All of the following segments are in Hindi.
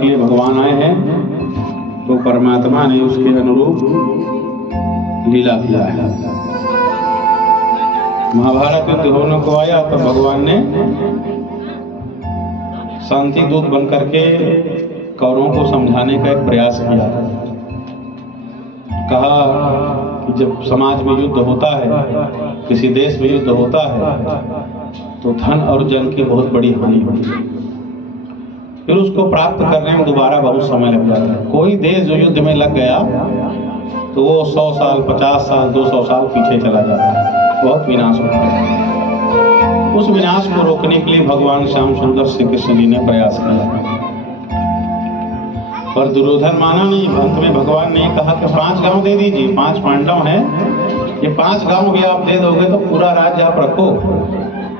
के लिए भगवान आए हैं, तो परमात्मा ने उसके अनुरूप लीला किया है। महाभारत युद्ध होने को आया तो भगवान ने शांति दूत बनकर के कौरवों को समझाने का एक प्रयास किया। कहा कि जब समाज में युद्ध होता है, किसी देश में युद्ध होता है, तो धन और जन की बहुत बड़ी हानि होती है। फिर उसको प्राप्त करने में दोबारा बहुत समय लग जाता है। कोई देश जो युद्ध में लग गया तो वो 100 साल, 50 साल, 200 साल पीछे चला जाता है, बहुत विनाश होता है। उस विनाश को रोकने के लिए भगवान श्याम सुंदर श्री कृष्ण जी ने प्रयास किया, पर दुर्योधन माना नहीं। अंत में भगवान ने कहा कि 5 गांव दे दीजिए, 5 पांडव हैं, ये 5 गांव भी आप दे दोगे तो पूरा राज्य आप रखो,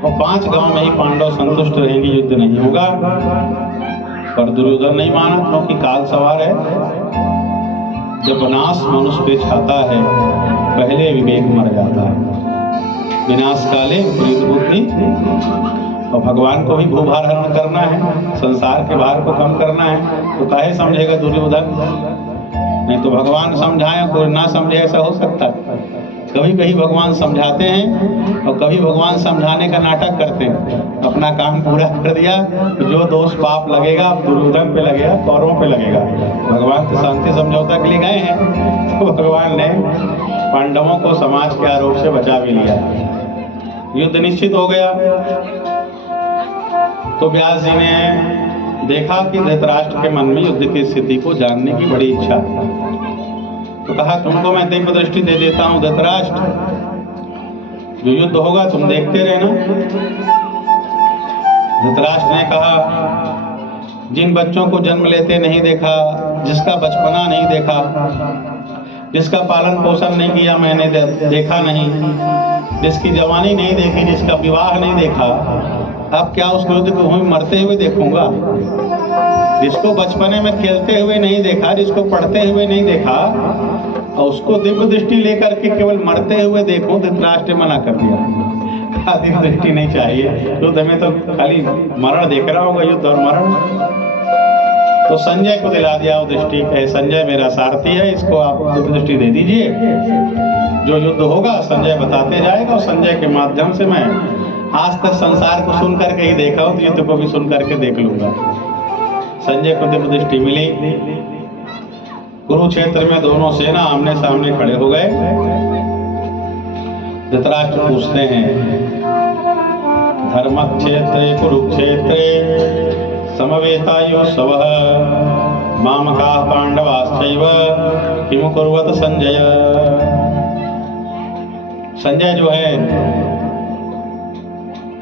और 5 गांव में ही पांडव संतुष्ट रहेंगे, युद्ध नहीं होगा। पर दुर्योधन नहीं माना, क्योंकि काल सवार है। जब विनाश मनुष्य पे छाता है, पहले विवेक मर जाता है। विनाश काले विपरीत बुद्धि, और भगवान को भी भूभार हरण करना है, संसार के भार को कम करना है, तो काहे समझेगा दुर्योधन। नहीं तो भगवान समझाए, कोई ना समझे, ऐसा हो सकता है। कभी कभी भगवान समझाते हैं और कभी भगवान समझाने का नाटक करते हैं। अपना काम पूरा कर दिया तो जो दोष पाप लगेगा दुर्योधन पे लगेगा, कौरवों पे लगेगा। भगवान तो शांति समझौता के लिए गए हैं, तो भगवान ने पांडवों को समाज के आरोप से बचा भी लिया। युद्ध निश्चित हो गया। तो व्यास जी ने देखा कि धृतराष्ट्र के मन में युद्ध की स्थिति को जानने की बड़ी इच्छा, तो कहा तुमको मैं दिव्य दृष्टि दे देता हूं धृतराष्ट्र, जो युद्ध होगा तुम देखते रहना। धृतराष्ट्र ने कहा, जिन बच्चों को जन्म लेते नहीं देखा, जिसका बचपना नहीं देखा, जिसका पालन पोषण नहीं किया मैंने देखा नहीं, जिसकी जवानी नहीं देखी, जिसका विवाह नहीं देखा, अब क्या उसको युद्ध की भूमि मरते हुए देखूंगा। जिसको बचपने में खेलते हुए नहीं देखा, जिसको पढ़ते हुए नहीं देखा, और उसको दिव्य दृष्टि लेकर के केवल मरते हुए देखो, धृतराष्ट्र मना कर दिया। दिव्य दृष्टि नहीं चाहिए, युद्ध में तो खाली मरण देख रहा होगा, युद्ध और मरण। तो संजय को दिला दिया वो दृष्टि, संजय मेरा सारथी है, इसको आप दिव्य दृष्टि दे दीजिए। जो युद्ध होगा संजय बताते जाएगा, और संजय के माध्यम से मैं आज तक संसार को सुन करके ही देखा हूं, तो युद्ध को भी सुन करके देख लूंगा। संजय को दिव्य दृष्टि मिली। कुरुक्षेत्र में दोनों सेना आमने सामने खड़े हो गए। धृतराष्ट्र पूछते हैं, धर्मक्षेत्रे कुरुक्षेत्रे समवेतायुः मामकाः पांडवाश्चैव किमु कुर्वत संजय। संजय जो है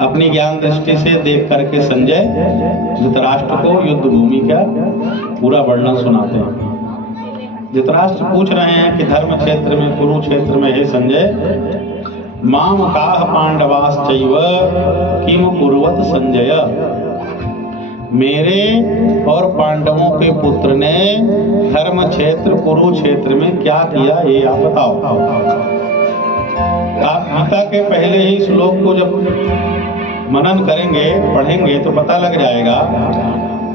अपनी ज्ञान दृष्टि से देख करके संजय धृतराष्ट्र को युद्ध भूमि का पूरा वर्णन सुनाते हैं। धृतराष्ट्र पूछ रहे हैं कि धर्म क्षेत्र में, कुरुक्षेत्र में हे संजय, मामकाः पांडवाश्चैव किमु कुर्वत संजय, मेरे और पांडवों के पुत्र ने धर्म क्षेत्र कुरुक्षेत्र में क्या किया, ये आप बताओ। आप गीता के पहले ही श्लोक को जब मनन करेंगे, पढ़ेंगे, तो पता लग जाएगा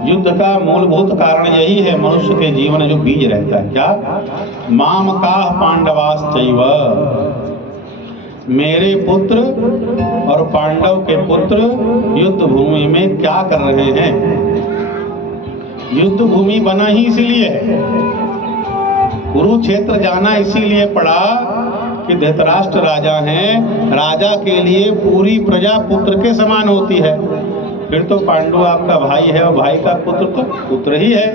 युद्ध का मूलभूत कारण यही है। मनुष्य के जीवन में जो बीज रहता है, क्या, मामकाः पांडवाश्चैव, मेरे पुत्र और पांडव के पुत्र युद्ध भूमि में क्या कर रहे हैं। युद्ध भूमि बना ही इसलिए है, कुरुक्षेत्र जाना इसीलिए पड़ा कि धृतराष्ट्र राजा हैं, राजा के लिए पूरी प्रजा पुत्र के समान होती है। फिर तो पांडु आपका भाई है, और भाई का पुत्र तो पुत्र ही है।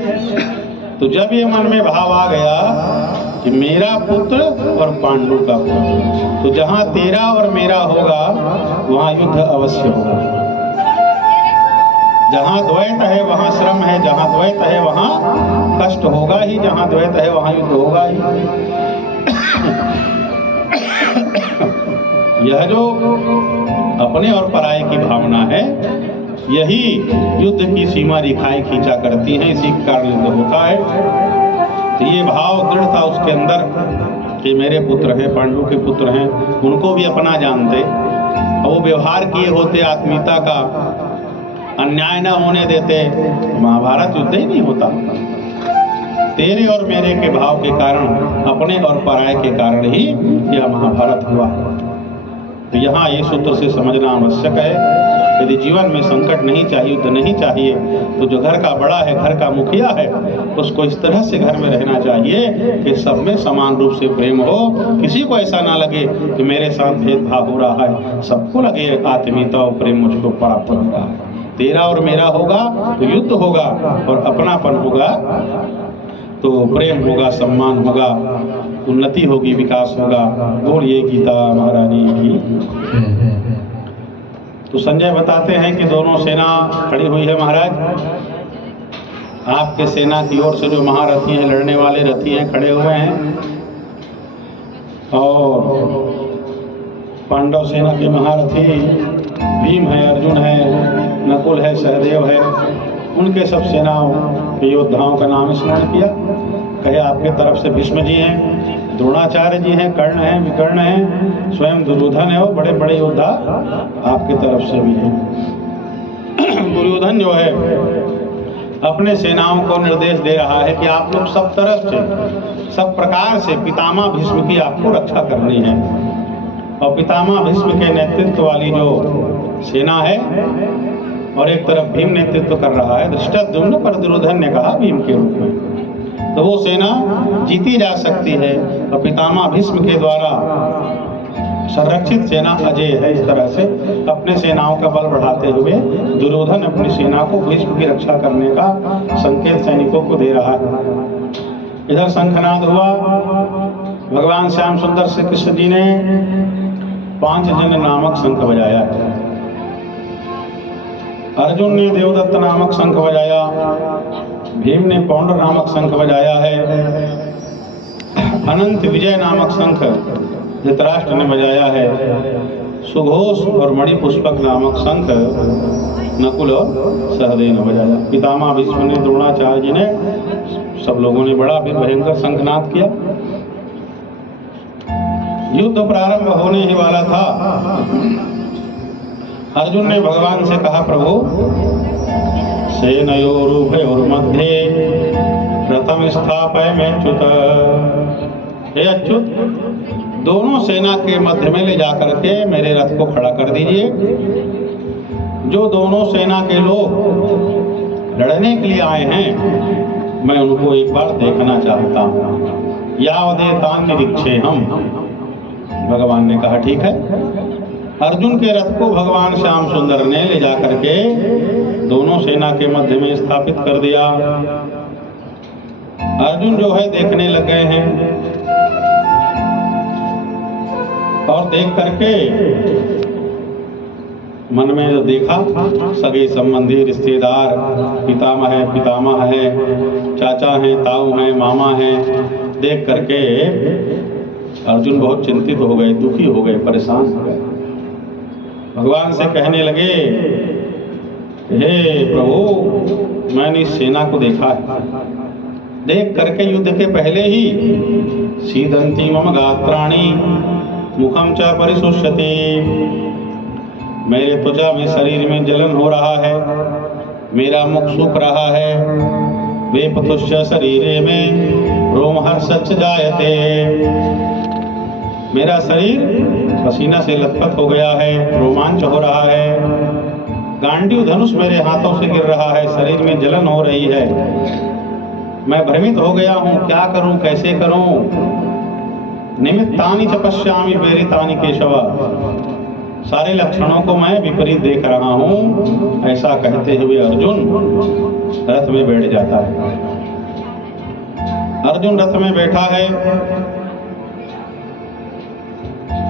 तो जब ये मन में भाव आ गया कि मेरा पुत्र और पांडु का पुत्र, तो जहां तेरा और मेरा होगा वहां युद्ध अवश्य होगा। जहां द्वैत है वहां श्रम है, जहां द्वैत है वहां कष्ट होगा ही, जहां द्वैत है वहां युद्ध होगा ही। यह जो अपने और पराये की भावना है, यही युद्ध की सीमा रेखाएं खींचा करती हैं, इसी के कारण युद्ध होता है। तो ये भाव दृढ़ था उसके अंदर कि मेरे पुत्र हैं, पांडु के पुत्र हैं, उनको भी अपना जानते, और वो व्यवहार किए होते आत्मीयता का, अन्याय न होने देते, महाभारत युद्ध ही नहीं होता। तेरे और मेरे के भाव के कारण, अपने और पराये के कारण ही यह महाभारत हुआ। तो यहाँ ये सूत्र से समझना आवश्यक है। यदि जीवन में संकट नहीं चाहिए, युद्ध नहीं चाहिए, तो जो घर का बड़ा है, घर का मुखिया है, उसको इस तरह से घर में रहना चाहिए कि सब में समान रूप से प्रेम हो। किसी को ऐसा ना लगे कि मेरे साथ भेदभाव हो रहा है, सबको लगे आत्मीयता और प्रेम मुझको प्राप्त होगा। तेरा और मेरा होगा तो युद्ध होगा, और अपनापन होगा तो प्रेम होगा, सम्मान होगा, उन्नति होगी, विकास होगा। बोलिए गीता महारानी की। तो संजय बताते हैं कि दोनों सेना खड़ी हुई है। महाराज, आपके सेना की ओर से जो महारथी हैं, लड़ने वाले रथी हैं, खड़े हुए हैं, और पांडव सेना के महारथी भीम है, अर्जुन है, नकुल है, सहदेव है, उनके सब सेनाओं के योद्धाओं का नाम स्मरण किया। कहे आपके तरफ से भीष्म जी हैं, द्रोणाचार्य जी हैं, कर्ण हैं, विकर्ण हैं, स्वयं दुर्योधन है, वो बड़े बड़े योद्धा आपके तरफ से भी हैं। दुर्योधन जो है अपने सेनाओं को निर्देश दे रहा है कि आप लोग सब तरफ से, सब प्रकार से पितामह भीष्म की आपको रक्षा करनी है। और पितामह भीष्म के नेतृत्व वाली जो सेना है, और एक तरफ भीम नेतृत्व कर रहा है, धृष्टद्युम्न, पर दुर्योधन ने कहा भीम के रूप में, तो वो सेना जीती जा सकती है। और पितामह भीष्म के द्वारा संरक्षित सेना अजय है। इस तरह से अपने सेनाओं का बल बढ़ाते हुए दुर्योधन अपनी सेना को भीष्म की रक्षा करने का संकेत सैनिकों को दे रहा है। इधर शंखनाद हुआ। भगवान श्याम सुंदर श्री कृष्ण जी ने 5 जन नामक शंख बजाया है। अर्जुन ने देवदत्त नामक शंख बजाया, भीम ने पौंड्र नामक शंख बजाया है, अनंत विजय नामक शंख धृतराष्ट्र ने बजाया है, सुघोष और मणिपुष्पक नामक शंख नकुल और सहदेव ने बजाया। पितामह भीष्म ने, द्रोणाचार्य जी ने, सब लोगों ने बड़ा फिर भयंकर शंखनाद किया। युद्ध प्रारंभ होने ही वाला था। अर्जुन ने भगवान से कहा, प्रभु सेनयोरुभयोर्मध्ये रथम स्थापयमेच्युत। हे अच्युत, दोनों सेना के मध्य में ले जाकर के मेरे रथ को खड़ा कर दीजिए। जो दोनों सेना के लोग लड़ने के लिए आए हैं, मैं उनको एक बार देखना चाहता हूँ। यावदेतान्निरीक्षेऽहम्। भगवान ने कहा ठीक है। अर्जुन के रथ को भगवान श्याम सुंदर ने ले जाकर के दोनों सेना के मध्य में स्थापित कर दिया। अर्जुन जो है देखने लग गए हैं, और देख करके मन में जो देखा, सगे संबंधी, रिश्तेदार, पितामह है, चाचा हैं, ताऊ हैं, मामा हैं, देख करके अर्जुन बहुत चिंतित हो गए, दुखी हो गए, परेशान हो गए। भगवान से कहने लगे, हे प्रभु, मैंने इस सेना को देखा है, देख करके युद्ध के पहले ही सीदंती मम गात्राणि मुखम च परिशुष्यति। मेरे त्वचा में, शरीर में जलन हो रहा है, मेरा मुख सूख रहा है। वेपतुष्य शरीरे में रोमहर्षश्च जायते। मेरा शरीर पसीना से लथपथ हो गया है, रोमांच हो रहा है। गांडीव धनुष मेरे हाथों से गिर रहा है, शरीर में जलन हो रही है। मैं भ्रमित हो गया हूँ, क्या करूँ, कैसे करूँ। निमित्तानि च पश्यामि प्रेरितानि केशव। सारे लक्षणों को मैं विपरीत देख रहा हूँ। ऐसा कहते हुए अर्जुन रथ में बैठ जाता है। अर्जुन रथ में बैठा है।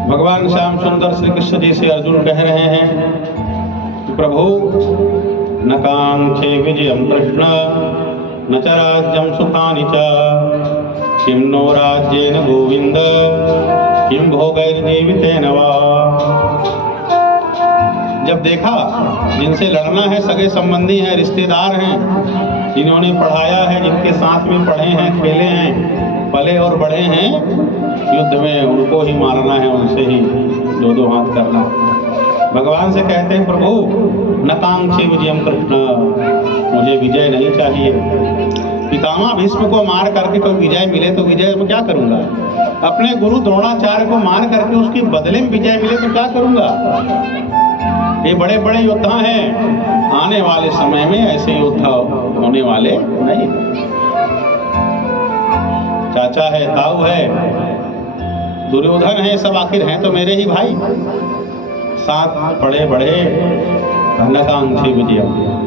भगवान श्याम सुंदर श्री कृष्ण जी से अर्जुन कह रहे हैं, प्रभु न कांक्षे विजयम कृष्ण न च राज्यम सुखानि च किं नो राज्येन गोविंद किं भोगैर्जीवितेन वा। जब देखा जिनसे लड़ना है सगे संबंधी हैं, रिश्तेदार हैं, जिन्होंने पढ़ाया है, जिनके साथ में पढ़े हैं, खेले हैं, पले और बढ़े हैं, युद्ध में उनको ही मारना है, उनसे ही दो हाथ करना। भगवान से कहते हैं प्रभु न कांक्षी विजयम कृष्ण, मुझे विजय नहीं चाहिए। पितामह भीष्म को मार करके कोई विजय मिले तो विजय मैं क्या करूंगा? अपने गुरु द्रोणाचार्य को मार करके उसके बदले में विजय मिले तो क्या करूंगा? ये बड़े बड़े योद्धा हैं, आने वाले समय में ऐसे योद्धा होने वाले नहीं। चाचा है, ताऊ है, दुर्योधन है, सब आखिर हैं तो मेरे ही भाई, साथ पड़े बड़े नकांक्षी विजय।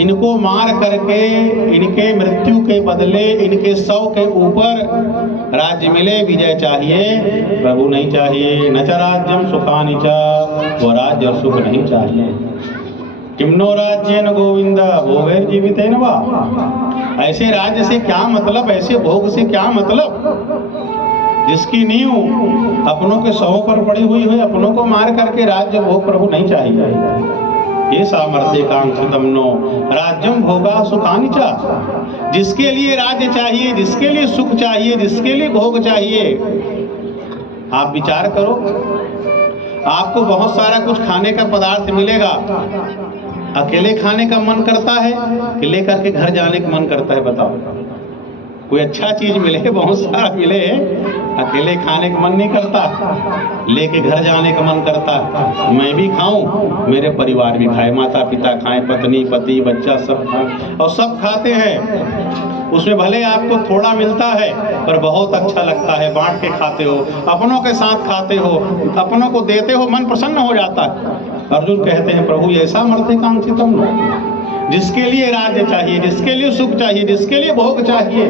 इनको मार करके इनके मृत्यु के बदले इनके शव के ऊपर राज्य मिले, विजय चाहिए, प्रभु नहीं चाहिए। न च राज्यम सुखानि च, वो राज्य और सुख नहीं चाहिए। किम्नो राज्येन गोविंद भोगैर जीवितेन वा, ऐसे राज्य से क्या मतलब, ऐसे भोग से क्या मतलब जिसकी नींव अपनों के शवों पर पड़ी हुई है। अपनों को मार करके राज्य भोग प्रभु नहीं चाहिए। ये सामर्थ्य कांक्षितम नो राज्यम भोगा सुखानि च, जिसके लिए राज्य चाहिए, जिसके लिए सुख चाहिए, जिसके लिए भोग चाहिए, आप विचार करो। आपको बहुत सारा कुछ खाने का पदार्थ मिलेगा, अकेले खाने का मन करता है कि लेकर के घर जाने का मन करता है? बताओ, कोई अच्छा चीज मिले, बहुत सारा मिले, अकेले खाने का मन नहीं करता, लेके घर जाने का मन करता। मैं भी खाऊं, मेरे परिवार भी खाए, माता पिता खाएं, पत्नी पति बच्चा सब खाएं, और सब खाते हैं। उसमें भले आपको थोड़ा मिलता है पर बहुत अच्छा लगता है, बांट के खाते हो, अपनों के साथ खाते हो, अपनों को देते हो, मन प्रसन्न हो जाता है। अर्जुन कहते हैं प्रभु ऐसा मर्थे कांक्षितम नो, जिसके लिए राज्य चाहिए, जिसके लिए सुख चाहिए, जिसके लिए भोग चाहिए,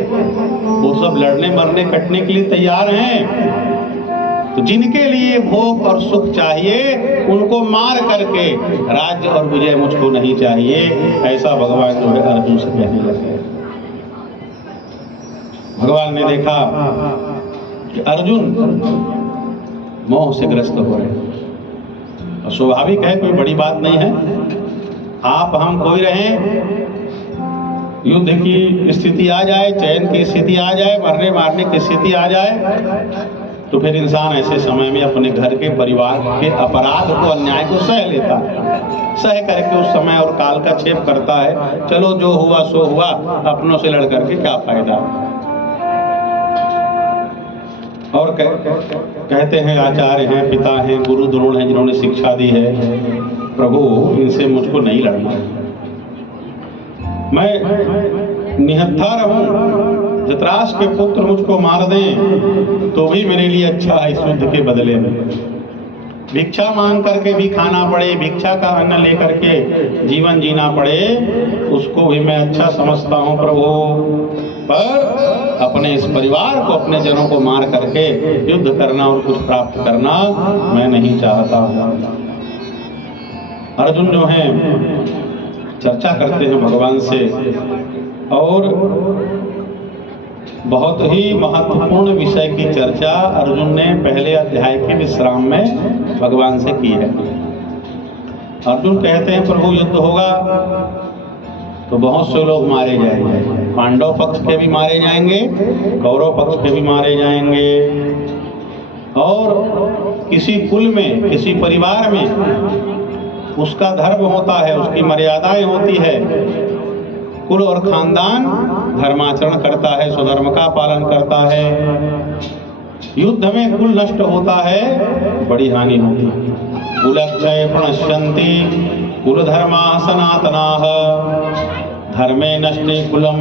वो सब लड़ने मरने कटने के लिए तैयार हैं। तो जिनके लिए भोग और सुख चाहिए उनको मार करके राज्य और विजय मुझको नहीं चाहिए, ऐसा भगवान जो है अर्जुन से कहने लगे। भगवान ने देखा कि अर्जुन मोह से ग्रस्त हो रहे, और स्वाभाविक है, कोई बड़ी बात नहीं है। आप हम कोई रहें, युद्ध की स्थिति आ जाए, चयन की स्थिति आ जाए, मरने मारने की स्थिति आ जाए, तो फिर इंसान ऐसे समय में अपने घर के परिवार के अपराध को, अन्याय को सह लेता है। सह करके उस समय और काल का क्षेप करता है, चलो जो हुआ सो हुआ, अपनों से लड़ करके क्या फायदा। और कहते हैं आचार्य हैं, पिता हैं, गुरु द्रोण हैं, जिन्होंने शिक्षा दी है, प्रभु इनसे मुझको नहीं लड़ना, मैं निहत्था रहूं, धृतराष्ट्र के पुत्र मुझको मार दें तो भी मेरे लिए अच्छा है। इस युद्ध के बदले में भिक्षा मांग करके भी खाना पड़े, भिक्षा का अन्न लेकर के जीवन जीना पड़े, उसको भी मैं अच्छा समझता हूं प्रभु, पर अपने इस परिवार को, अपने जनों को मार करके युद्ध करना और कुछ प्राप्त करना मैं नहीं चाहता। अर्जुन जो हैं चर्चा करते हैं भगवान से, और बहुत ही महत्वपूर्ण विषय की चर्चा अर्जुन ने पहले अध्याय के विश्राम में भगवान से की है। अर्जुन कहते हैं प्रभु युद्ध होगा तो बहुत से लोग मारे जाएंगे, पांडव पक्ष के भी मारे जाएंगे, कौरव पक्ष के भी मारे जाएंगे, और किसी कुल में, किसी परिवार में उसका धर्म होता है, उसकी मर्यादाएं होती है, कुल और खानदान धर्माचरण करता है, स्वधर्म का पालन करता है। युद्ध में कुल नष्ट होता है, बड़ी हानि होती है। कुलक्षय प्रणश्यन्ति कुल धर्मा सनातनाः, धर्मे नष्टे कुलम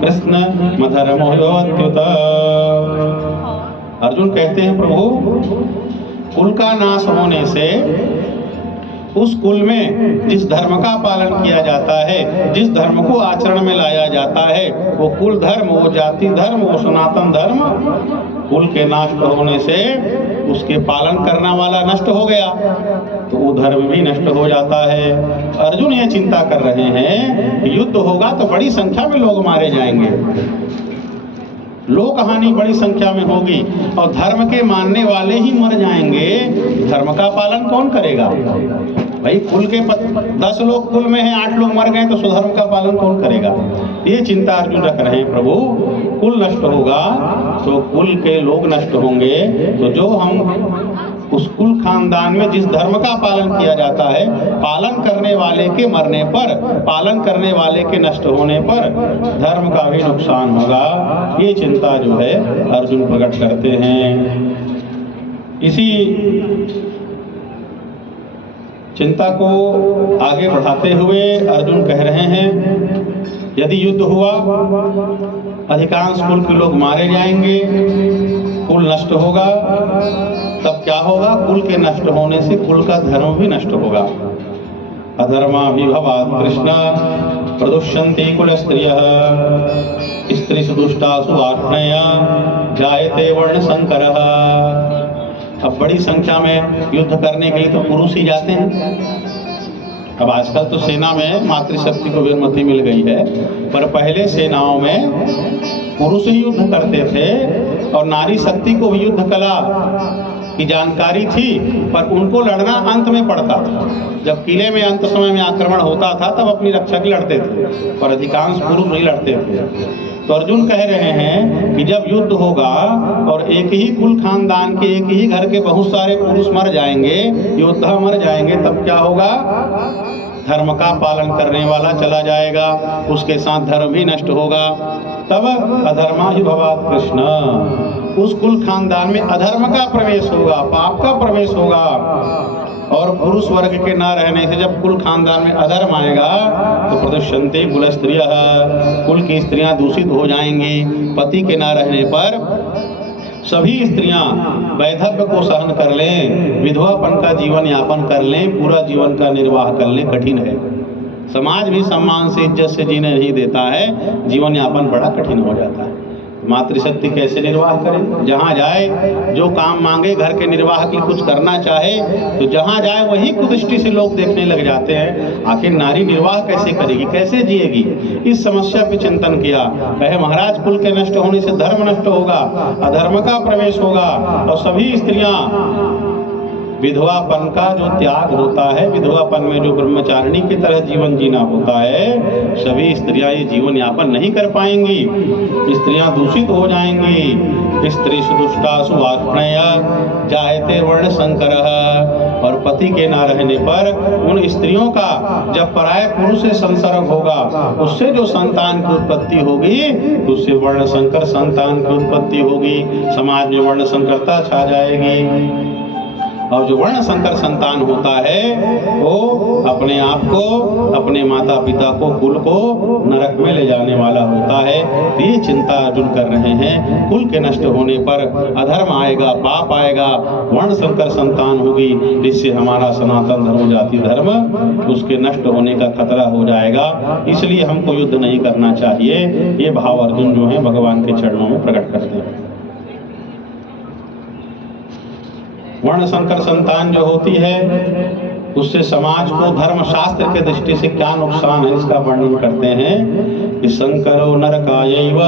कृष्ण मधर्मोऽत्युत। अर्जुन कहते हैं प्रभु कुल का नाश होने से उस कुल में जिस धर्म का पालन किया जाता है, जिस धर्म को आचरण में लाया जाता है, वो कुल धर्म, वो जाति धर्म, वो सनातन धर्म, कुल के नष्ट होने से उसके पालन करने वाला नष्ट हो गया तो वो धर्म भी नष्ट हो जाता है। अर्जुन ये चिंता कर रहे हैं कि युद्ध होगा तो बड़ी संख्या में लोग मारे जाएंगे, लोक हानि बड़ी संख्या में होगी, और धर्म के मानने वाले ही मर जाएंगे, धर्म का पालन कौन करेगा? भाई कुल के 10 लोग कुल में हैं, 8 लोग मर गए तो स्वधर्म का पालन कौन करेगा? ये चिंता अर्जुन रख रहे हैं प्रभु। कुल नष्ट होगा तो कुल के लोग नष्ट होंगे, तो जो हम उस कुल खानदान में जिस धर्म का पालन किया जाता है, पालन करने वाले के मरने पर, पालन करने वाले के नष्ट होने पर धर्म का भी नुकसान होगा। ये चिंता जो है अर्जुन प्रकट करते हैं। इसी चिंता को आगे बढ़ाते हुए अर्जुन कह रहे हैं, यदि युद्ध हुआ, अधिकांश कुल के लोग मारे जाएंगे, कुल नष्ट होगा, तब क्या होगा? कुल के नष्ट होने से कुल का धर्म भी नष्ट होगा। अधर्माभिभवात् कृष्ण प्रदुष्यन्ति कुलस्त्रियः स्त्रीषु दुष्टासु वार्ष्णेय जायते वर्ण संकरः। अब बड़ी संख्या में युद्ध करने के लिए तो पुरुष ही जाते हैं। अब आजकल तो सेना में मातृशक्ति को भी अनुमति मिल गई है, पर पहले सेनाओं में पुरुष ही युद्ध करते थे और नारी शक्ति को भी युद्ध कला की जानकारी थी, पर उनको लड़ना अंत में पड़ता था। जब किले में अंत समय में आक्रमण होता था तब अपनी रक्षा के लड़ते थे, पर अधिकांश पुरुष ही लड़ते थे। तो अर्जुन कह रहे हैं कि जब युद्ध होगा और एक ही कुल खानदान के, एक ही घर के बहुत सारे पुरुष मर जाएंगे, योद्धा मर जाएंगे, तब क्या होगा? धर्म का पालन करने वाला चला जाएगा, उसके साथ धर्म भी नष्ट होगा। तब अधर्माभिभवात् कृष्ण, उस कुल खानदान में अधर्म का प्रवेश होगा, पाप का प्रवेश होगा। और पुरुष वर्ग के न रहने से जब कुल खानदान में अधर्म आएगा तो प्रदुष्यन्ते कुलस्त्रियः, कुल की स्त्रियां दूषित हो जाएंगी। पति के न रहने पर सभी स्त्रियां वैधव्य को सहन कर लें, विधवापन का जीवन यापन कर लें, पूरा जीवन का निर्वाह कर लें, कठिन है। समाज भी सम्मान से, इज्जत से जीने नहीं देता है, जीवन यापन बड़ा कठिन हो जाता है। मातृशक्ति कैसे निर्वाह करे? जहाँ जाए जो काम मांगे, घर के निर्वाह के लिए कुछ करना चाहे तो जहाँ जाए वही कुदृष्टि से लोग देखने लग जाते हैं। आखिर नारी निर्वाह कैसे करेगी, कैसे जिएगी? इस समस्या पे चिंतन किया। कहे महाराज, कुल के नष्ट होने से धर्म नष्ट होगा, अधर्म का प्रवेश होगा और सभी स्त्रियां विधवापन का जो त्याग होता है, विधवापन में जो ब्रह्मचारिणी की तरह जीवन जीना होता है, सभी स्त्रियां ये जीवन यापन नहीं कर पाएंगी। स्त्रियां दूषित हो जाएंगी। स्त्रीषु दुष्टासु वार्ष्णेय जायते वर्ण संकरः। और पति के ना रहने पर उन स्त्रियों का जब पराये पुरुष से संसर्ग होगा, उससे जो संतान की उत्पत्ति होगी, उससे वर्ण संकर संतान की उत्पत्ति होगी। समाज में वर्ण संकरता छा जाएगी और जो वर्ण संकर संतान होता है वो अपने आप को, अपने माता पिता को, कुल को नरक में ले जाने वाला होता है। ये चिंता अर्जुन कर रहे हैं। कुल के नष्ट होने पर अधर्म आएगा, पाप आएगा, वर्ण संकर संतान होगी, जिससे हमारा सनातन धर्म, जाति धर्म, उसके नष्ट होने का खतरा हो जाएगा। इसलिए हमको युद्ध नहीं करना चाहिए। ये भाव अर्जुन जो है भगवान के चरणों में प्रकट करते हैं। वर्ण संकर संतान जो होती है उससे समाज को धर्म शास्त्र के दृष्टि से क्या नुकसान है, इसका वर्णन करते हैं कि संकरो नरकायैव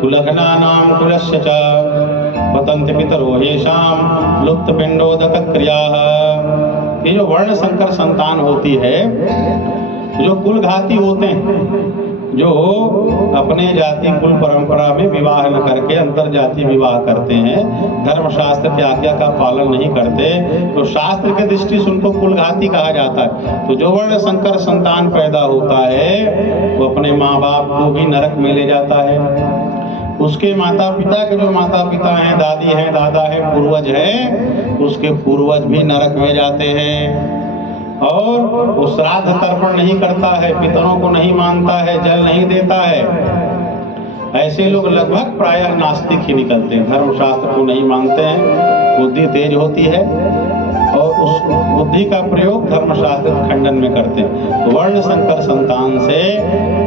कुलघ्नानां कुलस्य च पतन्ति पितरो येषां लुप्त पिंडोदक क्रियाः। ये जो वर्ण संकर संतान होती है, जो कुलघाती होते हैं, जो अपने जाति कुल परंपरा में विवाह न करके अंतर जाति विवाह करते हैं, धर्मशास्त्र की आज्ञा का पालन नहीं करते, तो शास्त्र के दृष्टि से उनको कुलघाती कहा जाता है। तो जो वर्ण संकर संतान पैदा होता है वो अपने माँ बाप को भी नरक में ले जाता है। उसके माता पिता के जो माता पिता हैं, दादी हैं, दादा है, पूर्वज हैं, उसके पूर्वज भी नरक में जाते हैं। और वो श्राद्ध तर्पण नहीं करता है, पितरों को नहीं मानता है, जल नहीं देता है। ऐसे लोग लगभग प्रायः नास्तिक ही निकलते हैं, धर्मशास्त्र को नहीं मानते हैं। बुद्धि तेज होती है और उस बुद्धि का प्रयोग धर्मशास्त्र के खंडन में करते हैं। तो वर्ण संकर संतान से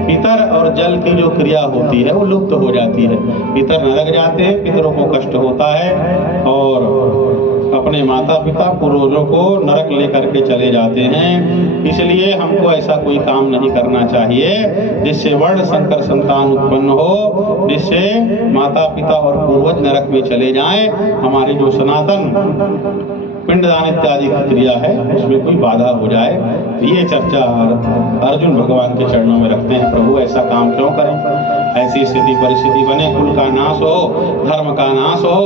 पितर और जल की जो क्रिया होती है वो लुप्त हो जाती है। पितर नरक जाते हैं, पितरों को कष्ट होता है और अपने माता पिता पूर्वजों को नरक लेकर के चले जाते हैं। इसलिए हमको ऐसा कोई काम नहीं करना चाहिए जिससे वर्ण संकर संतान उत्पन्न हो, जिससे माता पिता और पूर्वज नरक में चले जाएं। हमारी जो सनातन पिंडदान इत्यादि की क्रिया है उसमें कोई बाधा हो जाए। ये चर्चा अर्जुन भगवान के चरणों में रखते हैं। प्रभु ऐसा काम क्यों करें, ऐसी स्थिति परिस्थिति बने, कुल का नाश हो, धर्म का नाश हो,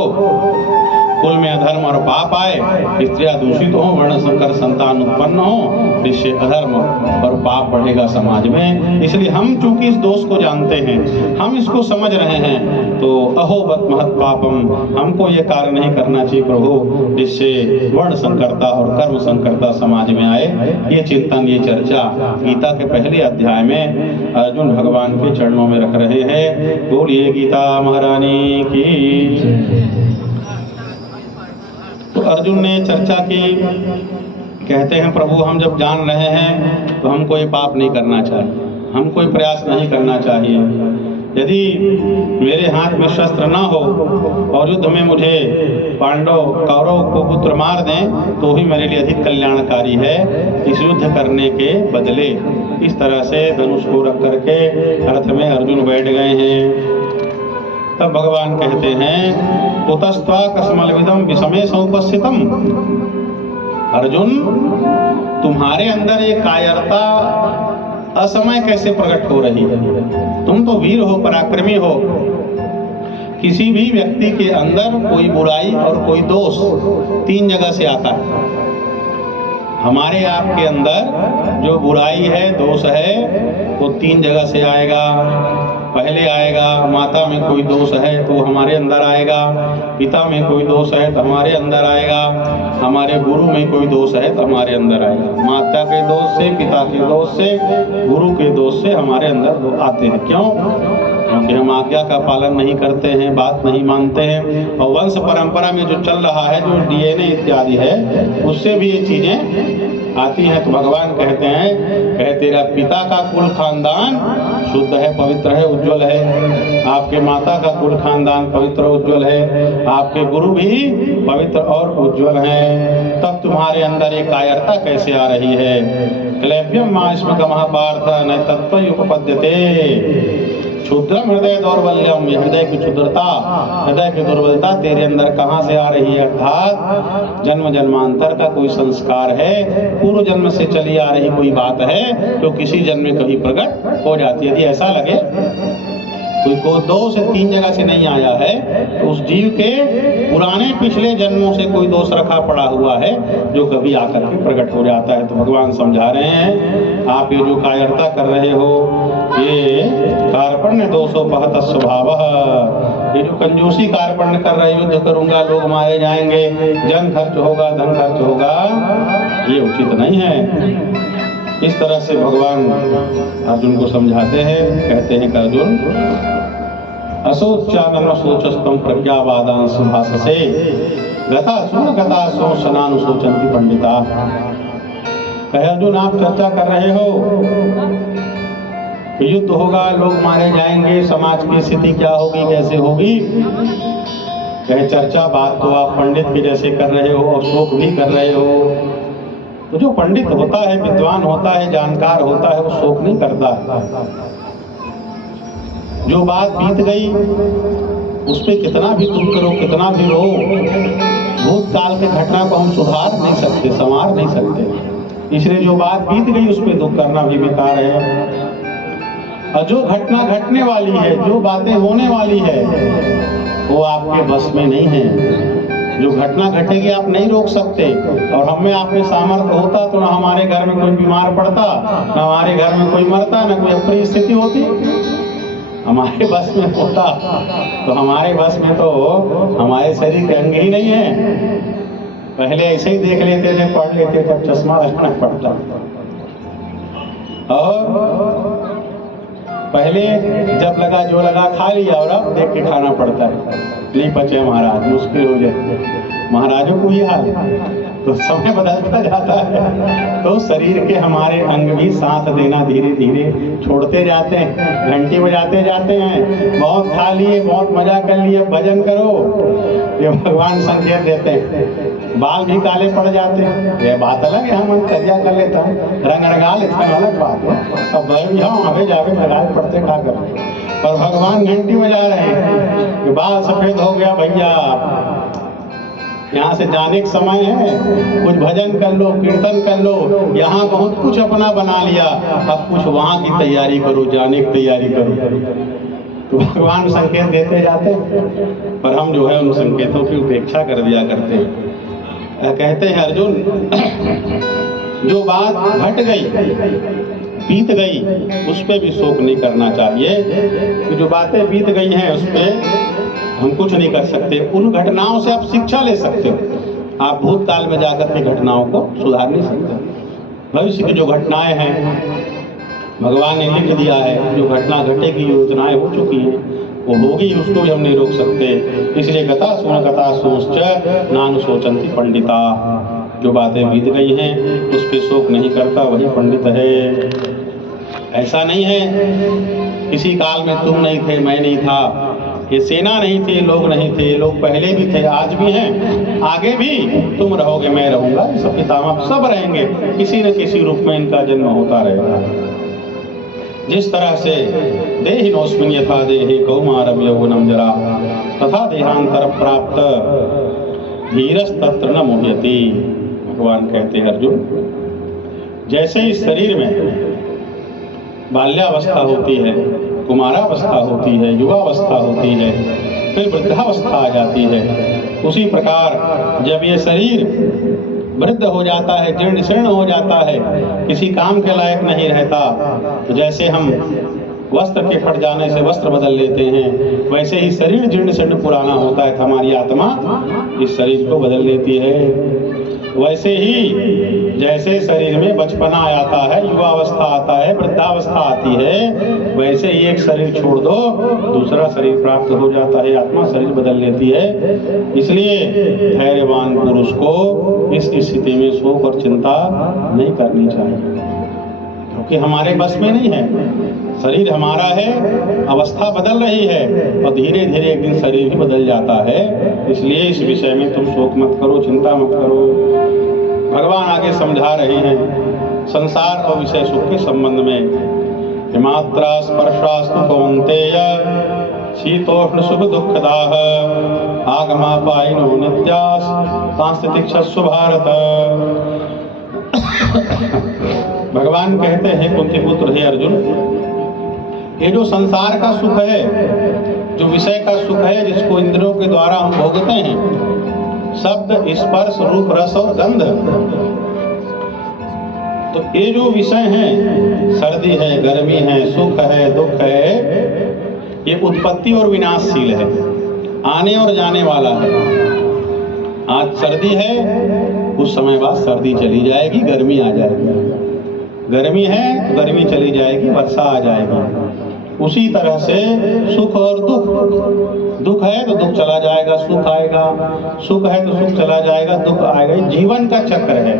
कुल में अधर्म और पाप आए, स्त्रियां दूषित हो, वर्ण संकर संतान उत्पन्न हो, इससे अधर्म और पाप बढ़ेगा समाज में। इसलिए हम चूंकि इस दोष को जानते हैं, हम इसको समझ रहे हैं, तो अहोबत महत् पापम, हमको ये कार्य नहीं करना चाहिए प्रभु जिससे वर्ण संकरता और कर्म संकरता समाज में आए। ये चिंतन, ये चर्चा गीता के पहले अध्याय में अर्जुन भगवान के चरणों में रख रहे हैं। बोलिए गीता महारानी की। तो अर्जुन ने चर्चा की, कहते हैं प्रभु हम जब जान रहे हैं तो हमको ये पाप नहीं करना चाहिए, हमको ये प्रयास नहीं करना चाहिए। यदि मेरे हाथ में शस्त्र न हो और युद्ध में मुझे पांडव कौरव को पुत्र मार दें तो ही मेरे लिए अधिक कल्याणकारी है इस युद्ध करने के बदले। इस तरह से धनुष को रख करके रथ में अर्जुन बैठ गए हैं। तब भगवान कहते हैं कुतस्त्वा कस्मलविदं विषमे समुपस्थितम्, अर्जुन तुम्हारे अंदर ये कायरता असमय कैसे प्रकट हो रही है? तुम तो वीर हो, पराक्रमी हो। किसी भी व्यक्ति के अंदर कोई बुराई और कोई दोष तीन जगह से आता है। हमारे आपके अंदर जो बुराई है, दोष है, वो तीन जगह से आएगा। पहले आएगा माता में कोई दोष है तो हमारे अंदर आएगा, पिता में कोई दोष है तो हमारे अंदर आएगा, हमारे गुरु में कोई दोष है तो हमारे अंदर आएगा। माता के दोष से, पिता के दोष से, गुरु के दोष से हमारे अंदर आते हैं। क्यों? क्योंकि हम आज्ञा का पालन नहीं करते हैं, बात नहीं मानते हैं, और वंश परंपरा में जो चल रहा है, जो डीएनए इत्यादि है, उससे भी ये चीजें आती हैं। तो भगवान कहते हैं, कहे तेरा पिता का कुल खानदान शुद्ध है, पवित्र है, उज्जवल है। आपके माता का कुल खानदान पवित्र उज्जवल है, आपके गुरु भी पवित्र और उज्जवल हैं। तब तुम्हारे अंदर ये कायरता कैसे आ रही है? क्लैव्यम मां स्म गमः पार्थ न तत्त्वयुपपद्यते। क्षुद्रम हृदय दौर्बल्यम, हृदय की क्षुद्रता, हृदय की दुर्बलता तेरे अंदर कहाँ से आ रही है? अर्थात जन्म जन्मांतर का कोई संस्कार है, पूर्व जन्म से चली आ रही कोई बात है जो किसी जन्म में कभी प्रकट हो जाती है। यदि ऐसा लगे कोई को दो से तीन जगह से नहीं आया है तो उस जीव के पुराने पिछले जन्मों से कोई दोष रखा पड़ा हुआ है जो कभी आकर के प्रकट हो जाता है। तो भगवान समझा रहे हैं, आप ये जो कायरता कर रहे हो, ये कार्पण्य दोषोपहत स्वभाव, ये जो कंजूसी कार्पण्य कर रहे, युद्ध करूंगा, लोग मारे जाएंगे, जन खर्च होगा, धन खर्च होगा, ये उचित नहीं है। इस तरह से भगवान अर्जुन को समझाते हैं। कहते हैं कि अर्जुन असोच्यागम सोचस्तम प्रज्ञावादांश भाषसे गतासो शनानुशोचन्ति पंडिता। कहे अर्जुन आप चर्चा कर रहे हो कि युद्ध होगा, लोग मारे जाएंगे, समाज की स्थिति क्या होगी, कैसे होगी। कहे चर्चा बात तो आप पंडित के जैसे कर रहे हो और शोक भी कर रहे हो। तो जो पंडित होता है, विद्वान होता है, जानकार होता है, वो शोक नहीं करता है। जो बात बीत गई उस पर कितना भी दुख करो, कितना भी रो, भूतकाल के घटना को हम सुधार नहीं सकते, संवार नहीं सकते। इसलिए जो बात बीत गई उस पर दुख करना भी बेकार है। और जो घटना घटने वाली है, जो बातें होने वाली है, वो आपके बस में नहीं है। जो घटना घटेगी आप नहीं रोक सकते। और हमें आप में सामर्थ्य होता तो ना हमारे घर में कोई बीमार पड़ता, ना हमारे घर में कोई मरता, ना कोई अप्रिय स्थिति होती। हमारे बस में होता तो हमारे बस में तो हमारे शरीर के अंग ही नहीं है। पहले ऐसे ही देख लेते थे, पढ़ लेते थे, चश्मा लगाना पड़ता। और पहले जब लगा जो लगा खा लिया, और अब देख के खाना पड़ता है, नहीं पचे महाराज, मुश्किल हो जाए। महाराजों को ही हाल। तो समय बदलता जाता है तो शरीर के हमारे अंग भी साथ देना धीरे धीरे छोड़ते जाते हैं, घंटी बजाते जाते हैं। बहुत खा लिए, बहुत मजा कर लिए, भजन करो, ये भगवान संकेत देते हैं। बाल भी काले पड़ जाते हैं, ये बात अलग है, हम करिया कर लेता हूँ, रंग रंगा लेते हैं, अलग बात है। अब भी हम हमें जावे लगाए पड़ते खा कर, और भगवान घंटी बजा रहे हैं कि बाल सफेद हो गया भैया, यहाँ से जाने का समय है, कुछ भजन कर लो, कीर्तन कर लो। यहाँ बहुत कुछ अपना बना लिया, अब कुछ वहाँ की तैयारी करो, जाने की तैयारी करो। तो भगवान संकेत देते जाते, पर हम जो है उन संकेतों की उपेक्षा कर दिया करते हैं। कहते हैं अर्जुन, जो बात घट गई बीत गई उस पर भी शोक नहीं करना चाहिए, कि जो बातें बीत गई हैं उस पर हम कुछ नहीं कर सकते। उन घटनाओं से आप शिक्षा ले सकते हो, आप भूतकाल में जाकर के घटनाओं को सुधार नहीं सकते। भविष्य की जो घटनाएं हैं भगवान ने लिख दिया है, जो घटना घटेगी योजनाएं हो चुकी हैं, वो होगी, उसको भी हम नहीं रोक सकते। इसलिए कथा सोच नानु सोचंती पंडिता, जो बातें बीत गई हैं उस पर शोक नहीं करता वही पंडित है। ऐसा नहीं है किसी काल में तुम नहीं थे मैं नहीं था, ये सेना नहीं थी लोग नहीं थे, लोग पहले भी थे आज भी हैं आगे भी तुम रहोगे मैं रहूंगा, सब पितामह सब रहेंगे, किसी न किसी रूप में इनका जन्म होता रहेगा। जिस तरह से देहिनोऽस्मिन् यथा देहे कौमारं यौवनं जरा तथा देहांतर प्राप्त धीरस्तत्र न मुह्यति। भगवान कहते हैं अर्जुन, जैसे इस शरीर में बाल्यावस्था होती है, कुमारावस्था होती है, युवावस्था होती है, फिर वृद्धावस्था आ जाती है, उसी प्रकार जब ये शरीर वृद्ध हो जाता है, जीर्ण शीर्ण हो जाता है, किसी काम के लायक नहीं रहता, तो जैसे हम वस्त्र के फट जाने से वस्त्र बदल लेते हैं, वैसे ही शरीर जीर्ण शीर्ण पुराना होता है, हमारी आत्मा इस शरीर को बदल लेती है। वैसे ही जैसे शरीर में बचपना आता है, युवावस्था आता है, वृद्धावस्था आती है, वैसे ही एक शरीर छोड़ दो दूसरा शरीर प्राप्त हो जाता है, आत्मा शरीर बदल लेती है। इसलिए धैर्यवान पुरुष को इस स्थिति में शोक और चिंता नहीं करनी चाहिए, क्योंकि हमारे बस में नहीं है, शरीर हमारा है, अवस्था बदल रही है और धीरे धीरे एक दिन शरीर भी बदल जाता है। इसलिए इस विषय में तुम शोक मत करो, चिंता मत करो। भगवान आगे समझा रहे हैं संसार और विषय सुख के संबंध में। मात्रा स्पर्शास्तु कौन्तेय शीतोष्ण सुख दुःखदाः आगमापायिनो नित्यास् तांस्तितिक्षस्व भारत। भगवान कहते हैं कुंती पुत्र हे अर्जुन, ये जो संसार का सुख है, जो विषय का सुख है, जिसको इंद्रियों के द्वारा हम भोगते हैं, शब्द स्पर्श रूप रस और गंध, तो ये जो विषय हैं, सर्दी है, गर्मी है, सुख है, दुख है, ये उत्पत्ति और विनाशशील है, आने और जाने वाला है। आज सर्दी है, कुछ समय बाद सर्दी चली जाएगी, गर्मी आ जाएगी, गर्मी है तो गर्मी चली जाएगी, वर्षा आ जाएगी। उसी तरह से सुख और दुख, दुख है तो दुख चला जाएगा, सुख आएगा, सुख है तो सुख चला जाएगा, दुख आएगा। जीवन का चक्र है,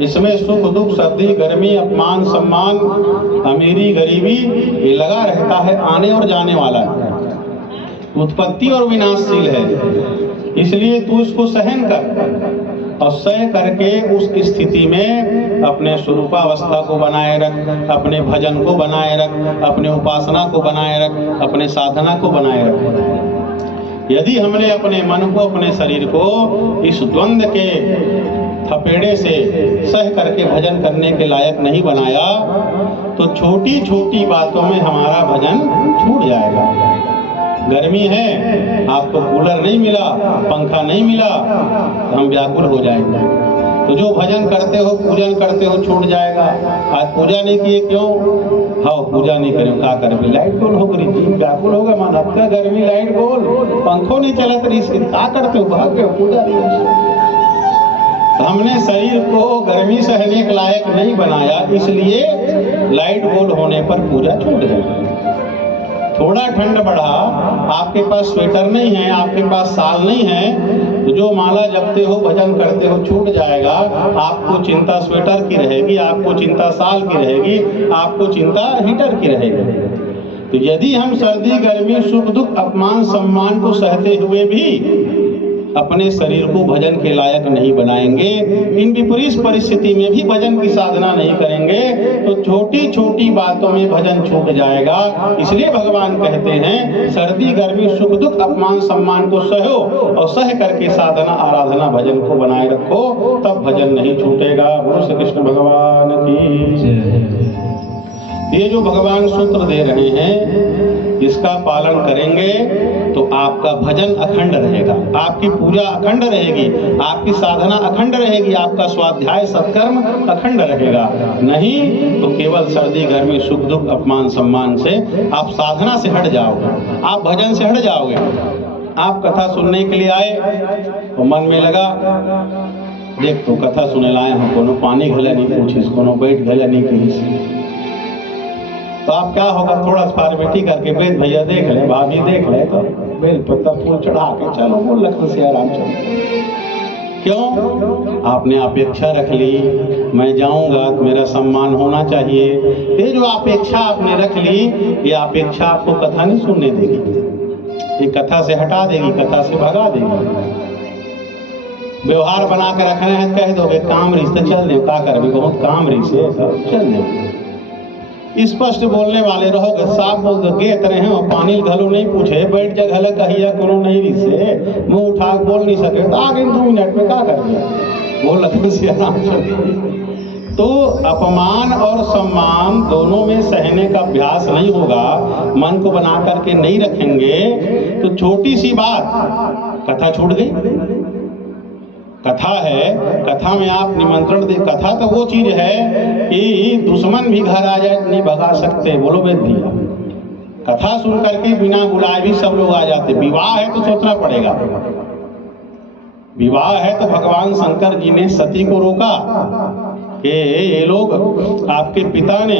इसमें सुख दुख, सर्दी गर्मी, अपमान सम्मान, अमीरी गरीबी, ये लगा रहता है, आने और जाने वाला है, उत्पत्ति और विनाशशील है। इसलिए तू इसको सहन कर और सह करके उस स्थिति में अपने स्वरूपावस्था को बनाए रख, अपने भजन को बनाए रख, अपने उपासना को बनाए रख, अपने साधना को बनाए रख। यदि हमने अपने मन को, अपने शरीर को इस द्वंद्व के थपेड़े से सह करके भजन करने के लायक नहीं बनाया, तो छोटी छोटी बातों में हमारा भजन छूट जाएगा। गर्मी है, आपको कूलर नहीं मिला, पंखा नहीं मिला, तो हम व्याकुल हो जाएंगे। तो जो भजन करते हो, पूजन करते हो, छूट जाएगा। आज पूजा नहीं किए क्यों? हाँ, पूजा नहीं करें, क्या करें? लाइट बोल हो गई, जीव व्याकुल होगा, मन हफ्ता गर्मी लाइट बोल, पंखों नहीं चला तो क्या करते हो? भाग गए, पूजा नहीं। तो हमने शरीर को गर्मी सहने के लायक नहीं बनाया, इसलिए लाइट बोल होने पर पूजा छूट गई। थोड़ा ठंड बढ़ा, आपके पास स्वेटर नहीं है, आपके पास साल नहीं है, तो जो माला जपते हो, भजन करते हो, छूट जाएगा। आपको चिंता स्वेटर की रहेगी, आपको चिंता साल की रहेगी, आपको चिंता हीटर की रहेगी। तो यदि हम सर्दी गर्मी सुख दुख अपमान सम्मान को सहते हुए भी अपने शरीर को भजन के लायक नहीं बनाएंगे, इन विपरीत परिस्थिति में भी भजन की साधना नहीं करेंगे, तो छोटी छोटी बातों में भजन छूट जाएगा। इसलिए भगवान कहते हैं सर्दी गर्मी सुख दुख अपमान सम्मान को सहो और सह करके साधना आराधना भजन को बनाए रखो, तब भजन नहीं छूटेगा। बोलो श्री कृष्ण भगवान की। ये जो भगवान सूत्र दे रहे हैं, इसका पालन करेंगे तो आपका भजन अखंड रहेगा, आपकी पूजा अखंड रहेगी, आपकी साधना अखंड रहेगी, आपका स्वाध्याय सत्कर्म अखंड रहेगा। नहीं तो केवल सर्दी गर्मी सुख दुख अपमान सम्मान से आप साधना से हट जाओगे, आप भजन से हट जाओगे। आप कथा सुनने के लिए आए तो मन में लगा देख तो कथा सुने लाए हम, कोनो पानी घला नहीं पूछिस, कोनो बैठ घला नहीं कहिस, तो आप क्या होगा थोड़ा फॉर्मेलिटी करके बेद भैया देख ले, भाभी देख ले, तो बेल पत्ता फूल चढ़ा के चलो बोल लखन से आराम चलो। क्यों? आपने अपेक्षा रख ली मैं जाऊंगा तो मेरा सम्मान होना चाहिए। ये जो अपेक्षा आपने रख ली, ये अपेक्षा आपको कथा नहीं सुनने देगी, ये कथा से हटा देगी, कथा से भगा देगी। व्यवहार बना के रखने हैं, कह दोगे काम रिश्ते चल दे, क्या कर बहुत काम रिश्ते चल दे। स्पष्ट बोलने वाले रहोगे, साफ बोल दो गे तरह हैं और पानी घलो नहीं पूछे, बैठ जा घल कहिया कोनो नहीं रिश्ते, मुंह उठा बोल नहीं सके तो आगे 2 मिनट में क्या कर दिया बोल लखन से आराम से। तो अपमान और सम्मान दोनों में सहने का अभ्यास नहीं होगा, मन को बना करके नहीं रखेंगे तो छोटी सी बात कथा छूट गई। कथा है, कथा में आप निमंत्रण दे, कथा तो वो चीज है कि दुश्मन भी घर आ जाए नहीं भगा सकते, बोलो वेद भैया। कथा सुन करके बिना बुलाए भी सब लोग आ जाते। विवाह है तो सोचना पड़ेगा, विवाह है तो भगवान शंकर जी ने सती को रोका कि ये लोग आपके पिता ने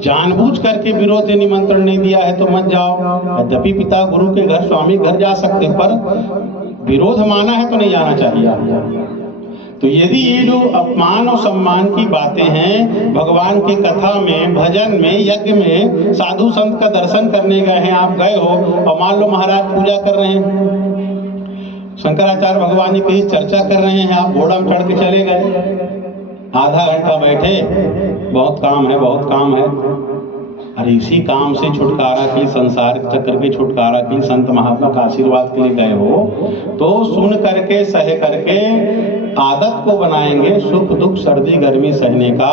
जानबूझ करके विरोध से निमंत्रण नहीं दिया है तो मत जाओ। यद्यपि पिता गुरु के घर स्वामी घर जा सकते, पर विरोध माना है तो नहीं जाना चाहिए। तो यदि ये जो अपमान और सम्मान की बातें हैं, भगवान की कथा में, भजन में, यज्ञ में, साधु संत का दर्शन करने गए हैं, आप गए हो और मान लो महाराज पूजा कर रहे हैं, शंकराचार्य भगवान जी की चर्चा कर रहे हैं, आप घोड़ा में चढ़ के चले गए, आधा घंटा बैठे, बहुत काम है बहुत काम है। अरे इसी काम से छुटकारा की, संसार चक्र के छुटकारा की, संत महात्मा का आशीर्वाद के लिए गए हो तो सुन करके सह करके आदत को बनाएंगे सुख दुख सर्दी गर्मी सहने का,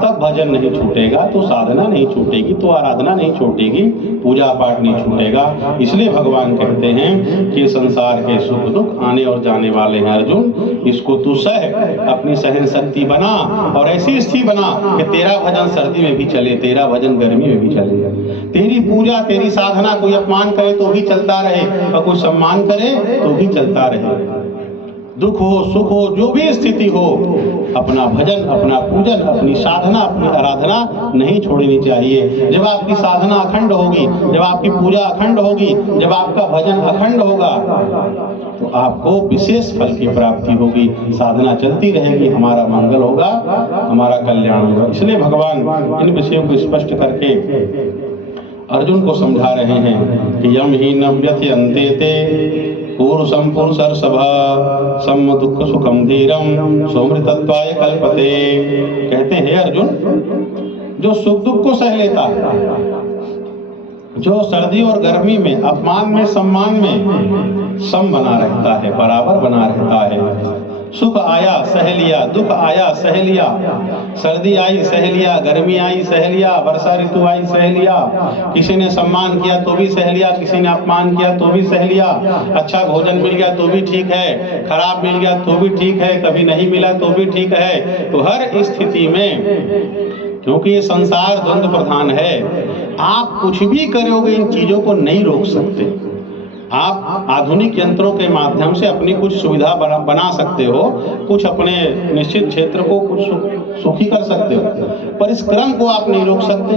तब भजन नहीं छूटेगा, तो साधना नहीं छूटेगी, तो आराधना नहीं छूटेगी, पूजा पाठ नहीं छूटेगा। इसलिए भगवान कहते हैं कि संसार के सुख दुख आने और जाने वाले हैं अर्जुन, इसको तू सह, अपनी सहन शक्ति बना और ऐसी स्थिति बना कि तेरा भजन सर्दी में भी चले, तेरा भजन गर्मी में भी चले, तेरी पूजा तेरी साधना कोई अपमान करे तो भी चलता रहे और कोई सम्मान करे तो भी चलता रहे। दुख हो सुख हो जो भी स्थिति हो, अपना भजन अपना पूजन अपनी साधना अपनी आराधना नहीं छोड़नी चाहिए। जब आपकी साधना अखंड होगी, जब आपकी पूजा अखंड होगी, जब आपका भजन अखंड होगा तो आपको विशेष फल की प्राप्ति होगी, साधना चलती रहेगी, हमारा मंगल होगा, हमारा कल्याण होगा। इसलिए भगवान इन विषयों को स्पष्ट करके अर्जुन को समझा रहे हैं कि यम ही न व्यथयन्ते ते पुरुषम पुरुषर्षभ सम दुख सुखम धीरम सोमृतत्वाय कल्पते। कहते हैं अर्जुन, जो सुख दुख को सह लेता है, जो सर्दी और गर्मी में अपमान में सम्मान में सम बना रहता है, बराबर बना रहता है, सुख आया सह लिया, दुख आया सह लिया, सर्दी आई सह लिया, गर्मी आई सह लिया, वर्षा ऋतु आई सह लिया, किसी ने सम्मान किया तो भी सह लिया, किसी ने अपमान किया तो भी सह लिया, अच्छा भोजन मिल गया तो भी ठीक है, खराब मिल गया तो भी ठीक है, कभी नहीं मिला तो भी ठीक है। तो हर स्थिति में, क्योंकि ये संसार द्वंद्व प्रधान है, आप कुछ भी करोगे इन चीजों को नहीं रोक सकते। आप आधुनिक यंत्रों के माध्यम से अपनी कुछ सुविधा बना सकते हो, कुछ अपने निश्चित क्षेत्र को कुछ सुखी कर सकते हो, पर इस क्रम को आप नहीं रोक सकते।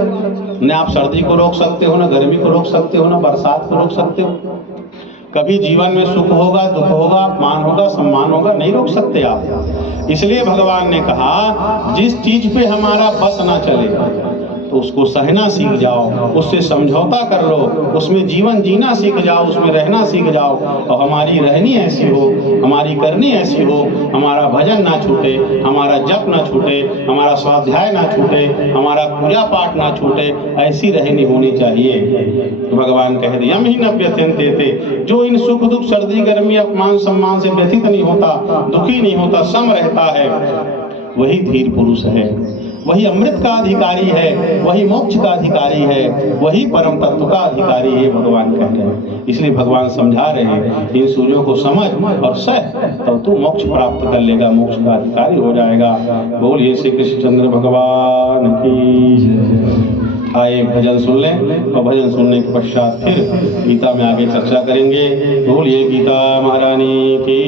न आप सर्दी को रोक सकते हो, न गर्मी को रोक सकते हो, न बरसात को रोक सकते हो। कभी जीवन में सुख होगा दुख होगा मान होगा सम्मान होगा, नहीं रोक सकते आप। इसलिए भगवान ने कहा जिस चीज पे हमारा बस ना चले तो उसको सहना सीख जाओ, उससे समझौता कर लो, उसमें जीवन जीना सीख जाओ, उसमें रहना सीख जाओ, और हमारी रहनी ऐसी हो, हमारी करनी ऐसी हो, हमारा भजन ना छूटे, हमारा जप ना छूटे, हमारा स्वाध्याय ना छूटे, हमारा पूजा पाठ ना छूटे, ऐसी रहनी होनी चाहिए। तो भगवान कह रहे यम ही न व्यथयन्ते ते, जो इन सुख दुख सर्दी गर्मी अपमान सम्मान से व्यथित नहीं होता, दुखी नहीं होता, सम रहता है, वही धीर पुरुष है। वही अमृत का अधिकारी है, वही मोक्ष का अधिकारी है, वही परम तत्व का अधिकारी है, भगवान कह रहे हैं। इसलिए भगवान समझा रहे हैं, इन सूर्यों को समझ और सह, तब तू मोक्ष प्राप्त कर लेगा, मोक्ष का अधिकारी हो जाएगा। बोलिए श्री कृष्णचंद्र भगवान की। आए भजन सुन लें और भजन सुनने के पश्चात फिर गीता में आगे चर्चा करेंगे। बोलिए गीता महारानी की।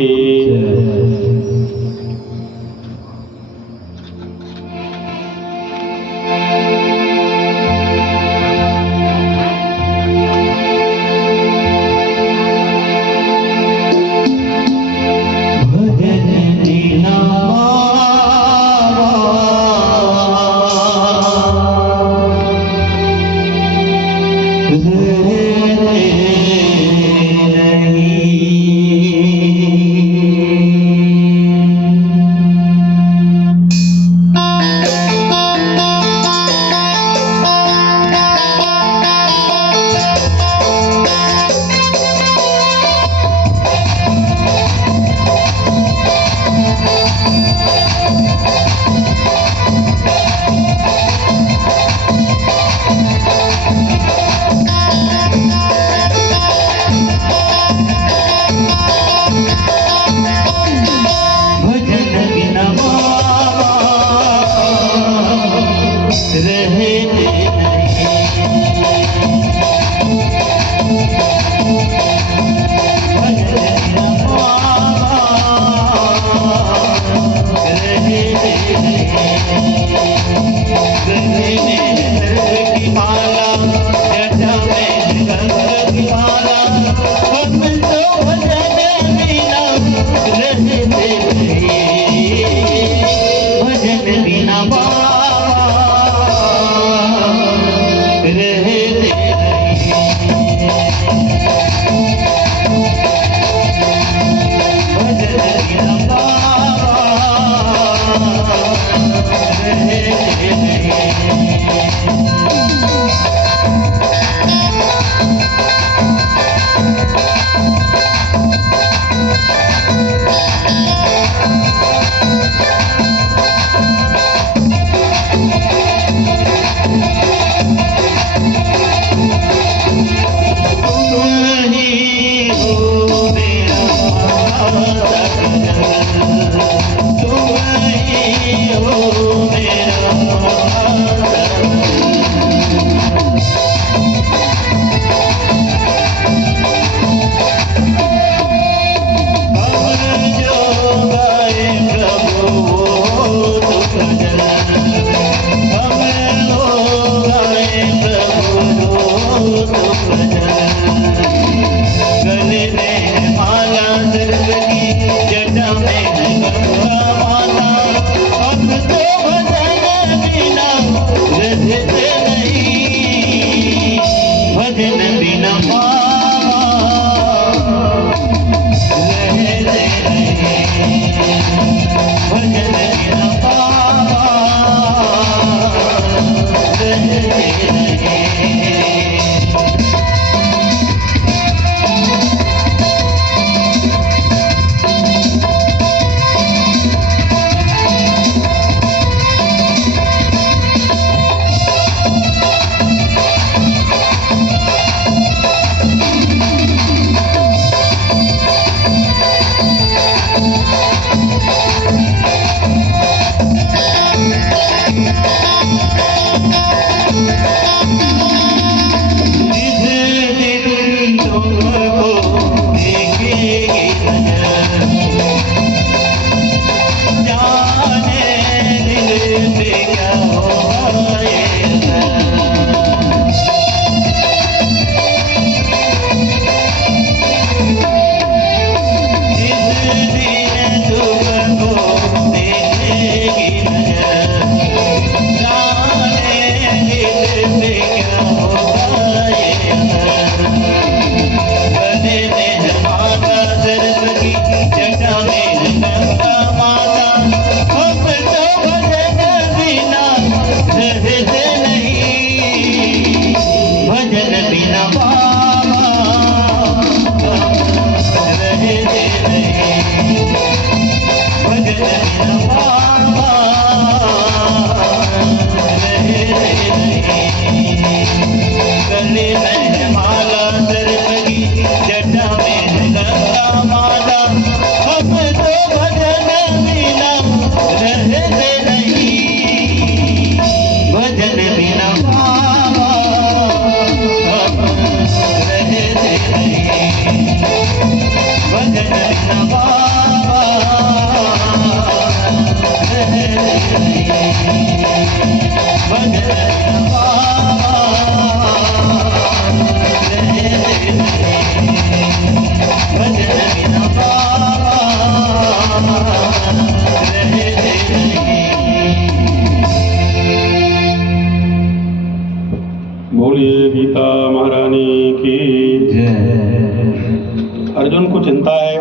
अर्जुन को चिंता है,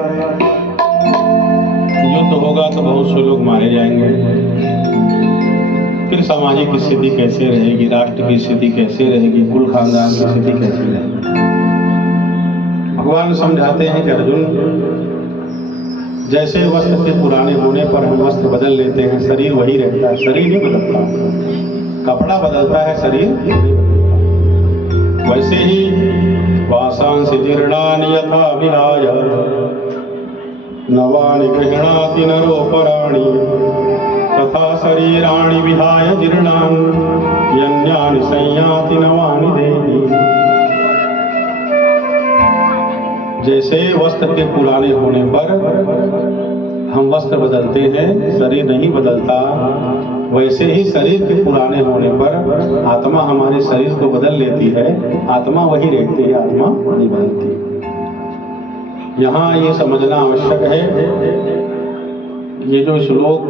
युद्ध होगा तो बहुत से लोग मारे जाएंगे, फिर सामाजिक स्थिति कैसे रहेगी, राष्ट्र की स्थिति कैसे रहेगी, कुल खानदान की स्थिति कैसे रहेगी। भगवान समझाते हैं कि अर्जुन, जैसे वस्त्र के पुराने होने पर हम वस्त्र बदल लेते हैं, शरीर वही रहता है, शरीर नहीं बदलता। कपड़ा बदलता है, शरीर नहीं बदलता। वैसे ही वासांसि जीर्णानि यथा विहाय नवानि गृह्णाति नरोपराणि तथा शरीराणि विहाय जीर्णानि यन्यानि संयाति नवानि देहि। जैसे वस्त्र के पुराने होने पर हम वस्त्र बदलते हैं, शरीर नहीं बदलता, वैसे ही शरीर के पुराने होने पर आत्मा हमारे शरीर को बदल लेती है, आत्मा वही रहती है, आत्मा नहीं बदलती। यहाँ ये समझना आवश्यक है, ये जो श्लोक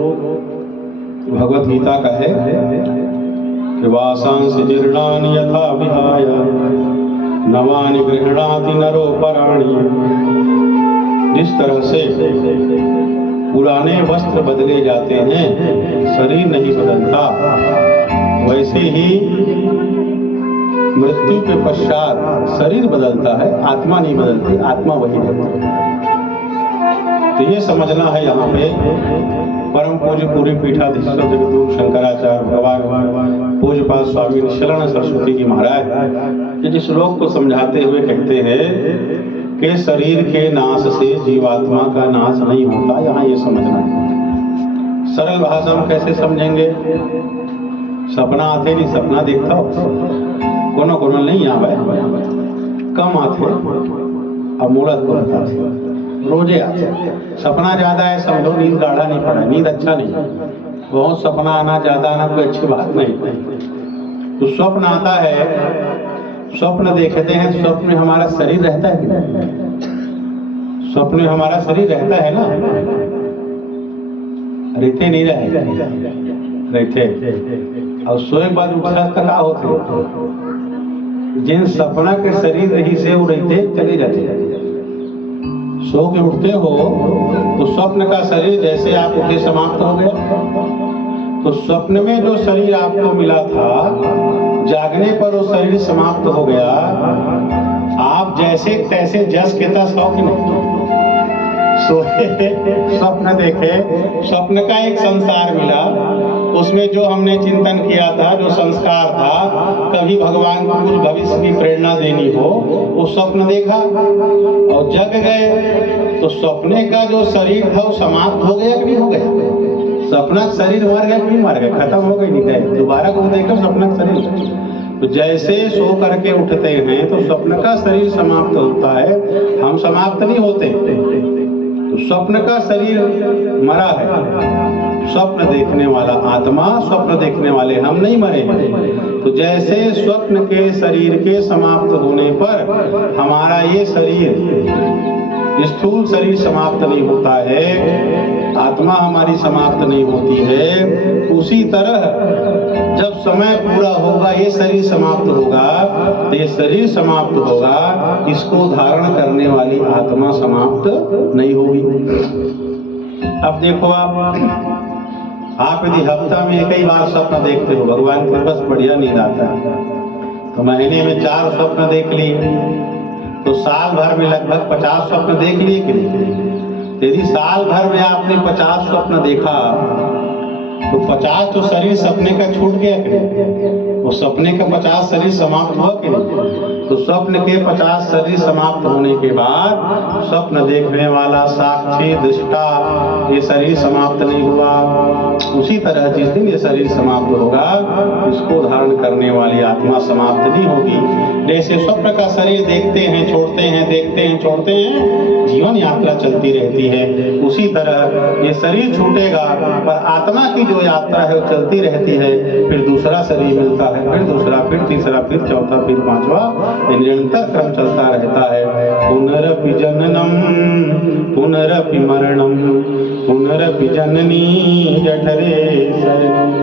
भगवत गीता का है कि वासांसि जीर्णानि यथा विहाय नवानि गृह्णाति नरोपराणि, जिस तरह से पुराने वस्त्र बदले जाते हैं, शरीर नहीं बदलता, वैसे ही मृत्यु के पश्चात शरीर बदलता है, आत्मा नहीं बदलती, आत्मा वही रहती है। तो ये समझना है यहाँ पे परम पूज्य पूरी पीठाधीश्वर जगद्गुरु शंकराचार्य भगवान पूज्यपाद स्वामी शरण सरस्वती जी महाराज जिस श्लोक को समझाते हुए कहते हैं कि शरीर के नाश से जीवात्मा का नाश नहीं होता। यहाँ ये समझना है। सरल भाषा में कैसे समझेंगे? सपना आते नहीं, सपना देखता हो कोनो कोनो नहीं आवे, कम आते अब मूर्त को बताते, रोजे आते। सपना ज्यादा है समझो, नींद गाढ़ा नहीं पड़ा, नींद अच्छा नहीं, बहुत सपना आना ज्यादा आना कोई अच्छी बात नहीं। तो स्वप्न आता है, स्वप्न देखते हैं, स्वप्न में हमारा शरीर रहता है, स्वप्न में हमारा शरीर रहता है ना, रहते नहीं रहते। और सोए बाद उठा तक होते, जिन सपना के शरीर रही से वो रहते चले जाते। सो के उठते हो तो स्वप्न का शरीर जैसे आप उठे समाप्त हो गया। तो स्वप्न में जो शरीर आपको मिला था, जागने पर वो शरीर समाप्त हो गया। आप जैसे तैसे जस के तस हो कि नहीं? सोए, स्वप्न देखे, स्वप्न का एक संसार मिला, उसमें जो हमने चिंतन किया था, जो संस्कार था, कभी भगवान को कुछ भविष्य की प्रेरणा देनी हो, वो स्वप्न देखा और जग गए। तो स्वप्ने का जो शरीर था वो समाप्त हो गया कि नहीं हो गया? सपना शरीर मर गया कि नहीं मर गया? खत्म हो गई, नहीं गए, दोबारा को देखो सपना शरीर। तो जैसे सो करके उठते हैं तो स्वप्न का शरीर समाप्त होता है, हम समाप्त नहीं होते। तो स्वप्न का शरीर मरा है, स्वप्न देखने वाला आत्मा, स्वप्न देखने वाले हम नहीं मरे। तो जैसे स्वप्न के शरीर के समाप्त होने पर हमारा ये शरीर, स्थूल शरीर समाप्त नहीं होता है, आत्मा हमारी समाप्त नहीं होती है, उसी तरह जब समय पूरा होगा, ये शरीर समाप्त होगा, तो ये शरीर समाप्त होगा, इसको धारण करने वाली आत्मा समाप्त नहीं होगी। अब देखो आप यदि हफ्ता में कई बार स्वप्न देखते हो, भगवान के बस बढ़िया नींद आता है, तो महीने में 4 स्वप्न देख लिए, तो साल भर में लगभग 50 स्वप्न देख लिए कि नहीं? यदि साल भर में आपने 50 स्वप्न देखा तो 50 तो शरीर सपने का छूट गया कि नहीं? वो सपने का 50 शरीर समाप्त हुआ कि नहीं? तो स्वप्न के 50 शरीर समाप्त होने के बाद स्वप्न देखने वाला साक्षी दृष्टा ये शरीर समाप्त नहीं हुआ। उसी तरह जिस दिन ये शरीर समाप्त होगा, इसको धारण करने वाली आत्मा समाप्त नहीं होगी। जैसे स्वप्न का शरीर देखते हैं छोड़ते हैं, देखते हैं छोड़ते हैं, जीवन यात्रा चलती रहती है, उसी तरह ये शरीर छूटेगा पर आत्मा की जो यात्रा है वो चलती रहती है। फिर दूसरा शरीर मिलता है, फिर दूसरा, फिर तीसरा, फिर चौथा, फिर पांचवा, निरंतर क्रम चलता रहता है। पुनरपि जननम पुनरपि मरणम पुनरपि जननी जठरे शयनम।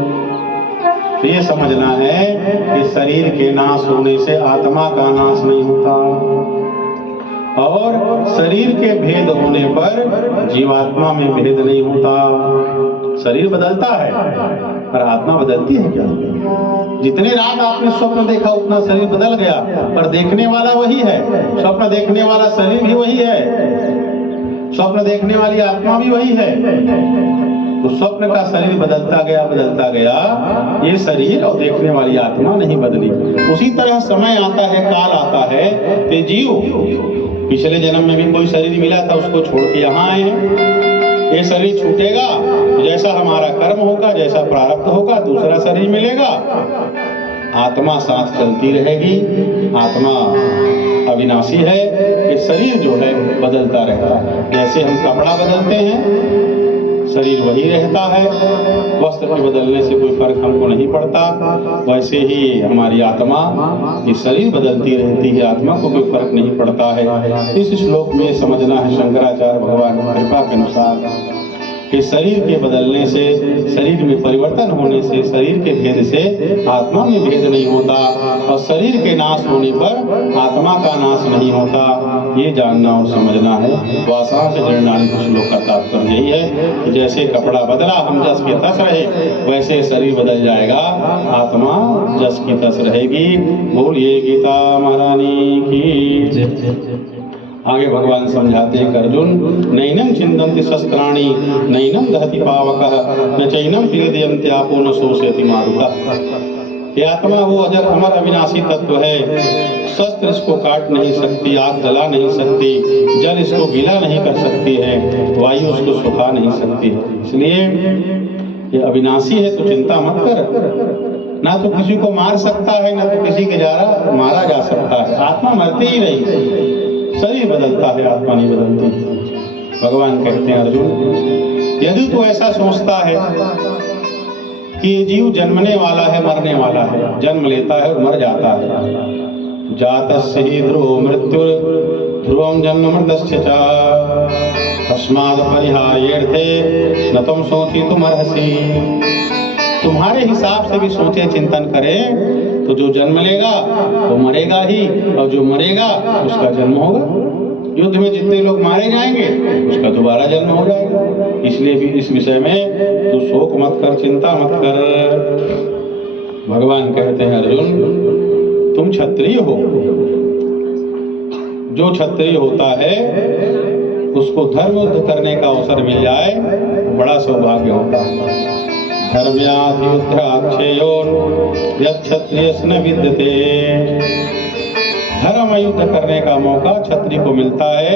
तो ये समझना है कि शरीर के नाश होने से आत्मा का नाश नहीं होता, और शरीर के भेद होने पर जीवात्मा में भेद नहीं होता। शरीर बदलता है पर आत्मा बदलती है क्या? जितने रात आपने स्वप्न देखा उतना शरीर बदल गया, पर देखने वाला वही है। स्वप्न देखने वाला शरीर भी वही है, स्वप्न देखने वाली आत्मा भी वही है। तो स्वप्न का शरीर बदलता गया, ये शरीर और देखने वाली आत्मा नहीं बदली। उसी तरह समय आता है, काल आता है कि जीव पिछले जन्म में भी कोई शरीर मिला था, उसको छोड़ के यहाँ आए हैं। ये शरीर छूटेगा, जैसा हमारा कर्म होगा, जैसा प्रारब्ध होगा, दूसरा शरीर मिलेगा। आत्मा सांस चलती रहेगी, आत्मा अविनाशी है। ये शरीर जो है बदलता रहता है। जैसे हम कपड़ा बदलते हैं, शरीर वही रहता है, वस्त्र के बदलने से कोई फर्क हमको नहीं पड़ता, वैसे ही हमारी आत्मा, ये शरीर बदलती रहती है, आत्मा को कोई फर्क नहीं पड़ता है। इस श्लोक में समझना है शंकराचार्य भगवान की कृपा के अनुसार कि शरीर के बदलने से, शरीर में परिवर्तन होने से, शरीर के भेद से आत्मा में भेद नहीं होता, और शरीर के नाश होने पर आत्मा का नाश नहीं होता। ये जानना और समझना है। वासना से जड़नाली कुछ लोग का तात्पर्य यही है कि जैसे कपड़ा बदला, हम जस के तस रहे, वैसे शरीर बदल जाएगा, आत्मा जस की तस रहेगी। बोलिए गीता महारानी की। आगे भगवान समझाते हैं, अर्जुन नैनम चिंतन्ति शस्त्राणि नैनम दहति पावकः न चैनम क्लेदयन्ति आपो न शोषयति मारुतः। ये आत्मा वो अजर अमर अविनाशी तत्व है। शस्त्र इसको काट नहीं सकती, आग जला नहीं सकती, जल इसको गीला नहीं कर सकती है, वायु उसको सुखा नहीं सकती। इसलिए ये अविनाशी है, तो चिंता मत कर। ना तो किसी को मार सकता है, ना तो किसी के द्वारा मारा जा सकता है। आत्मा मरती ही नहीं, शरीर बदलता है, आत्मा नहीं बदलती। भगवान कहते हैं, अर्जुन यदि तू ऐसा सोचता है कि जीव जन्मने वाला है, मरने वाला है, जन्म लेता है और मर जाता है, जातस्य हि ध्रुवो मृत्यु ध्रुवं जन्म मृतस्य च तस्माद् परिहार्यर्थे न तुम शोचितुमर्हसि। तुम्हारे हिसाब से भी सोचे, चिंतन करें तो जो जन्म लेगा वो मरेगा ही, और जो मरेगा उसका जन्म होगा। युद्ध में जितने लोग मारे जाएंगे उसका दोबारा जन्म हो जाएगा। इसलिए भी इस विषय में तू शोक मत कर, चिंता मत कर। भगवान कहते हैं, अर्जुन तुम क्षत्रिय हो। जो क्षत्रिय होता है उसको धर्म युद्ध करने का अवसर मिल जाए, बड़ा सौभाग्य होता है। धर्म्याधियुद्धाक्षेयो यक्षत्रियस्य न विद्यते। धर्म युद्ध करने का मौका क्षत्रिय को मिलता है,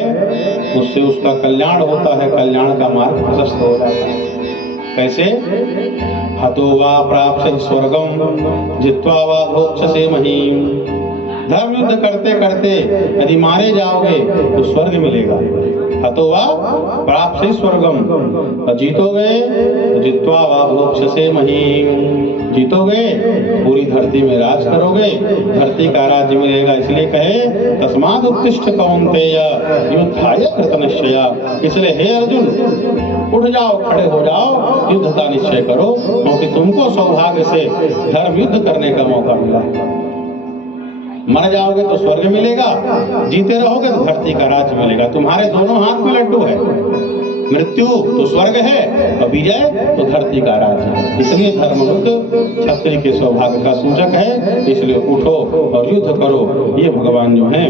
उससे उसका कल्याण होता है, कल्याण का मार्ग प्रशस्त हो जाता है। कैसे? हतो वा प्राप्स्यति स्वर्गम जित्वा वा भोक्ष्यसे महीम। धर्म युद्ध करते करते यदि मारे जाओगे तो स्वर्ग मिलेगा। हतो वा प्राप्स्यति स्वर्गम, जीतोगे तो जित्वा वा भोक्ष्यसे महीम, जीतोगे पूरी धरती में राज करोगे, धरती का राज्य मिलेगा। इसलिए कहे तस्माद् उत्तिष्ठ कौन्तेय युद्धाय कृतनिश्चया। इसलिए हे अर्जुन उठ जाओ, खड़े हो जाओ, युद्ध का निश्चय करो, क्योंकि तुमको सौभाग्य से धर्म युद्ध करने का मौका मिला। मर जाओगे तो स्वर्ग मिलेगा, जीते रहोगे तो धरती का राज्य मिलेगा। तुम्हारे दोनों हाथ में लड्डू है, मृत्यु तो स्वर्ग है और विजय तो धरती का राज्य है। इसलिए धर्म युद्ध क्षत्रिय के सौभाग्य का सूचक है। इसलिए उठो और युद्ध करो। ये भगवान जो है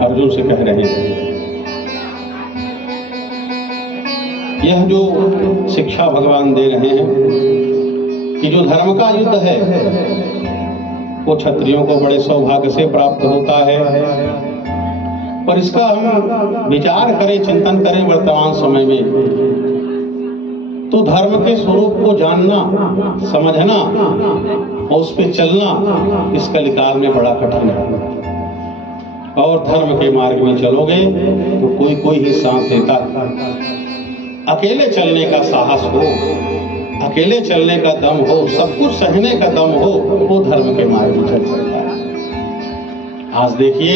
अर्जुन से कह रहे हैं। यह जो शिक्षा भगवान दे रहे हैं कि जो धर्म का युद्ध है वो क्षत्रियों को बड़े सौभाग्य से प्राप्त होता है। पर इसका हम विचार करें, चिंतन करें वर्तमान समय में, तो धर्म के स्वरूप को जानना, समझना और उस पर चलना इस कलिकाल में बड़ा कठिन है। और धर्म के मार्ग में चलोगे तो कोई कोई ही साथ देता। अकेले चलने का साहस हो, अकेले चलने का दम हो, सब कुछ सहने का दम हो, वो धर्म के मार्ग में चल सकता है। आज देखिए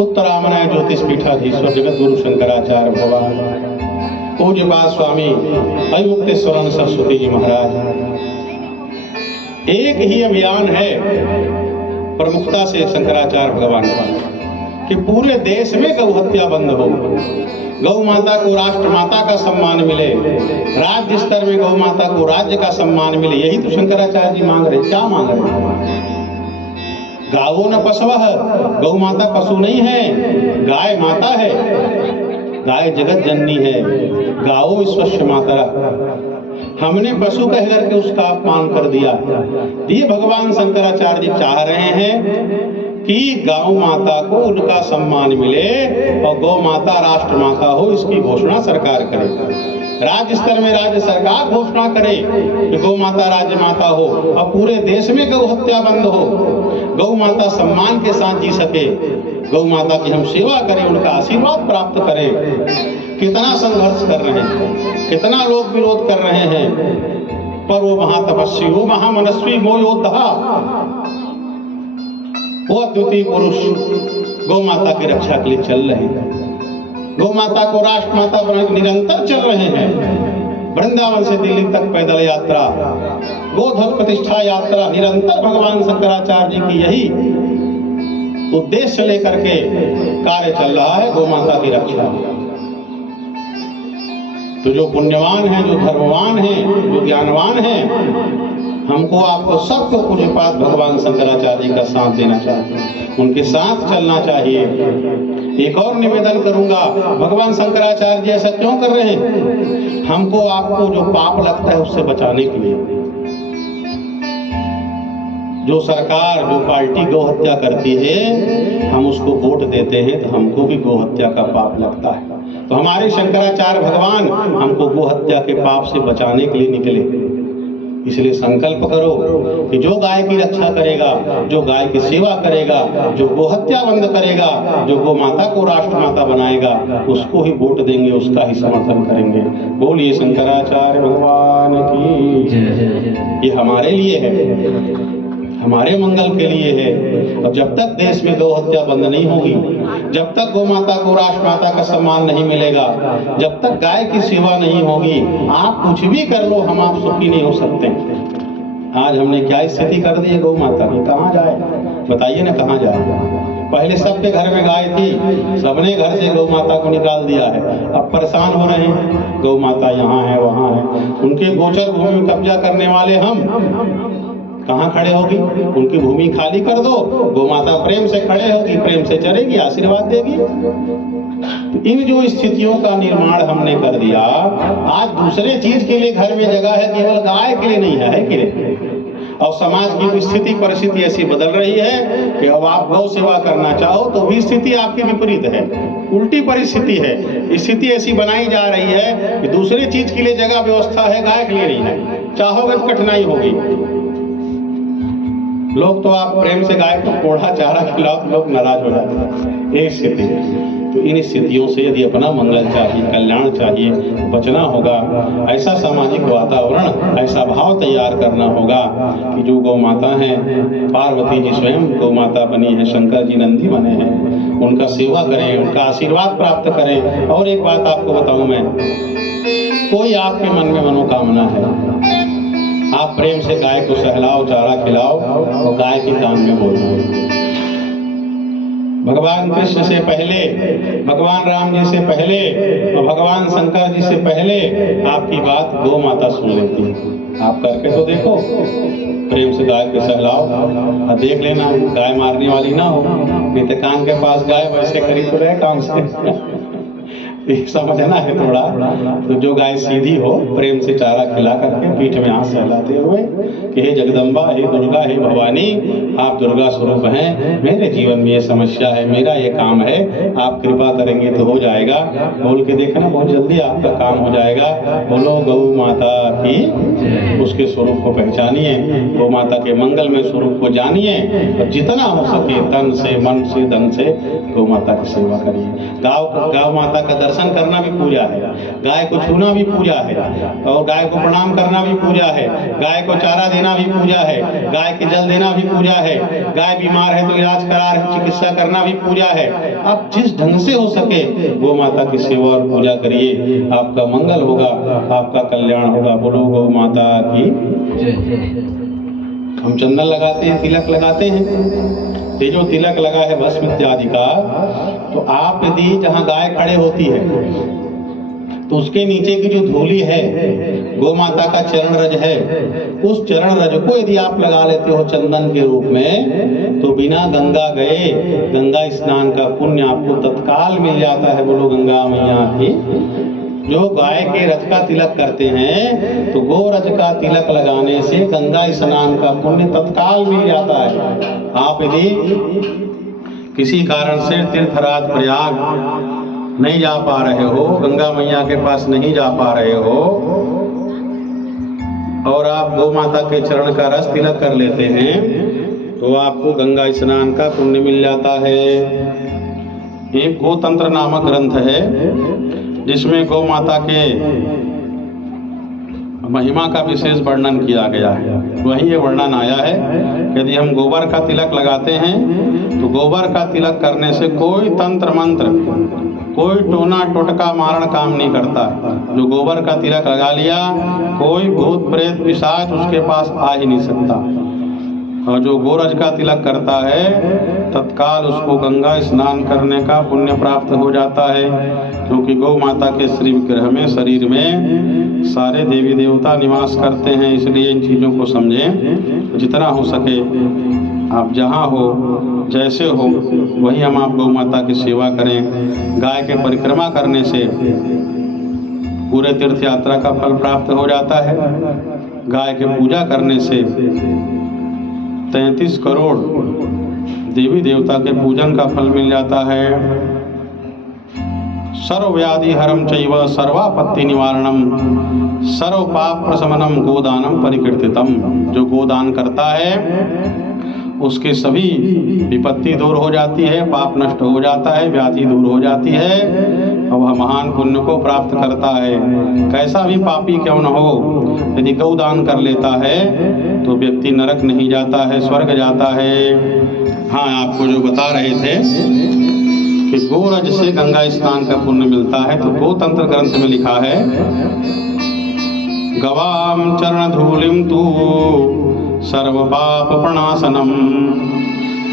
उत्तरामनाय ज्योतिष पीठाधीश्वर जगत गुरु शंकराचार्य भगवान पूज्यपाद स्वामी अयुक्तेश्वरानंद सरस्वती जी महाराज एक ही अभियान है प्रमुखता से शंकराचार्य भगवान का कि पूरे देश में गौ हत्या बंद हो, गौ माता को राष्ट्र माता का सम्मान मिले, राज्य स्तर में गौ माता को राज्य का सम्मान मिले। यही तो शंकराचार्य जी मांग रहे। क्या मांग रहे? गावो न पशवः, गौ माता पशु नहीं है, गाय माता है, गाय जगत जननी है। गावो विश्वस्य मातरा। हमने पशु कह करके उसका अपमान कर दिया। ये भगवान शंकराचार्य जी चाह रहे हैं कि गौ माता को उनका सम्मान मिले और गौ माता राष्ट्र माता हो, इसकी घोषणा सरकार करे। राज्य स्तर में राज्य सरकार घोषणा करे कि गौ माता राज्य माता हो और पूरे देश में गौ हत्या बंद हो, गौ माता सम्मान के साथ जी सके, गौ माता की हम सेवा करें, उनका आशीर्वाद प्राप्त करें। कितना संघर्ष कर रहे हैं, कितना लोग विरोध कर रहे हैं, पर वो महातपस्वी, वो महामनस्वी, वो योद्धा, वो अद्वितीय पुरुष गौ माता की रक्षा के लिए चल रहे हैं, गौ माता को राष्ट्र माता बनाने निरंतर चल रहे हैं। वृंदावन से दिल्ली तक पैदल यात्रा, गोध्वज प्रतिष्ठा यात्रा, निरंतर भगवान शंकराचार्य जी की यही उद्देश्य लेकर के कार्य चल रहा है, गौ माता की रक्षा। तो जो पुण्यवान है, जो धर्मवान है, जो ज्ञानवान है, हमको आपको सबको पूज्यपाद भगवान शंकराचार्य जी का साथ देना चाहिए, उनके साथ चलना चाहिए। एक और निवेदन करूंगा, भगवान शंकराचार्य जी ऐसा क्यों कर रहे हैं? हमको आपको जो पाप लगता है उससे बचाने के लिए। जो सरकार, जो पार्टी गौ हत्या करती है, हम उसको वोट देते हैं तो हमको भी गौ हत्या का पाप लगता है। तो हमारे शंकराचार्य भगवान हमको गो हत्या के पाप से बचाने के लिए निकले। इसलिए संकल्प करो कि जो गाय की रक्षा करेगा, जो गाय की सेवा करेगा, जो गो हत्या बंद करेगा, जो गो माता को राष्ट्र माता बनाएगा, उसको ही वोट देंगे, उसका ही समर्थन करेंगे। बोलिए शंकराचार्य भगवान की। ये हमारे लिए है, हमारे मंगल के लिए है। और जब तक देश में गौ हत्या बंद नहीं होगी, जब तक गौ माता को राष्ट्र माता का सम्मान नहीं मिलेगा, जब तक गाय की सेवा नहीं होगी, आप कुछ भी कर लो, हम आप सुखी नहीं हो सकते। आज हमने क्या स्थिति कर दी है गौ माता की? कहाँ जाए बताइए ना, कहाँ जाए? पहले सबके घर में गाय थी, सबने घर से गौ माता को निकाल दिया है। अब परेशान हो रहे हैं, गौ माता यहाँ है वहाँ है। उनके गोचर भूमि में कब्जा करने वाले हम कहाँ खड़े होगी? उनकी भूमि खाली कर दो, गौ माता प्रेम से खड़े होगी, प्रेम से चलेगी, आशीर्वाद देगी। इन जो स्थितियों का निर्माण हमने कर दिया, आज दूसरे चीज के लिए घर में जगह है, केवल गाय के लिए नहीं है कि नहीं? और समाज की स्थिति परिस्थिति ऐसी बदल रही है कि अब आप गौ सेवा करना चाहो तो भी स्थिति आपकी विपरीत है, उल्टी परिस्थिति है। स्थिति ऐसी बनाई जा रही है कि दूसरे चीज के लिए जगह व्यवस्था है, गाय के लिए नहीं है। चाहोगे तो कठिनाई होगी। लोग तो आप प्रेम से गाय को कोढ़ा चारा खिलाओ तो लोग नाराज हो जाते हैं। एक स्थिति। तो इन स्थितियों से यदि अपना मंगल चाहिए, कल्याण चाहिए, बचना होगा। ऐसा सामाजिक वातावरण, ऐसा भाव तैयार करना होगा कि जो गौ माता है, पार्वती जी स्वयं गौ माता बनी है, शंकर जी नंदी बने हैं, उनका सेवा करें, उनका आशीर्वाद प्राप्त करें। और एक बात आपको बताऊं मैं, कोई आपके मन में मनोकामना है, आप प्रेम से गाय को सहलाओ, चारा खिलाओ और गाय की कान में बोलो। भगवान कृष्ण से पहले, भगवान राम जी से पहले और भगवान शंकर जी से पहले आपकी बात गौ माता सुन लेती है। आप करके तो देखो, प्रेम से गाय को सहलाओ और देख लेना गाय मारने वाली ना हो। नहीं तो कान के पास गाय वैसे करी तो रहे काम से। समझना है थोड़ा। तो जो गाय सीधी हो, प्रेम से चारा खिला करके पीठ में हाथ सहलाते हुए कि हे जगदम्बा, हे दुर्गा, हे भवानी, आप दुर्गा स्वरूप हैं, मेरे जीवन में ये समस्या है, मेरा ये काम है, आप कृपा करेंगे तो हो जाएगा। बोल के देखना, बहुत जल्दी आपका काम हो जाएगा। बोलो गौ माता की। उसके स्वरूप को पहचानिए, गौ माता के मंगलमय स्वरूप को जानिए और जितना हो सके तन से, मन से, धन से गौ माता की सेवा करिए। गौ माता का दर्शन करना भी पूजा है, गाय को छूना भी पूजा है, और गाय को प्रणाम करना भी पूजा है, गाय को चारा देना भी पूजा है, गाय के जल देना भी पूजा है, गाय बीमार है तो इलाज करा, चिकित्सा करना भी पूजा है। आप जिस ढंग से हो सके गौ माता की सेवा और पूजा करिए, आपका मंगल होगा, आपका कल्याण होगा। बोलो गौ माता की। हम चंदन लगाते हैं, तिलक लगाते हैं। ये जो तिलक लगा है भस्म इत्यादि का, तो आप यदि जहाँ गाय खड़े होती है तो उसके नीचे की जो धूली है, गौ माता का चरण रज है, उस चरण रज को यदि आप लगा लेते हो चंदन के रूप में, तो बिना गंगा गए गंगा स्नान का पुण्य आपको तत्काल मिल जाता है। बोलो गंगा मैया की। जो गाय के रज का तिलक करते हैं तो गो रज का तिलक लगाने से गंगा स्नान का पुण्य तत्काल मिल जाता है। आप यदि किसी कारण से तीर्थराज प्रयाग नहीं जा पा रहे हो, गंगा मैया के पास नहीं जा पा रहे हो, और आप गौ माता के चरण का रस तिलक कर लेते हैं, तो आपको गंगा स्नान का पुण्य मिल जाता है। एक गोतंत्र नामक ग्रंथ है जिसमें गौ माता के महिमा का विशेष वर्णन किया गया है। वही ये वर्णन आया है, यदि हम गोबर का तिलक लगाते हैं तो गोबर का तिलक करने से कोई तंत्र मंत्र, कोई टोना टोटका मारण काम नहीं करता। जो गोबर का तिलक लगा लिया, कोई भूत प्रेत पिशाच उसके पास आ ही नहीं सकता। और जो गोरज का तिलक करता है, तत्काल उसको गंगा स्नान करने का पुण्य प्राप्त हो जाता है, क्योंकि गौ माता के श्री विग्रह में, शरीर में सारे देवी देवता निवास करते हैं। इसलिए इन चीज़ों को समझें। जितना हो सके आप जहाँ हो, जैसे हो, वही हम आप गौ माता की सेवा करें। गाय के परिक्रमा करने से पूरे तीर्थ यात्रा का फल प्राप्त हो जाता है। गाय के पूजा करने से 33 करोड़ देवी देवता के पूजन का फल मिल जाता है। सर्व व्याधि हरम चैव सर्वापत्ति निवारणम सर्व पाप प्रशमनम गोदानम परिकीर्तितम। जो गोदान करता है उसके सभी विपत्ति दूर हो जाती है, पाप नष्ट हो जाता है, व्याधि दूर हो जाती है, और वह महान पुण्य को प्राप्त करता है। कैसा भी पापी क्यों न हो, यदि गौदान कर लेता है तो व्यक्ति नरक नहीं जाता है, स्वर्ग जाता है। हाँ, आपको जो बता रहे थे कि गोरज से गंगा स्नान का पुण्य मिलता है, तो गोतंत्र ग्रंथ में लिखा है, गवाम चरण धूलिम तू सर्व पाप प्रणाशनम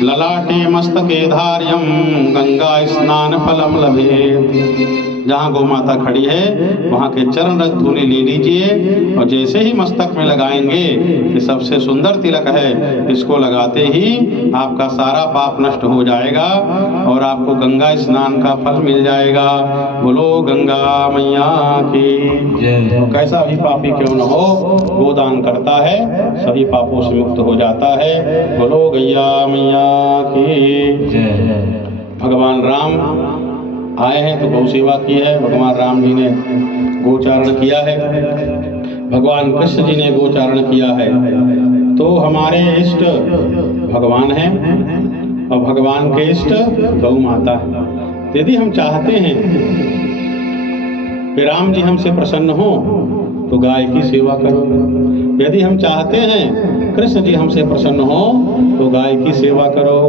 ललाटे मस्तके धार्यम गंगा स्नान फलम लभेत। जहाँ गौ माता खड़ी है वहाँ के चरण रज धूलि ले लीजिए, और जैसे ही मस्तक में लगाएंगे, ये सबसे सुंदर तिलक है, इसको लगाते ही आपका सारा पाप नष्ट हो जाएगा और आपको गंगा स्नान का फल मिल जाएगा। बोलो गंगा मैया की। तो कैसा भी पापी क्यों न हो, गोदान करता है सभी पापों से मुक्त हो जाता है। बोलो गैया मैया की। भगवान राम आए हैं तो गौ सेवा की है, भगवान राम जी ने गोचारण किया है, भगवान कृष्ण जी ने गोचारण किया है। तो हमारे इष्ट भगवान हैं और भगवान के इष्ट गौ माता है। यदि हम चाहते हैं कि राम जी हमसे प्रसन्न हो तो गाय की सेवा करो, यदि हम चाहते हैं कृष्ण जी हमसे प्रसन्न हो तो गाय की सेवा करो।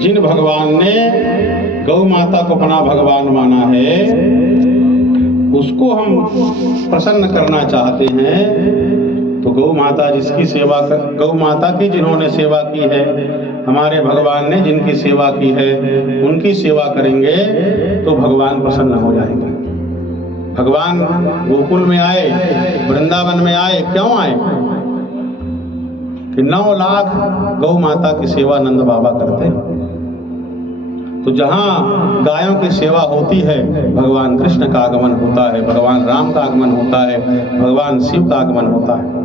जिन भगवान ने गौ माता को अपना भगवान माना है, उसको हम प्रसन्न करना चाहते हैं, तो गौ माता जिसकी सेवा कर, गौ माता की जिन्होंने सेवा की है, हमारे भगवान ने जिनकी सेवा की है, उनकी सेवा करेंगे तो भगवान प्रसन्न हो जाएंगे। भगवान गोकुल में आए, वृंदावन में आए, क्यों आए? कि 9 लाख गौ माता की सेवा नंद बाबा करते हैं। तो जहाँ गायों की सेवा होती है, भगवान कृष्ण का आगमन होता है, भगवान राम का आगमन होता है, भगवान शिव का आगमन होता है।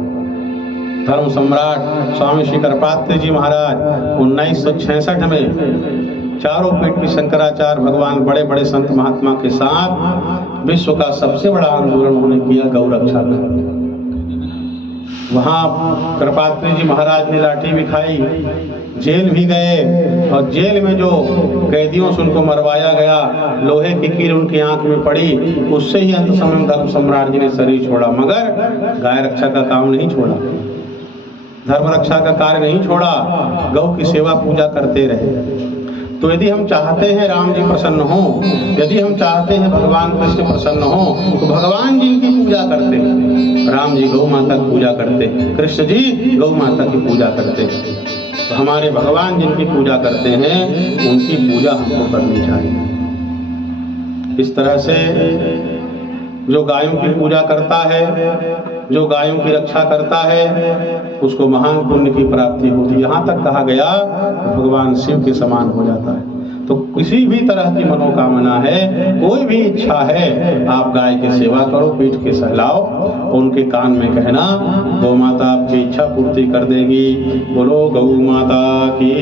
धर्म सम्राट स्वामी श्री करपात्री जी महाराज 1966 में चारों पीठ की शंकराचार्य भगवान बड़े बड़े संत महात्मा के साथ विश्व का सबसे बड़ा आंदोलन उन्होंने किया, गौ रक्षा का। वहाँ कृपात्री जी महाराज ने लाठी भी खाई, जेल भी गए, और जेल में जो कैदियों से उनको मरवाया गया, लोहे की कील उनकी आंख में पड़ी, उससे ही अंत समय में धर्म सम्राट जी ने शरीर छोड़ा, मगर गाय रक्षा का काम नहीं छोड़ा, धर्म रक्षा का कार्य नहीं छोड़ा, गौ की सेवा पूजा करते रहे। तो यदि हम चाहते हैं राम जी प्रसन्न हो, यदि हम चाहते हैं भगवान कृष्ण प्रसन्न हो, तो भगवान जी की पूजा करते, राम जी गौ माता की पूजा करते, कृष्ण जी गौ माता की पूजा करते। तो हमारे भगवान जिनकी पूजा करते हैं उनकी पूजा हमको करनी चाहिए। इस तरह से जो गायों की पूजा करता है, जो गायों की रक्षा करता है, उसको महान पुण्य की प्राप्ति होती है। यहाँ तक कहा गया भगवान शिव के समान हो जाता है। तो किसी भी तरह की मनोकामना है, कोई भी इच्छा है, आप गाय की सेवा करो, पीठ के सहलाओ, उनके कान में कहना, गौ माता आपकी इच्छा पूर्ति कर देगी। बोलो गौ माता की।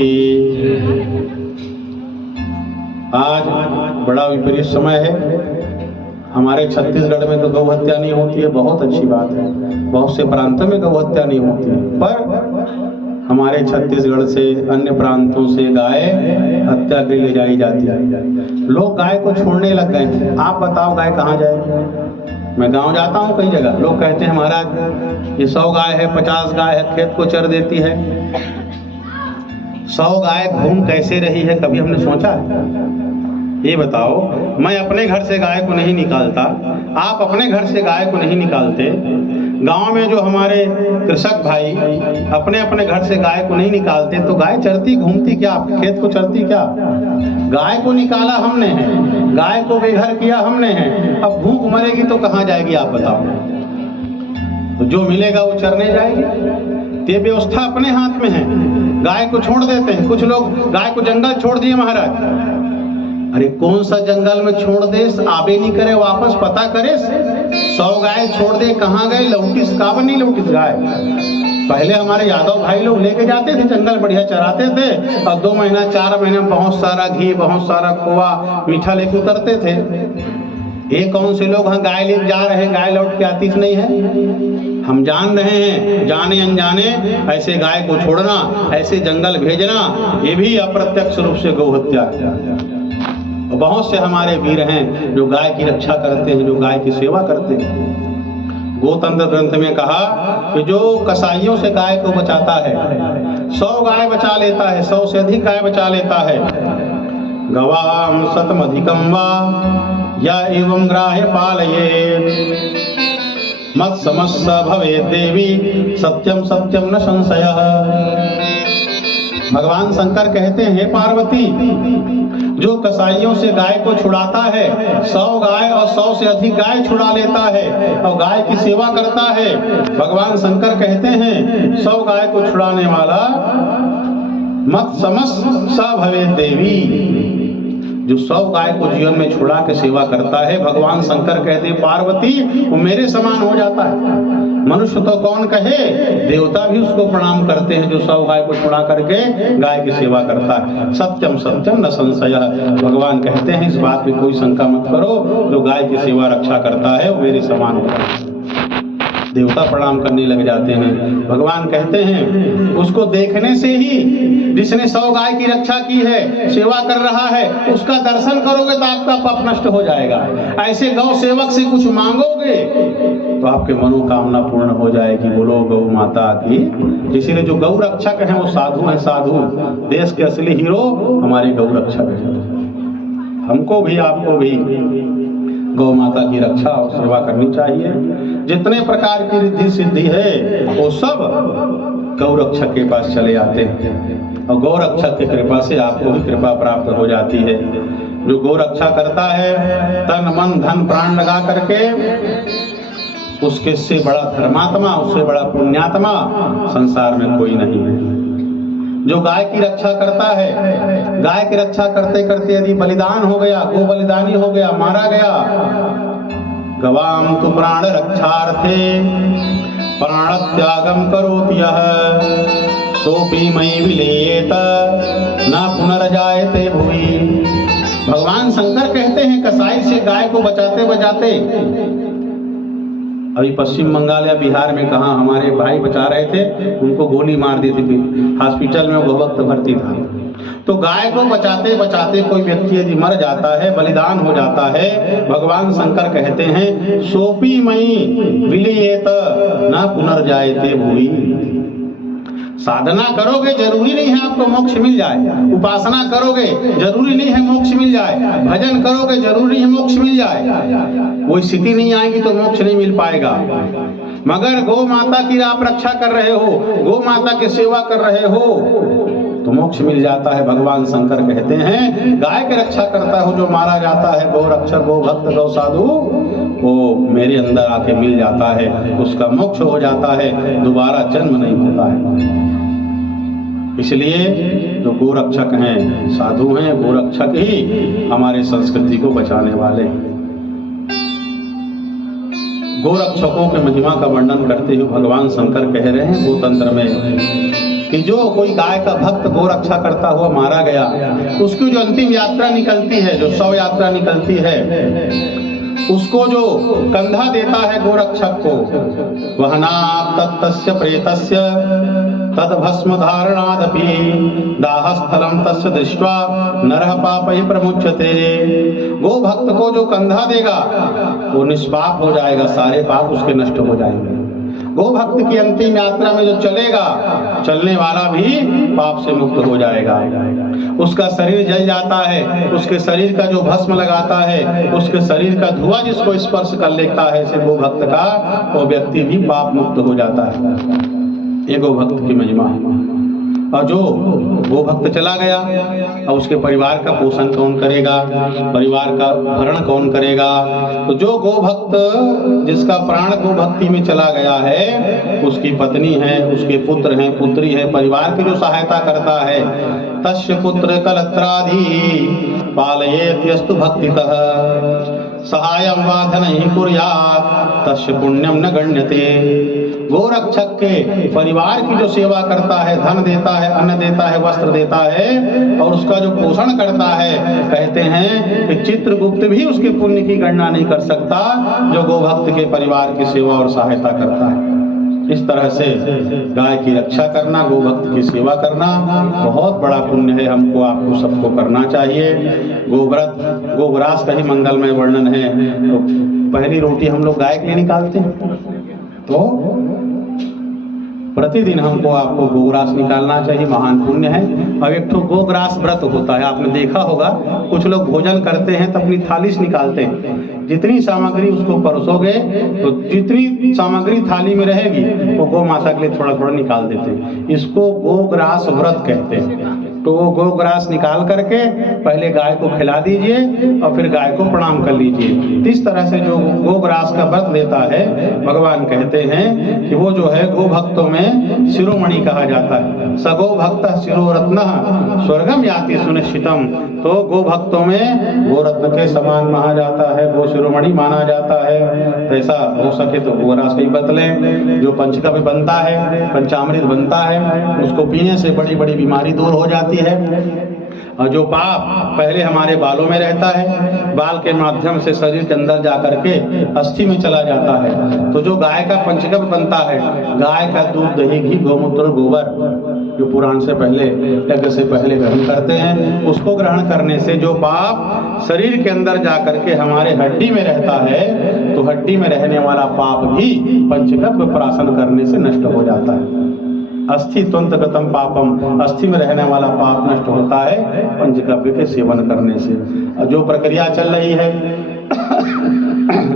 आज बड़ा विपरीत समय है। हमारे छत्तीसगढ़ में तो गौ हत्या नहीं होती है, बहुत अच्छी बात है। बहुत से प्रांतों में गौ हत्या नहीं होती है, पर हमारे छत्तीसगढ़ से अन्य प्रांतों से गाय हत्या के लिए ले जाई जाती है। लोग गाय को छोड़ने लग गए। आप बताओ गाय कहाँ जाएगी? मैं गांव जाता हूँ कई जगह, लोग कहते हैं महाराज ये 100 गाय है, 50 गाय है, खेत को चर देती है। 100 गाय घूम कैसे रही है, कभी हमने सोचा है? ये बताओ, मैं अपने घर से गाय को नहीं निकालता, आप अपने घर से गाय को नहीं निकालते, गांव में जो हमारे कृषक भाई अपने अपने घर से गाय को नहीं निकालते, तो गाय चरती घूमती क्या, खेत को चरती क्या? गाय को निकाला हमने है, गाय को बेघर किया हमने है, अब भूख मरेगी तो कहाँ जाएगी आप बताओ? तो जो मिलेगा वो चरने जाएगी। ये व्यवस्था अपने हाथ में है। गाय को छोड़ देते हैं, कुछ लोग गाय को जंगल छोड़ दिए महाराज। अरे कौन सा जंगल में छोड़ दे, आबे नहीं करे वापस, पता करे। 100 गाय छोड़ दे, कहाँ गए? लौटिस का बनी लौटिस गाय। पहले हमारे यादव भाई लोग लेके जाते थे जंगल, बढ़िया चराते थे, और 2 महीना 4 महीने में बहुत सारा घी, बहुत सारा खोआ मीठा लेके उतरते थे। ये कौन से लोग हाँ गाय लेके जा रहे हैं, गाय लौट के आती नहीं है। हम जान रहे हैं, जाने अनजाने ऐसे गाय को छोड़ना, ऐसे जंगल भेजना, ये भी अप्रत्यक्ष रूप से गौ हत्या है। बहुत से हमारे वीर हैं जो गाय की रक्षा करते हैं, जो गाय की सेवा करते हैं। गोतंत्र ग्रंथ में कहा कि जो कसाईयों से गाय को बचाता है, 100 गाय बचा लेता है, 100 से अधिक गाय बचा लेता है। गवाम शतमधिकं वा या एवं ग्राह्य पालयेत् मत्समस्य भवेत् देवी सत्यम सत्यम न संशयः। भगवान शंकर कहते हैं, पार्वती, जो कसाईयों से गाय को छुड़ाता है, 100 गाय और 100 से अधिक गाय छुड़ा लेता है और गाय की सेवा करता है, भगवान शंकर कहते हैं 100 गाय को छुड़ाने वाला मत समस स भवेत् देवी। जो 100 गाय को जीवन में छुड़ा के सेवा करता है, भगवान शंकर कहते हैं पार्वती वो मेरे समान हो जाता है। मनुष्य तो कौन कहे, देवता भी उसको प्रणाम करते हैं जो 100 गाय को छुड़ा करके गाय की सेवा करता है। सत्यम सत्यम न संशय। भगवान कहते हैं इस बात में कोई शंका मत करो, जो गाय की सेवा रक्षा करता है वो मेरे समान होता है। देवता प्रणाम करने लग जाते हैं। भगवान कहते हैं उसको देखने से ही, जिसने 100 गाय की रक्षा की है, सेवा कर रहा है, उसका दर्शन करोगे तो आपका पाप नष्ट हो जाएगा। ऐसे गौ सेवक से कुछ मांगोगे तो आपके मनोकामना पूर्ण हो जाएगी। बोलो गौ माता की। इसीलिए जो गौ रक्षक है वो साधु है, साधु। देश के असली हीरो हमारे गौ रक्षक है। हमको भी आपको भी गौ माता की रक्षा और सेवा करनी चाहिए। जितने प्रकार की रिद्धि सिद्धि है वो सब गौ रक्षक के पास चले आते हैं और गौ रक्षक की कृपा से आपको भी कृपा प्राप्त हो जाती है। जो गौ रक्षा करता है तन मन धन प्राण लगा करके, उसके से बड़ा धर्मात्मा, उससे बड़ा पुण्यात्मा संसार में कोई नहीं है। जो गाय की रक्षा करता है, गाय की रक्षा करते करते यदि बलिदान हो गया, गो बलिदानी हो गया, मारा गया, गवाम तु प्राण रक्षार्थे प्राण त्यागम करोति यः सोपि मयि विलीयेत न पुनर्जायते भुवि। भगवान शंकर कहते हैं कसाई से गाय को बचाते बचाते, अभी पश्चिम बंगाल या बिहार में कहा हमारे भाई बचा रहे थे, उनको गोली मार दी थी, हॉस्पिटल में वो वक्त भर्ती था। तो गाय को बचाते बचाते कोई व्यक्ति यदि मर जाता है, बलिदान हो जाता है, भगवान शंकर कहते हैं सोपी मई विलीयेत न पुनर्जायते भुवि। साधना करोगे जरूरी नहीं है आपको मोक्ष मिल जाए, उपासना करोगे जरूरी नहीं है मोक्ष मिल जाए, भजन करोगे जरूरी है मोक्ष मिल जाए। वो स्थिति नहीं आएगी तो मोक्ष नहीं मिल पाएगा। मगर गौ माता की आप रक्षा कर रहे हो, गौ माता की सेवा कर रहे हो तो मोक्ष मिल जाता है। भगवान शंकर कहते हैं गाय की रक्षा करता हो जो मारा जाता है, गौ रक्षक, गौ भक्त, गौ साधु, वो मेरे अंदर आके मिल जाता है, उसका मोक्ष हो जाता है, दोबारा जन्म नहीं होता है। इसलिए जो गो रक्षक हैं, साधु हैं, गो रक्षक ही हमारे संस्कृति को बचाने वाले हैं। गो रक्षकों के महिमा का वर्णन करते हुए भगवान शंकर कह रहे हैं गो तंत्र में कि जो कोई गाय का भक्त गो रक्षा करता हुआ मारा गया, उसकी जो अंतिम यात्रा निकलती है, जो शव यात्रा निकलती है, उसको जो कंधा देता है गोरक्षक को, वहना तत्तस्य प्रेतस्य तद भस्म धारणादपि दाहस्थलम तस्य दृष्ट्वा नरः पापैः प्रमुच्यते। गो भक्त को जो कंधा देगा वो निष्पाप हो जाएगा, सारे पाप उसके नष्ट हो जाएंगे। गो भक्त की अंतिम यात्रा में जो चलेगा, चलने वाला भी पाप से मुक्त हो जाएगा। उसका शरीर जल जाता है, उसके शरीर का जो भस्म लगाता है, उसके शरीर का धुआं जिसको स्पर्श कर लेता है से गो भक्त का, वो व्यक्ति भी पाप मुक्त हो जाता है। ये गो भक्त की महिमा है। और जो गो भक्त चला गया, और उसके परिवार का पोषण कौन करेगा, परिवार का भरण कौन करेगा? तो जो गो भक्त जिसका प्राण गो भक्ति में चला गया है, उसकी पत्नी है, उसके पुत्र हैं, पुत्री है, परिवार की जो सहायता करता है, तस्य पुत्र कलत्राधि पालयेत्यस्तु भक्तितः सहायं वा धनहि कुर्यात् तस्य पुण्यम न गण्यते। गोरक्षक के परिवार की जो सेवा करता है, धन देता है, अन्न देता है, वस्त्र देता है और उसका जो पोषण करता है, कहते हैं कि चित्रगुप्त भी उसके पुण्य की गणना नहीं कर सकता जो गोभक्त के परिवार की सेवा और सहायता करता है। इस तरह से गाय की रक्षा करना, गोभक्त की सेवा करना बहुत बड़ा पुण्य है। हमको आपको सबको करना चाहिए। गोव्रत, गोग्रास का ही मंगलमय वर्णन है। तो पहली रोटी हम लोग गाय के लिए निकालते हैं, तो प्रतिदिन हमको आपको गोग्रास निकालना चाहिए, महान पुण्य है। अब एक तो गोग्रास व्रत होता है, आपने देखा होगा, कुछ लोग भोजन करते हैं तो अपनी थाली से निकालते हैं। जितनी सामग्री उसको परोसोगे तो जितनी सामग्री थाली में रहेगी वो गौ माता के लिए थोड़ा थोड़ा निकाल देते हैं। इसको गोग्रास व्रत कहते हैं। तो वो गोग्रास निकाल करके पहले गाय को खिला दीजिए और फिर गाय को प्रणाम कर लीजिए। इस तरह से जो गोग्रास का व्रत लेता है, भगवान कहते हैं कि वो जो है गो भक्तों में शिरोमणि कहा जाता है। सगो भक्त शिरोरत्न स्वर्गम याति सुनिश्चितम। तो गो भक्तों में गो रत्न के समान माना जाता है, गो शिरोमणि माना जाता है। ऐसा हो सके तो गोग्रास का ही बदलें। जो पंचकव्य बनता है, पंचामृत बनता है, उसको पीने से बड़ी बड़ी बीमारी दूर हो जाती है। और जो पाप पहले हमारे बालों में रहता है, बाल के माध्यम से शरीर के अंदर जा करके अस्थि में चला जाता है। तो जो गाय का पंचकव्य बनता है, गाय का दूध, दही, घी, गौमूत्र, गोबर, जो पुराण से पहले, यज्ञ से पहले ग्रहण करते हैं, उसको ग्रहण करने से जो पाप शरीर के अंदर जा करके हमारे हड्डी में रहता है, तो हड्डी में रहने वाला पाप भी पंचकव्य प्राशन करने से नष्ट हो जाता है। अस्थि त्वंतगतम पापम, अस्थि में रहने वाला पाप नष्ट होता है पंचकव्य के सेवन करने से। जो प्रक्रिया चल रही है,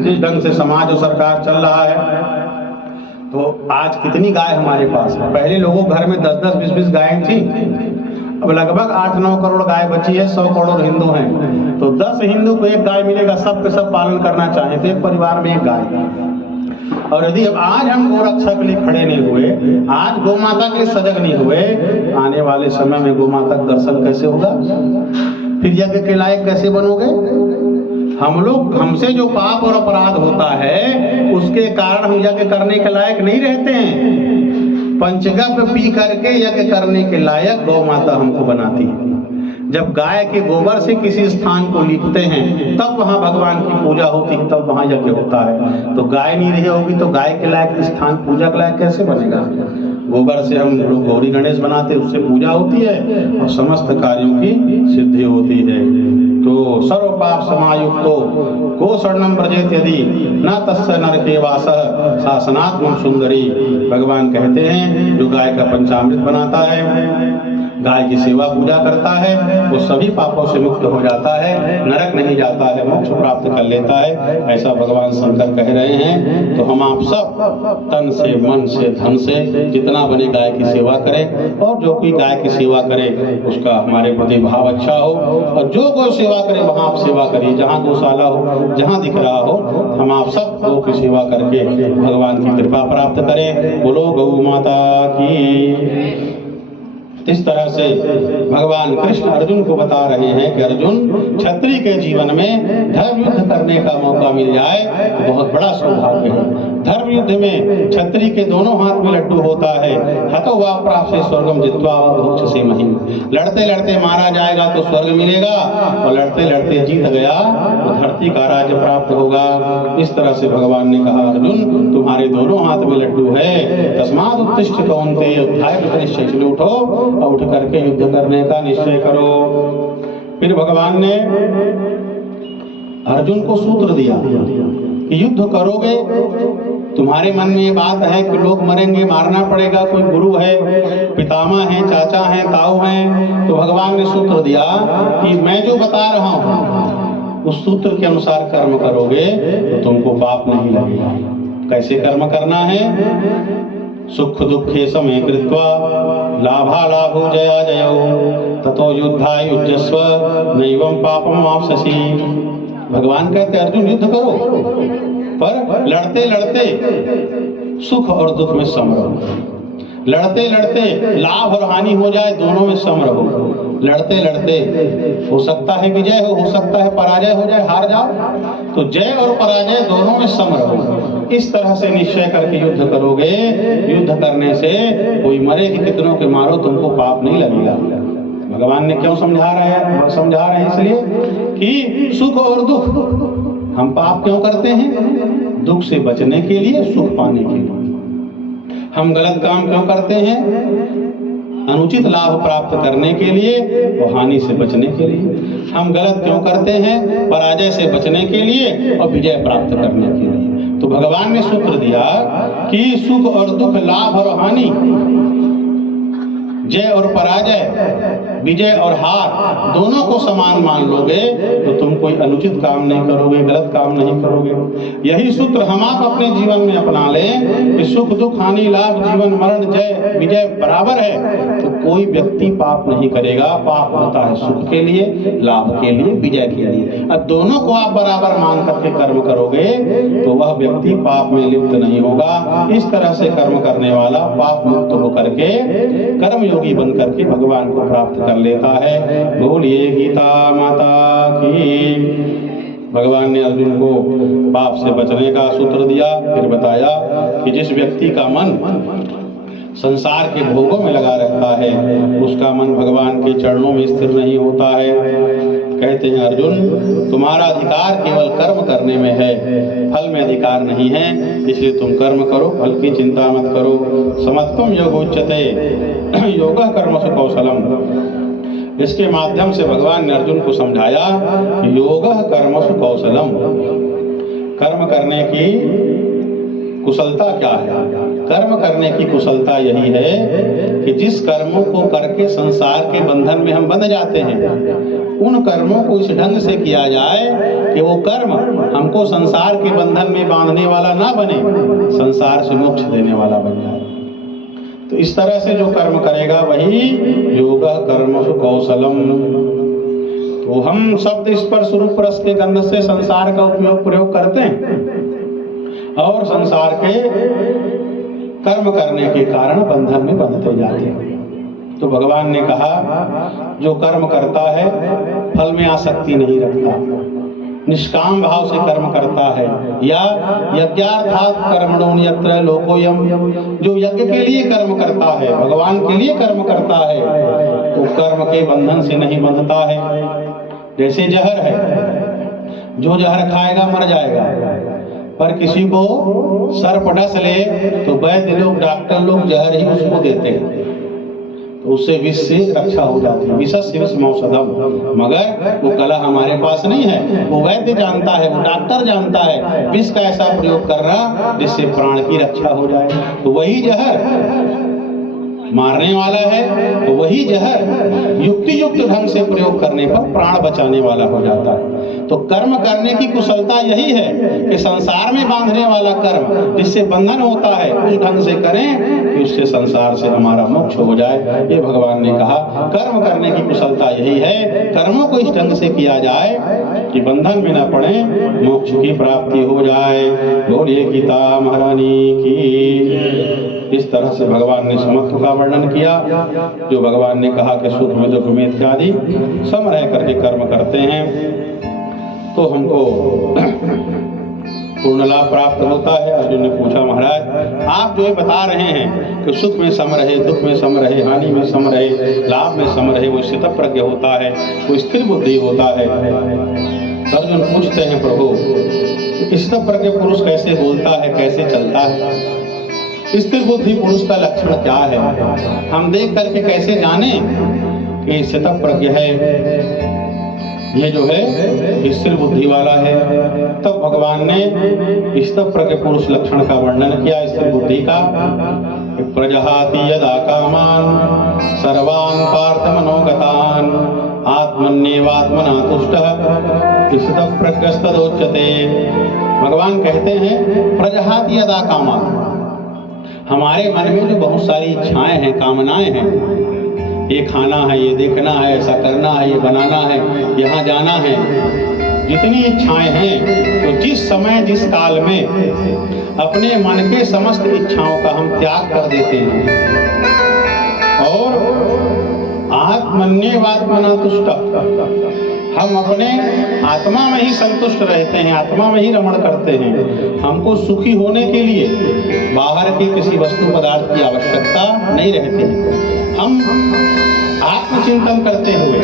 जिस ढंग से समाज और सरकार चल रहा है, तो आज कितनी गाय हमारे पास है। पहले लोगों घर में 10-10, 20-20 गायें थी, अब लगभग 8-9 करोड़ गाय बची है। 100 करोड़ हिंदू हैं, तो 10 हिंदू को एक गाय मिलेगा, सब के सब पालन करना चाहें तो एक परिवार में एक गाय। और यदि अब आज हम गोरक्षा के लिए खड़े नहीं हुए, आज गौ माता के लिए सजग नहीं हुए, आने वाले समय में गौ माता का दर्शन कैसे होगा? फिर यज्ञ के लायक कैसे बनोगे? हमसे जो पाप और अपराध होता है, उसके कारण हम यज्ञ करने के लायक नहीं रहते हैं। पंचगव्य पी करके यज्ञ करने के लायक गौ माता हमको बनाती है। जब गाय के गोबर से किसी स्थान को लीपते हैं, तब वहाँ भगवान की पूजा होती है, तब वहाँ यज्ञ होता है। तो गाय नहीं रही होगी तो गाय के लायक स्थान पूजा के लायक कैसे बनेगा? गोबर से हम लोग गौरी गणेश बनाते, उससे पूजा होती है और समस्त कार्यों की सिद्धि होती है। तो सर्व पाप समायुक्तो को शरणम व्रजेत यदि न तस्य नरके वासः सा सनातन सुंदरी। भगवान कहते हैं जो गाय का पंचामृत बनाता है, गाय की सेवा पूजा करता है, वो सभी पापों से मुक्त हो जाता है, नरक नहीं जाता है, मोक्ष प्राप्त कर लेता है। ऐसा भगवान शंकर कह रहे हैं। तो हम आप सब तन से, मन से, धन से जितना बने गाय की सेवा करें, और जो कोई गाय की सेवा करे उसका हमारे प्रति भाव अच्छा हो, और जो गौ सेवा करे वहाँ आप सेवा करिए, जहाँ गौशाला हो, जहाँ दिख रहा हो, हम आप सब गौ की सेवा करके भगवान की कृपा प्राप्त करें। बोलो गौ माता की। इस तरह से भगवान कृष्ण अर्जुन को बता रहे हैं कि अर्जुन, क्षत्रिय के जीवन में धर्म युद्ध करने का मौका मिल जाए तो बहुत बड़ा सौभाग्य है। धर्म युद्ध में क्षत्रिय के दोनों हाथ में लड्डू होता है। हतो वा प्राप्त स्वर्गम जित्वा भोक्ष से महिम। लड़ते लड़ते मारा जाएगा तो स्वर्ग मिलेगा, और लड़ते लड़ते जीत गया तो धरती का राज्य प्राप्त होगा। इस तरह से भगवान ने कहा, अर्जुन तुम्हारे दोनों हाथ में लड्डू है, तस्मात् उत्तिष्ठ कौन्तेय युद्धाय निश्चय। उठो और उठ करके युद्ध करने का निश्चय करो। फिर भगवान ने अर्जुन को सूत्र दिया कि युद्ध करोगे, तुम्हारे मन में ये बात है कि लोग मरेंगे, मारना पड़ेगा, कोई गुरु है, पितामह है, चाचा है, ताऊ है, तो भगवान ने सूत्र दिया कि मैं जो बता रहा हूँ उस सूत्र के अनुसार कर्म करोगे तो तुमको पाप नहीं लगेगा। कैसे कर्म करना है? सुख दुखे समय कृत्वा लाभालाभो जया जयो ततो युद्धाय युज्यस्व नैवं पापम वाप्स्यसि। भगवान कहते अर्जुन युद्ध करो, पर लड़ते लड़ते सुख और दुख में सम रहो। लड़ते लड़ते लाभ और हानि हो जाए, दोनों में सम रहो। लड़ते लड़ते हो सकता है विजय हो सकता है पराजय हो जाए, हार जाओ, तो जय और पराजय दोनों में सम रहो। इस तरह से निश्चय करके युद्ध करोगे। युद्ध करने से कोई मरे कि कितनों के मारो, तुमको पाप नहीं लगेगा। भगवान ने क्यों समझा रहे हैं इसलिए कि सुख और दुख, हम पाप क्यों करते हैं? दुख से बचने के लिए, सुख पाने के लिए। हम गलत काम क्यों करते हैं? अनुचित लाभ प्राप्त करने के लिए और हानि से बचने के लिए। हम गलत क्यों करते हैं? पराजय से बचने के लिए और विजय प्राप्त करने के लिए। तो भगवान ने सूत्र दिया कि सुख और दुख, लाभ और हानि, जय और पराजय, विजय और हार, दोनों को समान मान लोगे तो तुम कोई अनुचित काम नहीं करोगे, गलत काम नहीं करोगे। यही सूत्र हम आप अपने जीवन में अपना लें कि सुख दुख हानि लाभ जीवन मरण जय विजय बराबर है, तो कोई व्यक्ति पाप नहीं करेगा। पाप होता है सुख के लिए, लाभ के लिए, विजय के लिए। अब दोनों को आप बराबर मान करके कर्म करोगे तो वह व्यक्ति पाप में लिप्त नहीं होगा। इस तरह से कर्म करने वाला पाप मुक्त होकर के कर्म योगी बन करके भगवान को प्राप्त कर लेता है। बोलिए गीता माता की। भगवान ने अर्जुन को पाप से बचने का सूत्र दिया। फिर बताया कि जिस व्यक्ति का मन संसार के भोगों में लगा रहता है, उसका मन भगवान के चरणों में स्थिर नहीं होता है। कहते हैं अर्जुन, तुम्हारा अधिकार केवल कर्म करने में है, फल में अधिकार नहीं है, इसलिए तुम कर्म करो, फल की चिंता मत करो। समत्वम योगोच्यते योगः कर्मसु कौशलम। इसके माध्यम से भगवान ने अर्जुन को समझाया कि योगः कर्मसु कौशलम, कर्म करने की कुशलता क्या है? कर्म करने की कुशलता यही है कि जिस कर्मों को करके संसार के बंधन में हम बंध जाते हैं, उन कर्मों को इस ढंग से किया जाए कि वो कर्म हमको संसार के बंधन में बांधने वाला ना बने, संसार से मोक्ष देने वाला बन जाए। तो इस तरह से जो कर्म करेगा वही योगः कर्मसु कौशलम। तो हम शब्द स्पर्श रूप रस के गंध से संसार का प्रयोग करते हैं और संसार के कर्म करने के कारण बंधन में बंधते जाते हैं। तो भगवान ने कहा जो कर्म करता है फल में आसक्ति नहीं रखता, निष्काम भाव से कर्म करता है, या यज्ञार्थात् कर्मणो यत्र लोकोयम, जो यज्ञ के लिए कर्म करता है, भगवान के लिए कर्म करता है, तो कर्म के बंधन से नहीं बंधता है। जैसे जहर है, जो जहर खाएगा मर जाएगा, पर किसी को सर्प डस ले तो वैद्य लोग, डॉक्टर लोग जहर ही उसको देते हैं। तो उससे विष से रक्षा हो जाती है। विषस्य विषम औषधम, मगर वो कला हमारे पास नहीं है। वो वैद्य जानता है, वो डॉक्टर जानता है विष का ऐसा प्रयोग कर रहा जिससे प्राण की रक्षा हो जाए। तो वही जहर मारने वाला है, तो वही जहर युक्ति युक्त ढंग से प्रयोग करने पर प्राण बचाने वाला हो जाता है। तो कर्म करने की कुशलता यही है कि संसार में बांधने वाला कर्म जिससे बंधन होता है उस ढंग से करें कि उससे संसार से हमारा मोक्ष हो जाए। ये भगवान ने कहा कर्म करने की कुशलता यही है, कर्मों को इस ढंग से किया जाए कि बंधन में न पड़े, मोक्ष की प्राप्ति हो जाए। बोलिए गीता महारानी की। इस तरह से भगवान ने समत्व का वर्णन किया, जो भगवान ने कहा कि सुख में दुख में इत्यादि सम रह करके कर्म करते हैं तो हमको पूर्ण लाभ प्राप्त होता है। अर्जुन ने पूछा महाराज आप जो ये बता रहे हैं कि सुख में सम रहे, दुख में सम रहे, हानि में सम रहे, लाभ में सम रहे, वो स्थितप्रज्ञ होता है, वो स्थिर बुद्धि होता है। अर्जुन पूछते हैं प्रभु स्थितप्रज्ञ पुरुष कैसे बोलता है, कैसे चलता है? स्थिर बुद्धि पुरुष का लक्षण क्या है? हम देख करके कैसे जाने कि स्थितप्रज्ञ है, ये जो है स्थिर बुद्धि वाला है? तब भगवान ने स्थितप्रज्ञ पुरुष लक्षण का वर्णन किया स्थिर बुद्धि का। प्रजहाति यदा कामान सर्वान् पार्थ मनोगतान् आत्मन्येवात्मना तुष्टः स्थितप्रज्ञस्तदोच्यते। भगवान कहते हैं प्रजहाति यदा कामान, हमारे मन में जो बहुत सारी इच्छाएं हैं, कामनाएं हैं, ये खाना है, ये देखना है, ऐसा करना है, ये बनाना है, यहाँ जाना है, जितनी इच्छाएं हैं, तो जिस समय जिस काल में अपने मन के समस्त इच्छाओं का हम त्याग कर देते हैं और आत्मन्येवात्मना तुष्ट, हम अपने आत्मा में ही संतुष्ट रहते हैं, आत्मा में ही रमण करते हैं। हमको सुखी होने के लिए बाहर के किसी वस्तु पदार्थ की आवश्यकता नहीं रहती। हम आत्मचिंतन करते हुए,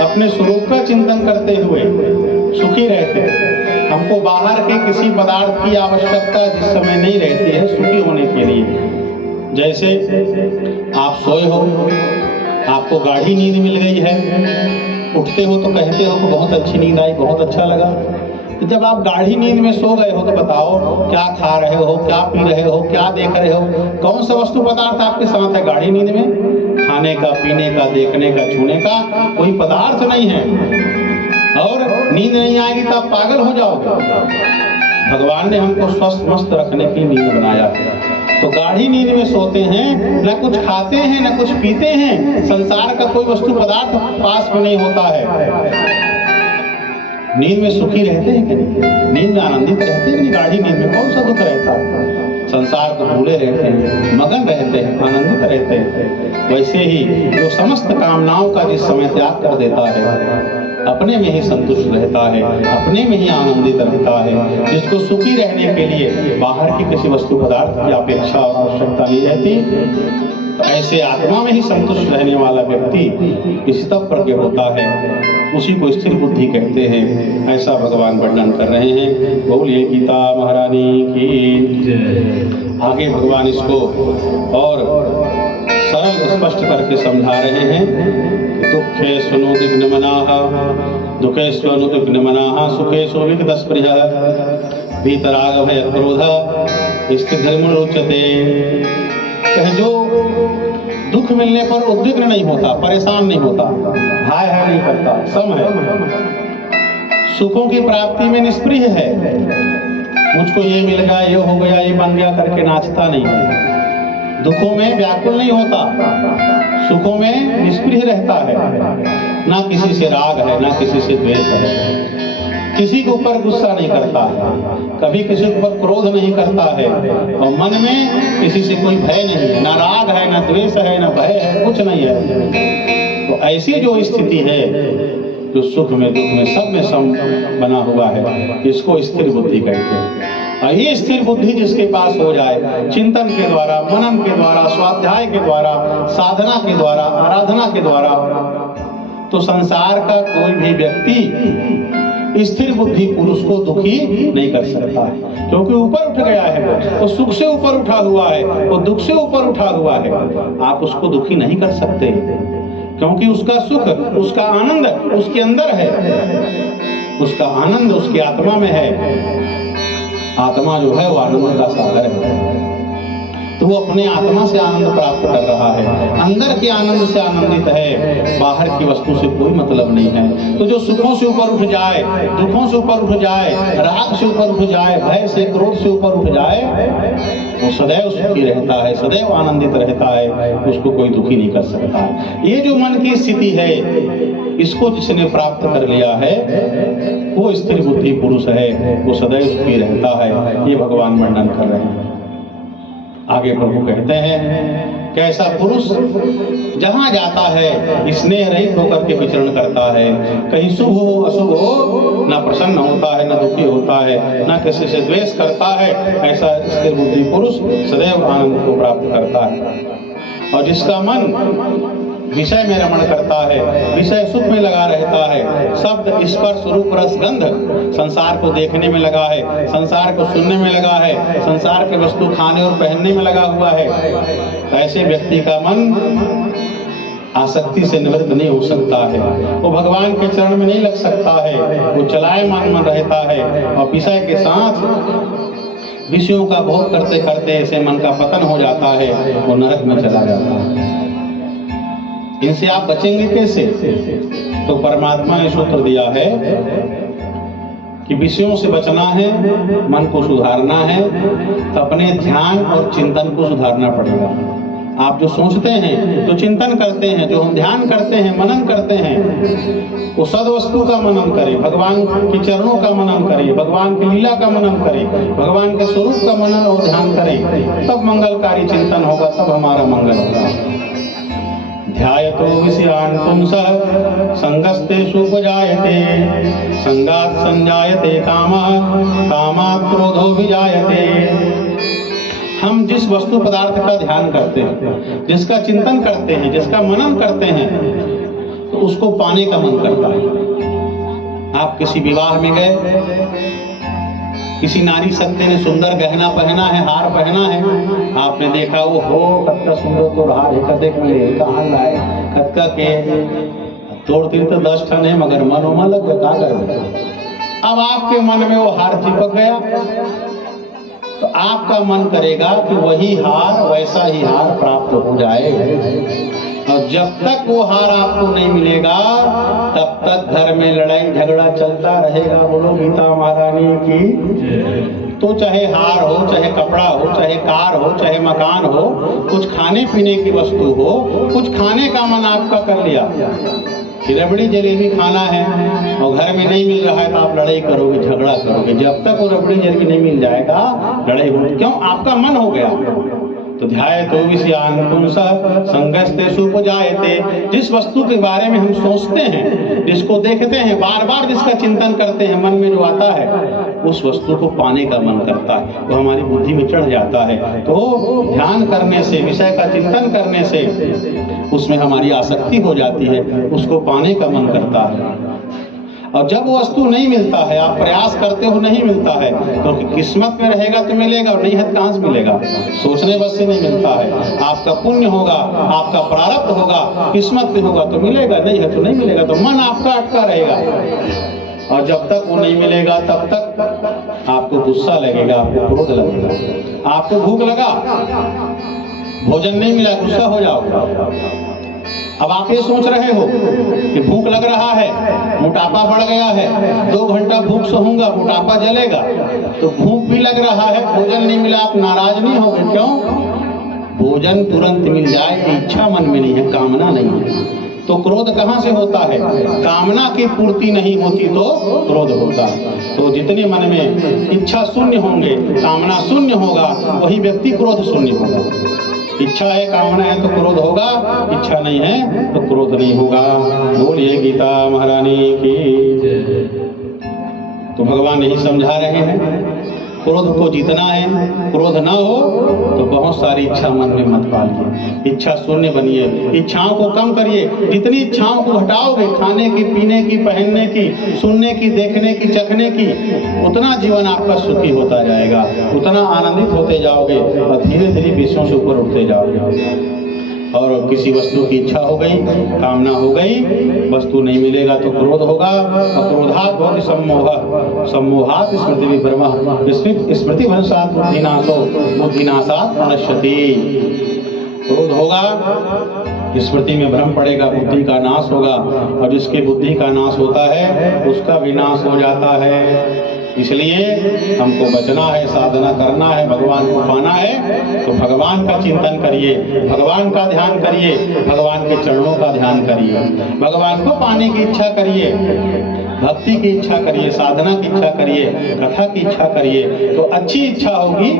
अपने स्वरूप का चिंतन करते हुए सुखी रहते हैं। हमको बाहर के किसी पदार्थ की आवश्यकता जिस समय नहीं रहती है सुखी होने के लिए। जैसे आप सोए हो, आपको गाढ़ी नींद मिल गई है, उठते हो तो कहते हो कि बहुत अच्छी नींद आई, बहुत अच्छा लगा। तो जब आप गाढ़ी नींद में सो गए हो तो बताओ क्या खा रहे हो, क्या पी रहे हो, क्या देख रहे हो? कौन सा वस्तु पदार्थ आपके साथ है गाढ़ी नींद में? खाने का, पीने का, देखने का, छूने का कोई पदार्थ नहीं है। और नींद नहीं आएगी तो आप पागल हो जाओगे। भगवान ने हमको स्वस्थ मस्त रखने की नींद बनाया, तो गाढ़ी नींद में सोते हैं, न कुछ खाते हैं न कुछ पीते हैं, संसार का कोई वस्तु पदार्थ पास में नहीं होता है। नींद में सुखी रहते हैं कि नहीं? नींद में आनंदित रहते हैं कि नहीं? गाढ़ी नींद में कौन सा दुख रहता है? संसार को भूले रहते हैं, मगन रहते हैं, आनंदित रहते हैं। वैसे ही जो समस्त कामनाओं का जिस समय त्याग कर देता है, अपने में ही संतुष्ट रहता है, अपने में ही आनंदित रहता है, जिसको सुखी रहने के लिए बाहर की किसी वस्तु पदार्थ की अपेक्षा और आवश्यकता नहीं रहती, तो ऐसे आत्मा में ही संतुष्ट रहने वाला व्यक्ति स्थितप्रज्ञ होता है, उसी को स्थिर बुद्धि कहते हैं। ऐसा भगवान वर्णन कर रहे हैं। बोलिए गीता महारानी की। आगे भगवान इसको और सरल स्पष्ट करके समझा रहे हैं। दुःखेषु नुदिग्नमनाः दुःखेषु अनुदिग्नमनाः सुखेषु विगतस्पृहः वीतरागभयक्रोधः स्थितिर्मुच्यते। जो दुख मिलने पर उद्विग्न नहीं होता, परेशान नहीं होता, हाय हाय नहीं करता, सम है, सुखों की प्राप्ति में निष्प्रिय है, मुझको ये मिल गया, ये हो गया, ये बन गया करके नाचता नहीं है, दुखों में व्याकुल नहीं होता, सुखों में निष्प्रिय रहता है, ना किसी से राग है ना किसी से द्वेष है, किसी के ऊपर गुस्सा नहीं करता है, कभी किसी के ऊपर क्रोध नहीं करता है, और मन में किसी से कोई भय नहीं है, ना राग है ना द्वेष है ना भय है, कुछ नहीं है। तो ऐसी जो स्थिति है, जो सुख में दुख में सब में सम बना हुआ है, इसको स्थिर बुद्धि कहते हैं। और ये स्थिर बुद्धि जिसके पास हो जाए, चिंतन के द्वारा, मनन के द्वारा, स्वाध्याय के द्वारा, साधना के द्वारा, आराधना के द्वारा, तो संसार का कोई भी व्यक्ति स्थिर बुद्धि पुरुष को दुखी नहीं कर सकता है। क्योंकि ऊपर उठ गया है वो सुख से ऊपर उठा हुआ है, वो दुख से ऊपर उठा हुआ है। आप उसको दुखी नहीं कर सकते, क्योंकि उसका सुख, उसका आनंद उसके अंदर है, उसका आनंद उसकी आत्मा में है। आत्मा जो है वो आनंद का सागर है, तो वो अपने आत्मा से आनंद प्राप्त कर रहा है, अंदर के आनंद से आनंदित है, बाहर की वस्तु से कोई मतलब नहीं है। तो जो सुखों से ऊपर उठ जाए, दुखों से ऊपर उठ जाए, राग से ऊपर उठ जाए, भय से क्रोध से ऊपर उठ जाए, वो सदैव सुखी रहता है, सदैव आनंदित रहता है, उसको कोई दुखी नहीं कर सकता। ये जो मन की स्थिति है, इसको जिसने प्राप्त कर लिया है वो स्थिर बुद्धि पुरुष है, वो सदैव सुखी रहता है। ये भगवान वर्णन कर रहे हैं। आगे प्रभु कहते हैं कि ऐसा पुरुष जहां जाता है स्नेह रहित होकर के विचरण करता है, कहीं शुभ हो अशुभ हो, न प्रसन्न होता है न दुखी होता है, न किसी से द्वेष करता है। ऐसा स्थिर बुद्धि पुरुष सदैव आनंद को प्राप्त करता है। और जिसका मन विषय में रमण करता है, विषय सुख में लगा रहता है, शब्द स्पर्श रूप रस गंध, संसार को देखने में लगा है, संसार को सुनने में लगा है, संसार के वस्तु खाने और पहनने में लगा हुआ है, ऐसे व्यक्ति का मन आसक्ति से निवृत्त नहीं हो सकता है। वो भगवान के चरण में नहीं लग सकता है, वो चलायमान मन रहता है और विषय के साथ विषयों का भोग करते करते ऐसे मन का पतन हो जाता है, वो नरक में चला जाता है। इनसे आप बचेंगे कैसे? तो परमात्मा ने सूत्र दिया है कि विषयों से बचना है, मन को सुधारना है, तो अपने ध्यान और चिंतन को सुधारना पड़ेगा। आप जो सोचते हैं, जो चिंतन करते हैं, जो हम ध्यान करते हैं, मनन करते हैं, वो सद्वस्तु का मनन करें, भगवान के चरणों का मनन करें, भगवान की लीला का मनन करें, भगवान के स्वरूप का मनन और ध्यान करें, तब मंगलकारी चिंतन होगा, तब हमारा मंगल होगा। ध्यायतो विषयान् पुंसः संगस्तेषु उपजायते, संगात् संजायते कामः, कामात् क्रोधो विजायते। हम जिस वस्तु पदार्थ का ध्यान करते हैं, जिसका चिंतन करते हैं, जिसका मनन करते हैं, तो उसको पाने का मन करता है। आप किसी विवाह में गए, किसी नारी शक्ति ने सुंदर गहना पहना है, हार पहना है, आपने देखा वो हो कत्का सुंदर तो हार है, कदे कहाँ लाए कत्का के तोड़ती तो 10 ठन है, मगर मन उमा लग गया, कहाँ कर। अब आपके मन में वो हार चिपक गया, तो आपका मन करेगा कि वही हार, वैसा ही हार प्राप्त हो जाए। और जब तक वो हार आपको नहीं मिलेगा, तब तक घर में लड़ाई झगड़ा चलता रहेगा। बोलो गीता महारानी की। तो चाहे हार हो, चाहे कपड़ा हो, चाहे कार हो, चाहे मकान हो, कुछ खाने पीने की वस्तु हो, कुछ खाने का मन आपका कर लिया कि रबड़ी जलेबी खाना है और घर में नहीं मिल रहा है, तो आप लड़ाई करोगे, झगड़ा करोगे। जब तक वो रबड़ी जलेबी नहीं मिल जाएगा, लड़ाई होगी। क्यों? आपका मन हो गया। तो ध्यायतो विषयान् पुंसः संगस्तेषु उपजायते। जिस वस्तु के बारे में हम सोचते हैं, जिसको देखते हैं, बार बार जिसका चिंतन करते हैं, मन में जो आता है, उस वस्तु को पाने का मन करता है, वो हमारी बुद्धि में चढ़ जाता है। तो ध्यान करने से, विषय का चिंतन करने से उसमें हमारी आसक्ति हो जाती है, उसको पाने का मन करता है। और जब वो वस्तु नहीं मिलता है, आप प्रयास करते हो, नहीं मिलता है, क्योंकि किस्मत में रहेगा तो मिलेगा, और नहीं है तो कहाँ से मिलेगा? सोचने बस से नहीं मिलता है। आपका पुण्य होगा, आपका प्रारब्ध होगा, किस्मत में होगा तो मिलेगा, नहीं है तो नहीं मिलेगा। तो मन आपका अटका रहेगा, और जब तक वो नहीं मिलेगा तब तक आपको गुस्सा लगेगा, आपको क्रोध लगेगा। आपको भूख लगा, भोजन नहीं मिला, गुस्सा हो जाओगे। अब आप ये सोच रहे हो कि भूख लग रहा है, मोटापा बढ़ गया है, 2 घंटा भूख सहूंगा, मोटापा जलेगा। तो भूख भी लग रहा है, भोजन नहीं मिला, आप नाराज नहीं होंगे। क्यों? भोजन तुरंत मिल जाए की इच्छा मन में नहीं है, कामना नहीं है। तो क्रोध कहाँ से होता है? कामना की पूर्ति नहीं होती तो क्रोध होता है। तो जितने मन में इच्छा शून्य होंगे, कामना शून्य होगा, वही व्यक्ति क्रोध शून्य होगा। इच्छा है, कामना है तो क्रोध होगा, इच्छा नहीं है तो क्रोध नहीं होगा। बोलिए गीता महारानी की। तो भगवान यही समझा रहे हैं क्रोध को जीतना है। क्रोध ना हो तो बहुत सारी इच्छा मन में मत पालिए, इच्छा शून्य बनिए, इच्छाओं को कम करिए। जितनी इच्छाओं को घटाओगे, खाने की, पीने की, पहनने की, सुनने की, देखने की, चखने की, उतना जीवन आपका सुखी होता जाएगा, उतना आनंदित होते जाओगे और धीरे धीरे विषयों से ऊपर उठते जाओगे। और किसी वस्तु की इच्छा हो गई, कामना हो गई, वस्तु नहीं मिलेगा तो क्रोध होगा, और क्रोधात् भवति सम्मोहः, सम्मोहात् स्मृति विभ्रमः, स्मृति भ्रंशात् बुद्धिनाशो, बुद्धिनाशात् प्रणश्यति। क्रोध होगा, स्मृति में भ्रम पड़ेगा, बुद्धि का नाश होगा, और जिसकी बुद्धि का नाश होता है उसका विनाश हो जाता है। इसलिए हमको बचना है, साधना करना है, भगवान को पाना है तो भगवान का चिंतन करिए, भगवान का ध्यान करिए, भगवान के चरणों का ध्यान करिए, भगवान को पाने की इच्छा करिए, भक्ति की इच्छा करिए, साधना की इच्छा करिए, कथा की इच्छा करिए। तो अच्छी इच्छा होगी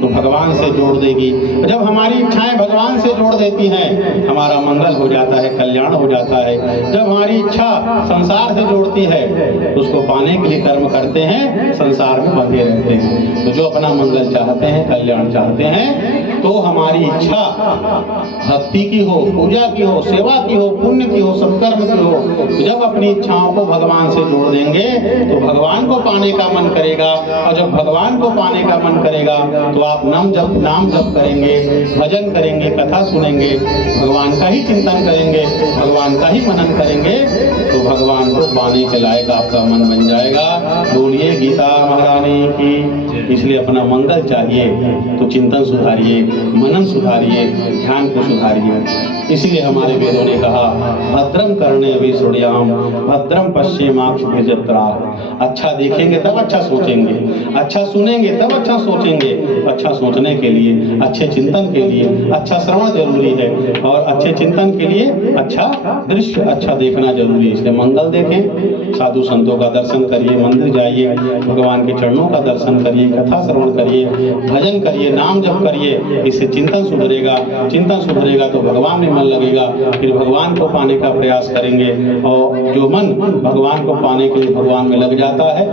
तो भगवान से जोड़ देगी। जब हमारी इच्छाएं भगवान से जोड़ देती हैं, हमारा मंगल हो जाता है, कल्याण हो जाता है। जब हमारी इच्छा संसार से जोड़ती है, उसको पाने के लिए कर्म करते हैं, संसार में बंधे रहते हैं। तो जो अपना मंगल चाहते हैं, कल्याण चाहते हैं, तो हमारी इच्छा भक्ति की हो, पूजा की हो, सेवा की हो, पुण्य की हो, सत्कर्म की हो। जब अपनी इच्छाओं को भगवान से जोड़ देंगे तो भगवान को पाने का मन करेगा, और जब भगवान को पाने का मन करेगा तो आप नाम जप करेंगे, भजन करेंगे, कथा सुनेंगे, भगवान का ही चिंतन करेंगे, भगवान का ही मनन करेंगे, तो भगवान को पाने के लायक आपका मन बन जाएगा। बोलिए गीता महारानी की। इसलिए अपना मंगल चाहिए तो चिंतन सुधारिए, मनन सुधारिए, ध्यान को सुधारिए। इसीलिए हमारे वेदों ने कहा भद्रम कर्णे विश्रुयाम भद्रम पश्येमाक्षभिर्यत्रा। अच्छा देखेंगे तब अच्छा सोचेंगे, अच्छा सुनेंगे तब अच्छा सोचेंगे। अच्छा सोचने के लिए, अच्छे चिंतन के लिए अच्छा श्रवण जरूरी है, और अच्छे चिंतन के लिए अच्छा दृश्य, अच्छा देखना जरूरी है। इसलिए मंगल देखें, साधु संतों का दर्शन करिए, मंदिर जाइए, भगवान के चरणों का दर्शन करिए, कथा श्रवण करिए, भजन करिए, नाम जप करिए। इससे चिंतन सुधरेगा, चिंतन सुधरेगा तो भगवान में मन लगेगा, फिर भगवान को पाने का प्रयास करेंगे। और जो मन भगवान को पाने के लिए भगवान में लग जाता है,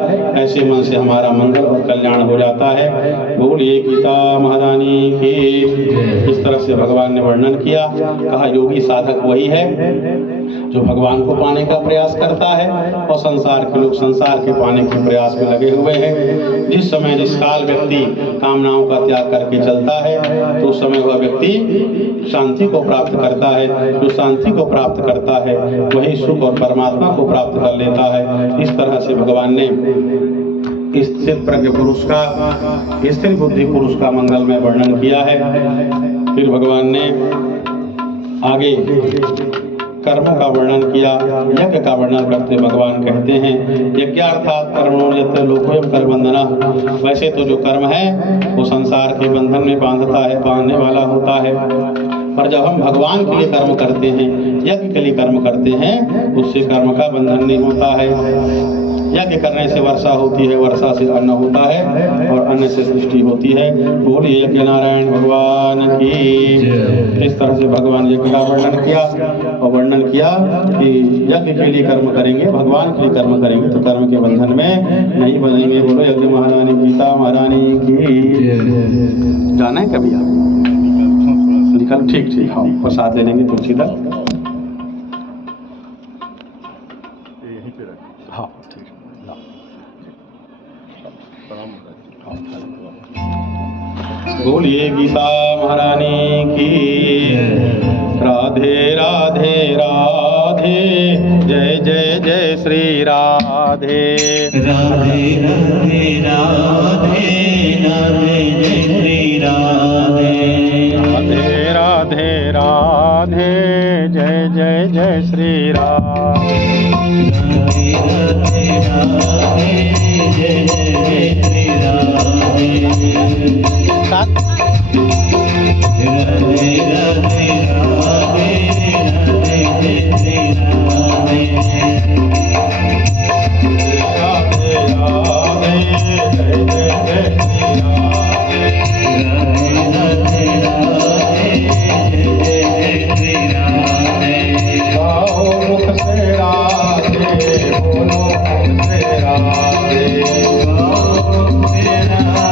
ऐसे मन से हमारा मंगल और कल्याण हो जाता है। बोलिए गीता महारानी की। इस तरह से भगवान ने वर्णन किया, कहा योगी साधक वही है जो भगवान को पाने का प्रयास करता है, और संसार के लोग संसार के पाने के प्रयास में लगे हुए हैं। जिस समय जिस काल व्यक्ति कामनाओं का त्याग करके चलता है, तो उस समय वह व्यक्ति शांति को प्राप्त करता है। जो शांति को प्राप्त करता है वही सुख और परमात्मा को प्राप्त कर लेता है। इस तरह से भगवान ने स्थिर प्रज्ञ पुरुष का, स्थिर बुद्धि पुरुष का मंगलमय वर्णन किया है। फिर भगवान ने आगे कर्मों का वर्णन किया, यज्ञ का वर्णन करते भगवान कहते हैं यज्ञार्थात् कर्मणो यत्र लोकोऽयं करबन्धना। वैसे तो जो कर्म है वो संसार के बंधन में बांधता है, बांधने वाला होता है, पर जब हम भगवान के लिए कर्म करते हैं, यज्ञ के लिए कर्म करते हैं, उससे कर्म का बंधन नहीं होता है। यज्ञ करने से वर्षा होती है, वर्षा से अन्न होता है, और अन्न से सृष्टि होती है। बोलिए यज्ञ नारायण भगवान की। इस तरह से भगवान यज्ञ का वर्णन किया, और वर्णन किया कि यज्ञ के लिए कर्म करेंगे, भगवान के लिए कर्म करेंगे तो कर्म के बंधन में नहीं बनेंगे। बोलो यज्ञ महारानी, गीता महारानी की। जाना है कभी आप? निकल, ठीक ठीक, हाँ प्रसाद ले लेंगे तुलसीदास। हाँ ठीक। बोलिए गीता महारानी की। राधे राधे राधे, जय जय जय श्री राधे। राधे राधे राधे, राधे जय श्री राधे। राधे राधे राधे, जय जय जय श्री राधे। राधे राधे राधे, जय जय श्री राधे। राधे राधे राधे, राधे जय श्री राधे। राधे राधे, जय जय जय श्री राधे। राधे राधे राधे, जय जय श्री राधे। गाओ मुख से राधे, बोलो मुख से राधे। गाओ मुख से राधे,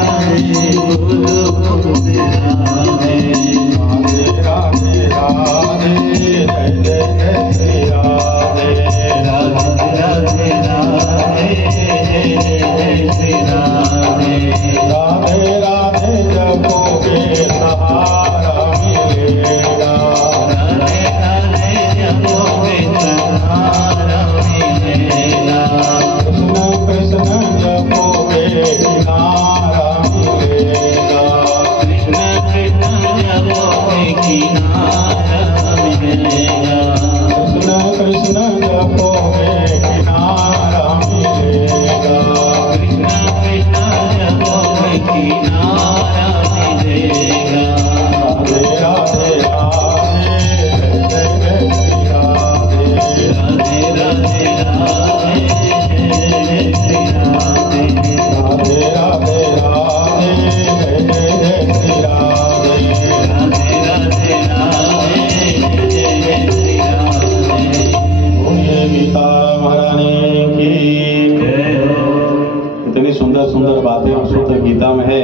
सुंदर बातें और सूत्र गीता में है,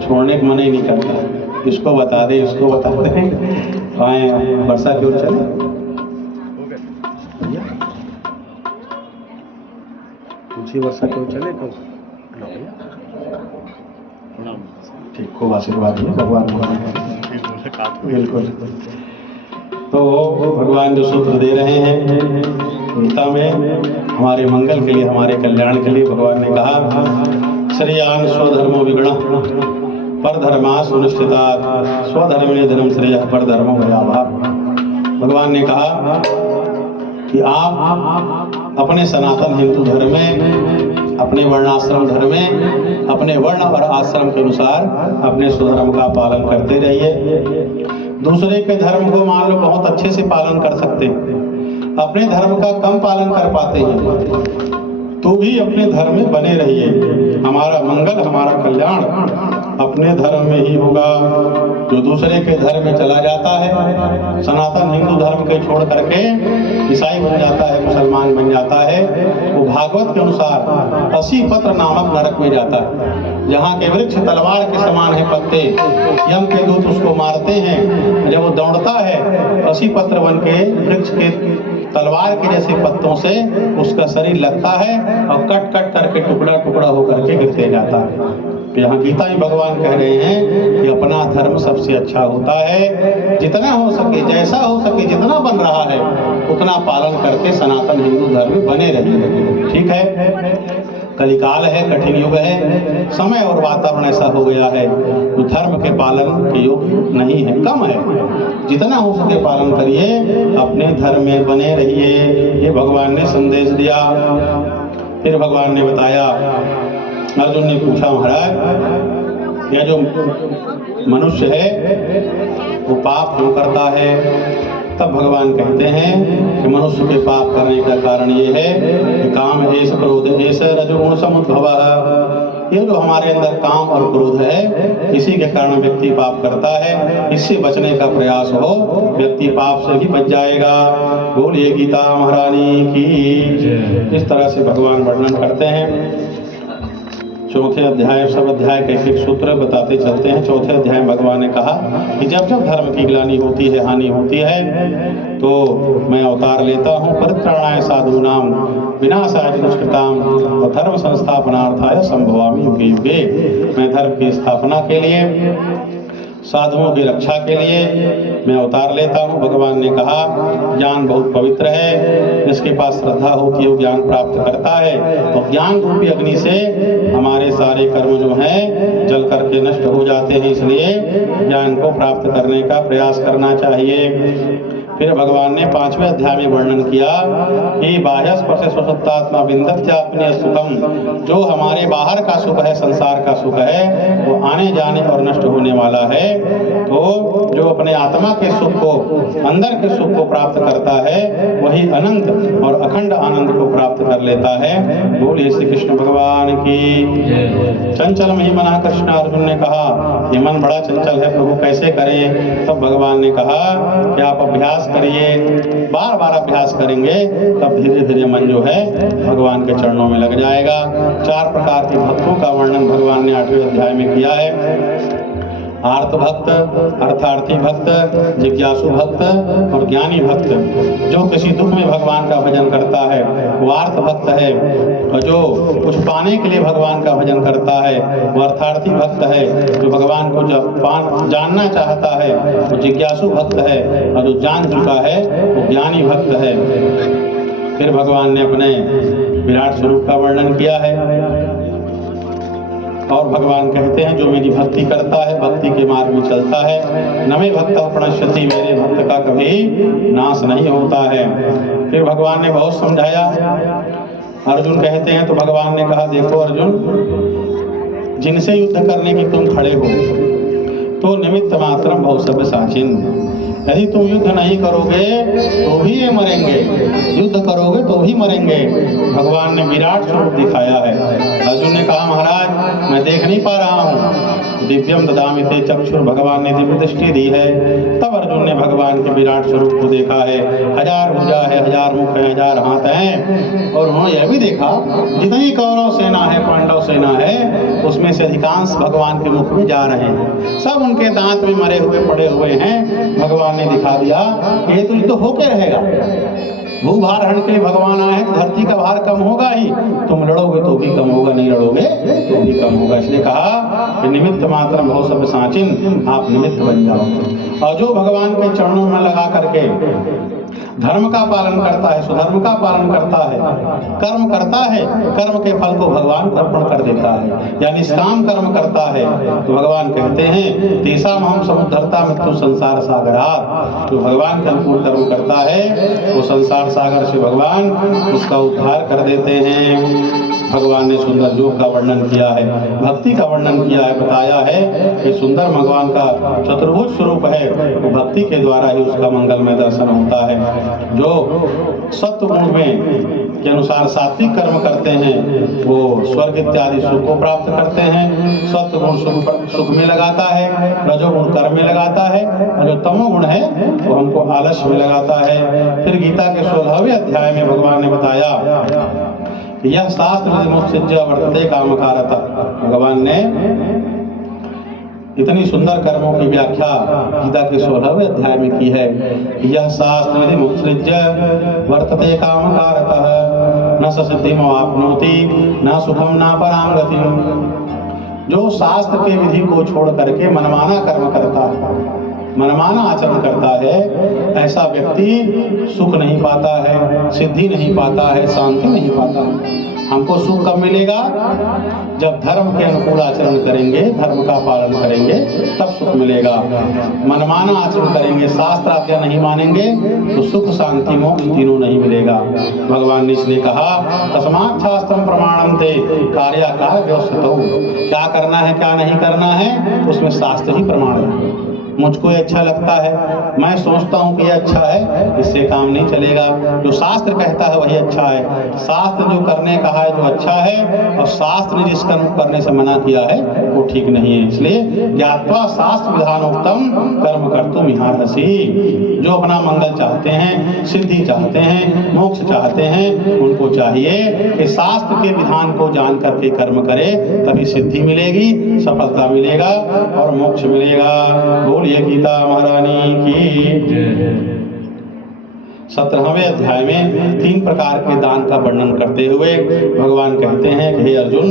छोड़ने का मन ही नहीं करता। इसको बता दे, उसको बता दे। आए वर्षा की ओर चले। तुलसी वर्षा की ओर चले तो ठीक, खूब आशीर्वाद दिए भगवान को। बिल्कुल। तो भगवान जो सूत्र दे रहे हैं गीता में, हमारे मंगल के लिए, हमारे कल्याण के लिए, भगवान ने कहा श्रेयान स्वधर्मो विगुणः परधर्मा सुनिश्चितात् स्वधर्मे धर्म श्रेयः परधर्मो भयावहः। भगवान ने कहा कि आप अपने सनातन हिंदू धर्म में, अपने वर्णाश्रम धर्म में, अपने वर्ण और आश्रम के अनुसार अपने स्वधर्म का पालन करते रहिए। दूसरे के धर्म को मान लो बहुत अच्छे से पालन कर सकते, अपने धर्म का कम पालन कर पाते हैं, तो भी अपने धर्म में बने रहिए। हमारा मंगल, हमारा कल्याण अपने धर्म में ही होगा। जो दूसरे के धर्म में चला जाता है, सनातन हिंदू धर्म के छोड़ करके ईसाई बन जाता है, मुसलमान बन जाता है, वो भागवत के अनुसार 80 पत्र नामक नरक में जाता है, जहाँ के वृक्ष तलवार के समान है पत्ते, यम के दूत उसको मारते हैं। जब वो दौड़ता है 80 पत्र बन के वृक्ष के तलवार के जैसे पत्तों से उसका शरीर लगता है और कट कट करके टुकड़ा टुकड़ा होकर के गिरते जाता है। तो यहाँ गीता में भगवान कह रहे हैं कि अपना धर्म सबसे अच्छा होता है। जितना हो सके, जैसा हो सके, जितना बन रहा है उतना पालन करके सनातन हिंदू धर्म में बने रहिए। ठीक है, कलिकाल है, कठिन युग है, समय और वातावरण ऐसा हो गया है तो धर्म के पालन के योग्य नहीं है, कम है। जितना हो सके पालन करिए, अपने धर्म में बने रहिए, ये भगवान ने संदेश दिया। फिर भगवान ने बताया, अर्जुन ने पूछा महाराज यह जो मनुष्य है वो पाप क्यों करता है? तब भगवान कहते हैं कि मनुष्य के पाप करने का कारण ये है कि काम ऐस क्रोध ऐस रजोगुण समुद्भवः। ये जो हमारे अंदर काम और क्रोध है, इसी के कारण व्यक्ति पाप करता है। इससे बचने का प्रयास हो, व्यक्ति पाप से ही बच जाएगा। बोलिए गीता महारानी की। इस तरह से भगवान वर्णन करते हैं। चौथे अध्याय, सब अध्याय के एक सूत्र बताते चलते हैं। चौथे अध्याय में भगवान ने कहा कि जब जब धर्म की ग्लानि होती है, हानि होती है, तो मैं अवतार लेता हूँ। परित्राणाय साधूनां विनाशाय दुष्कृतां और धर्म संस्थापनार्थाय संभवामि युगे युगे। मैं धर्म की स्थापना के लिए, साधुओं की रक्षा के लिए मैं अवतार लेता हूँ। भगवान ने कहा ज्ञान बहुत पवित्र है, जिसके पास श्रद्धा होती है वो ज्ञान प्राप्त करता है, और ज्ञान रूपी अग्नि से हमारे सारे कर्म जो हैं जल करके नष्ट हो जाते हैं। इसलिए ज्ञान को प्राप्त करने का प्रयास करना चाहिए। फिर भगवान ने 5वें अध्याय में वर्णन किया कि बाह्य स्पर्श स्वसत्तात्मा विन्दत्यात्मनीय सुखम। जो हमारे बाहर का सुख है, संसार का सुख है, वो आने जाने और नष्ट होने वाला है। तो जो अपने आत्मा के सुख को, अंदर के सुख को प्राप्त करता है, वही अनंत और अखंड आनंद को प्राप्त कर लेता है। बोलिए श्री कृष्ण भगवान की। चंचल मही मना कृष्ण, अर्जुन ने कहा ये मन बड़ा चंचल है प्रभु, कैसे करें? तब भगवान ने कहा कि आप अभ्यास करिए, बार बार अभ्यास करेंगे तब धीरे धीरे मन जो है भगवान के चरणों में लग जाएगा। 4 प्रकार के भक्तों का वर्णन भगवान ने 8वें अध्याय में किया है। आर्त भक्त, अर्थार्थी भक्त, जिज्ञासु भक्त और ज्ञानी भक्त। जो किसी दुख में भगवान का भजन करता है वो आर्त भक्त है, और जो कुछ पाने के लिए भगवान का भजन करता है वो अर्थार्थी भक्त है। जो भगवान को जब जानना चाहता है वो जिज्ञासु भक्त है, और जो जान चुका है वो ज्ञानी भक्त है। फिर भगवान ने अपने विराट स्वरूप का वर्णन किया है, और भगवान कहते हैं जो मेरी भक्ति करता है, भक्ति के मार्ग में चलता है, न मे भक्तः प्रणश्यति, मेरे भक्त का कभी नाश नहीं होता है। फिर भगवान ने बहुत समझाया। अर्जुन कहते हैं तो भगवान ने कहा देखो अर्जुन, जिनसे युद्ध करने के तुम खड़े हो तो निमित्त मात्रम बहुसव्य साचिन। यदि तुम युद्ध नहीं करोगे तो भी ये मरेंगे, युद्ध करोगे तो भी मरेंगे। भगवान ने विराट स्वरूप दिखाया है। अर्जुन ने कहा महाराज मैं देख नहीं पा रहा हूँ। दिव्यम ददामि ते चक्षुर, भगवान ने दिव्य दृष्टि दी है। तब अर्जुन ने भगवान के विराट स्वरूप को देखा है। 1000 भुजा है, 1000 मुख है, 1000 हाथ हैं। और उन्होंने यह भी देखा जितनी कौरव सेना है, पांडव नौसेना है उसमें से अधिकांश भगवान के मुख में जा रहे हैं। सब उनके दांत में मरे हुए पड़े हुए हैं। भगवान ने दिखा दिया ये तो होके रहेगा। भूभार हरण के लिए भगवान आए हैं तो धरती का भार कम होगा ही। तुम लड़ोगे तो भी कम होगा, नहीं लड़ोगे तो भी कम होगा। इसलिए कहा कि निमित्त मात्र भव सब साचिन, आप निमित्त बन जाओ। और जो भगवान के चरणों में लगा करके धर्म का पालन करता है, सुधर्म का पालन करता है, कर्म करता है, कर्म के फल को भगवान को अर्पण कर देता है, यानी निष्काम कर्म करता है, तो भगवान कहते हैं तेषाम हम समुद्धरता मृत्यु संसार सागरात्। तो भगवान के अनुकूल कर्म करता है वो संसार सागर से भगवान उसका उद्धार कर देते हैं। भगवान ने सुंदर योग का वर्णन किया है, भक्ति का वर्णन किया है, बताया है कि सुंदर भगवान का चतुर्भुज स्वरूप है, वो भक्ति के द्वारा ही उसका मंगलमय दर्शन होता है। जो सत्व गुण में के अनुसार सात्विक कर्म करते हैं वो स्वर्ग इत्यादि सुख को प्राप्त करते हैं। सत्व गुण सुख में लगाता है, रजोगुण कर्म में लगाता है, और जो तमोगुण है वो हमको आलस्य में लगाता है। फिर गीता के 16वें अध्याय में भगवान ने बताया यह शास्त्र विमुत्सृज्य वर्तते कामकारतः। भगवान ने इतनी सुंदर कर्मों की व्याख्या गीता के 16वें अध्याय में की है। यह शास्त्र विमुत्सृज्य वर्तते कामकारतः न स सिद्धिम वाप्नोति न सुखम न पराम गतिम। जो शास्त्र के विधि को छोड़ करके मनमाना कर्म करता है, मनमाना आचरण करता है, ऐसा व्यक्ति सुख नहीं पाता है, सिद्धि नहीं पाता है, शांति नहीं पाता है। हमको सुख कब मिलेगा? जब धर्म के अनुकूल आचरण करेंगे, धर्म का पालन करेंगे, तब सुख मिलेगा। मनमाना आचरण करेंगे, शास्त्र आज्ञा नहीं मानेंगे, तो सुख शांति मोक्ष तीनों नहीं मिलेगा। भगवान ने इसलिए कहा तस्मात् शास्त्रम प्रमाणम ते कार्याकार व्यवस्थितौ। क्या करना है क्या नहीं करना है उसमें शास्त्र ही प्रमाण है। मुझको ये अच्छा लगता है, मैं सोचता हूँ कि ये अच्छा है, इससे काम नहीं चलेगा। जो शास्त्र कहता है वही अच्छा है। शास्त्र जो करने कहा है जो अच्छा है, और शास्त्र ने जिस कर्म करने से मना किया है वो ठीक नहीं है। इसलिए ज्ञात्वा शास्त्र विधानोक्तम कर्म कर्तुम इहार्हसि। जो अपना मंगल चाहते हैं, सिद्धि चाहते हैं, मोक्ष चाहते हैं, उनको चाहिए कि शास्त्र के विधान को जान करके कर्म करे, तभी सिद्धि मिलेगी, सफलता मिलेगा और मोक्ष मिलेगा। बोलिए गीता महारानी की। 17वें अध्याय में 3 प्रकार के दान का वर्णन करते हुए भगवान कहते हैं कि हे अर्जुन,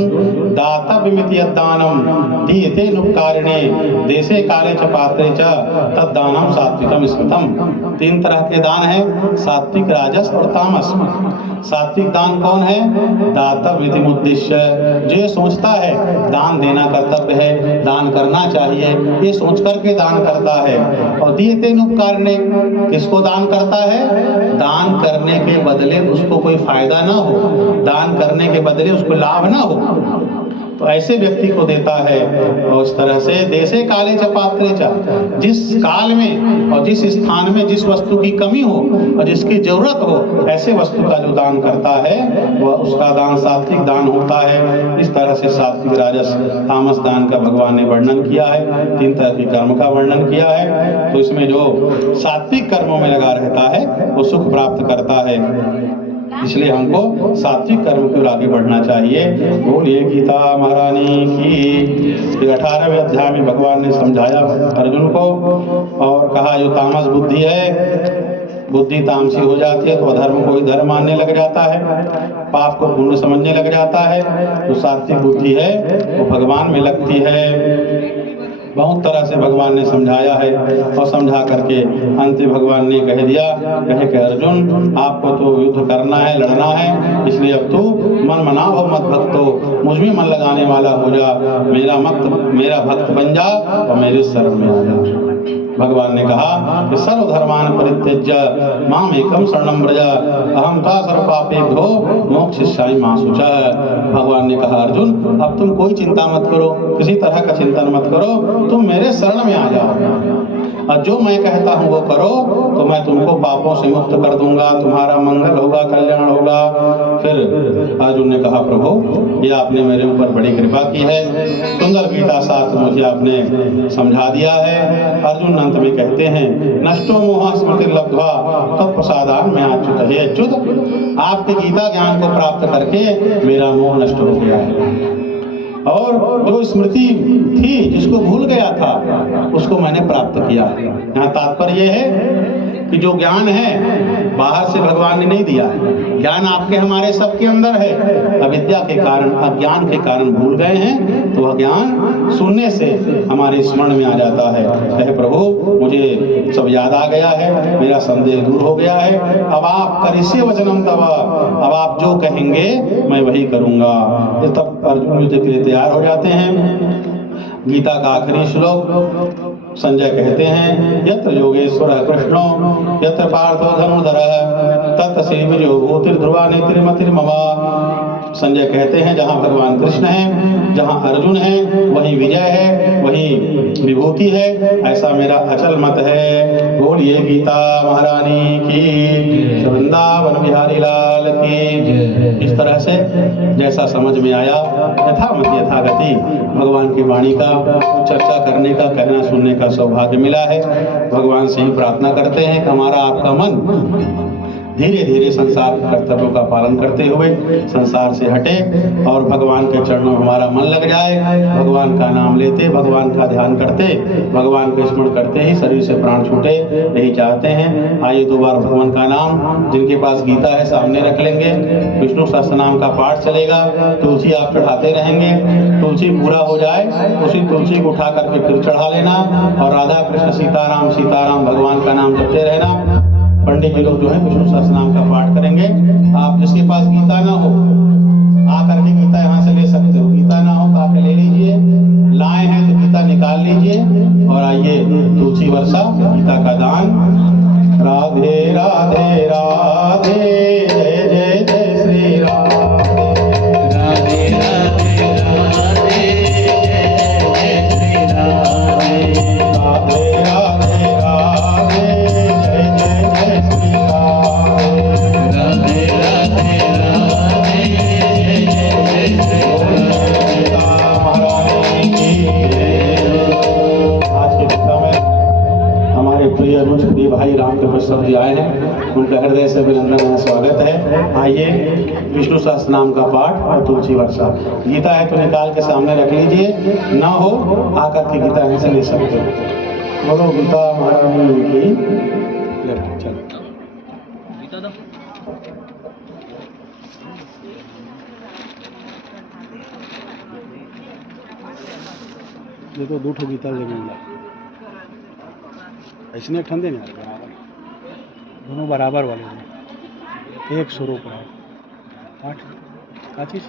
दातव्यमिति यद्दानम दीयते नुपकारिणे देशे काले च पात्रे च तद्दानम सात्विकम स्मृतम। 3 तरह के दान हैं, सात्विक, राजस और तामस। सात्विक दान कौन है? दातव्यमिति उद्देश्य, जो सोचता है दान देना कर्तव्य है, दान करना चाहिए, ये सोच करके दान करता है। और दीयते नुपकारिणे, किसको दान करता है? दान करने के बदले उसको कोई फायदा ना हो, दान करने के बदले उसको लाभ ना हो, तो ऐसे व्यक्ति को देता है। और इस तरह से देशे काले च पात्रे च, जिस काल में और जिस स्थान में जिस वस्तु की कमी हो और जिसकी जरूरत हो, ऐसे वस्तु का जो दान करता है वह उसका दान सात्विक दान होता है। इस तरह से सात्विक, राजस, तामस दान का भगवान ने वर्णन किया है। 3 तरह के कर्म का वर्णन किया है। तो इसमें जो सात्विक कर्मों में लगा रहता है वो सुख प्राप्त करता है। इसलिए हमको सात्विक कर्म की ओर आगे बढ़ना चाहिए। बोलिए गीता महारानी की। फिर 18वें अध्याय में भगवान ने समझाया अर्जुन को और कहा जो तामस बुद्धि है, बुद्धि तामसी हो जाती है तो अधर्म को ही धर्म मानने लग जाता है, पाप को पुण्य समझने लग जाता है। जो सात्विक बुद्धि है वो भगवान में लगती है। बहुत तरह से भगवान ने समझाया है और समझा करके अंत भगवान ने कह दिया, कहे कि अर्जुन आपको तो युद्ध करना है, लड़ना है, इसलिए अब तू मन मना हो, मत भक्तो, मुझ में मन लगाने वाला हो जा, मेरा भक्त बन जा और मेरे शरण में आ जा। भगवान ने कहा कि सर्वधर्मान परित्यज्य माम एकम शरणं व्रज अहम ता सर्व पापेभ्यो मोक्षयिष्यामि मा शुचः। भगवान ने कहा अर्जुन अब तुम कोई चिंता मत करो, किसी तरह का चिंतन मत करो, तुम मेरे शरण में आ जाओ और जो मैं कहता हूँ वो करो तो मैं तुमको पापों से मुक्त कर दूंगा, तुम्हारा मंगल होगा, कल्याण होगा। फिर अर्जुन ने कहा प्रभु ये आपने मेरे ऊपर बड़ी कृपा की है, सुंदर गीता शास्त्र मुझे आपने समझा दिया है। अर्जुन अंत में कहते हैं नष्टो मोह स्मृति लब्ध्वा तत्प्रसादान में अच्युत। हे अच्युत, आपके गीता ज्ञान को प्राप्त करके मेरा मोह नष्ट हो गया है। और जो स्मृति थी जिसको भूल गया था उसको मैंने प्राप्त किया। यहाँ तात्पर्य यह है कि जो ज्ञान है बाहर से भगवान ने नहीं दिया है, ज्ञान आपके हमारे सबके अंदर है। अविद्या के कारण, अज्ञान के कारण भूल गए हैं, तो वह ज्ञान सुनने से हमारे स्मरण में आ जाता है। कहे प्रभु मुझे सब याद आ गया है, मेरा संदेह दूर हो गया है, अब आप करिष्ये वचनम तव, अब आप जो कहेंगे मैं वही करूँगा। तब अर्जुन युद्ध के लिए तैयार हो जाते हैं। गीता का आखिरी श्लोक संजय कहते हैं, यत्र योगेश्वरः कृष्णो यत्र पार्थो धनुर्धरः तत् सेविजो भूतिर्ध्रुवा नीतिर्मतिर्मम। संजय कहते हैं जहाँ भगवान कृष्ण हैं, जहाँ अर्जुन है, वही विजय है, वही विभूति है, ऐसा मेरा अचल मत है। बोलिए गीता महारानी की, वृंदावन बिहारी लाल की। इस तरह से जैसा समझ में आया यथामति यथागति भगवान की वाणी का चर्चा करने का, कहना सुनने का सौभाग्य मिला है। भगवान से ही प्रार्थना करते हैं कि हमारा आपका मन धीरे धीरे संसार के कर्तव्यों का पालन करते हुए संसार से हटे और भगवान के चरणों में हमारा मन लग जाए। भगवान का नाम लेते, भगवान का ध्यान करते, भगवान को स्मरण करते ही शरीर से प्राण छूटे, यही चाहते हैं। आइए दो बार भगवान का नाम, जिनके पास गीता है सामने रख लेंगे। विष्णु सहस्त्र नाम का पाठ चलेगा, तुलसी आप चढ़ाते रहेंगे, तुलसी पूरा हो जाए उसी तुलसी को उठा करके फिर चढ़ा लेना और राधा कृष्ण सीताराम सीताराम भगवान का नाम जपते रहना। पंडित जी लोग जो है विष्णु सहस्त्र नाम का पाठ करेंगे। आप जिसके पास गीता ना हो आकर के गीता यहाँ से ले सकते हो, गीता ना हो तो आके ले लीजिए, लाए हैं तो गीता निकाल लीजिए और आइए तुलसी वर्षा गीता का दान। राधे राधे राधे, जय जय जय श्री राधे। राधे राधे राधे, जय जय श्री राधे। राधे राधे राधे, जय जय जय श्री राधे। राधे राधे राधे, जय जय जय श्री गीता महारानी की जय। आज के कथा में हमारे प्रिय अनुज प्रिय भाई राम के प्रसाद जी आए हैं, उनका हृदय से अभिनंदन है, स्वागत है। आइए विष्णु सहस्त्र नाम का पाठ और तुलसी वर्षा। गीता है तो निकाल के सामने रख लीजिए, ना हो आकर के गीता यहाँ से ले सकते हो। बोलो गीता महारानी की। चलो ये तो 2 गीता लगेगा, ऐसे ठंडे नहीं बराबर, दोनों बराबर वाले हैं, एक स्वरूप है। पाठ क्या चीज़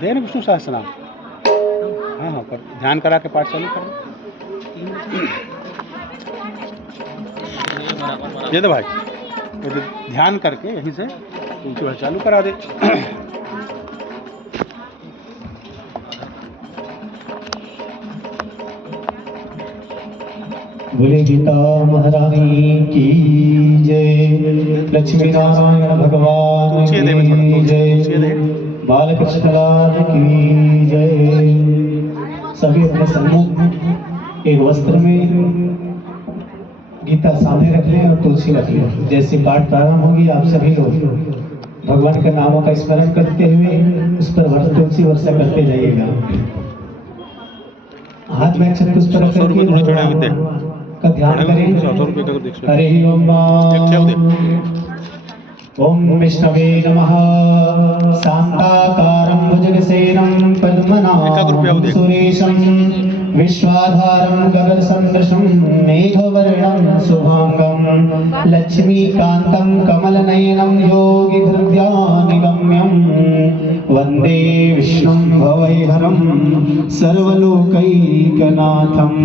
दे ना विष्णु सहस्त्र नाम। हाँ हाँ, पर ध्यान करा के पाठ चालू कर ये तो भाई, तो ध्यान करके यहीं से तुलसी चालू करा दे। बोले गीता महारानी की जय, लक्ष्मी नारायण भगवान की जय, बालकृष्ण लाल की जय। सभी अपने सम्मुख एक वस्त्र में गीता सामने रख लें और तुलसी रख लें। जैसे पाठ प्रारंभ होगी आप सभी लोग भगवान के नामों का स्मरण करते हुए उस पर तुलसी वर्षा करते जाइएगा। हाथ में अक्षत पुष्प रख करके का ध्यान करें। हरि ओम विष्णवे नमः। शांताकारं भुजगसेनं पद्मनाभं सुरेशं विश्वाधारं गगनसदृशं मेघवर्णं शुभांगं लक्ष्मीकान्तं कमलनयनं योगिहृद्यानिगम्यं वन्दे विष्णुं भवैहरं सर्वलोकैकनाथम्।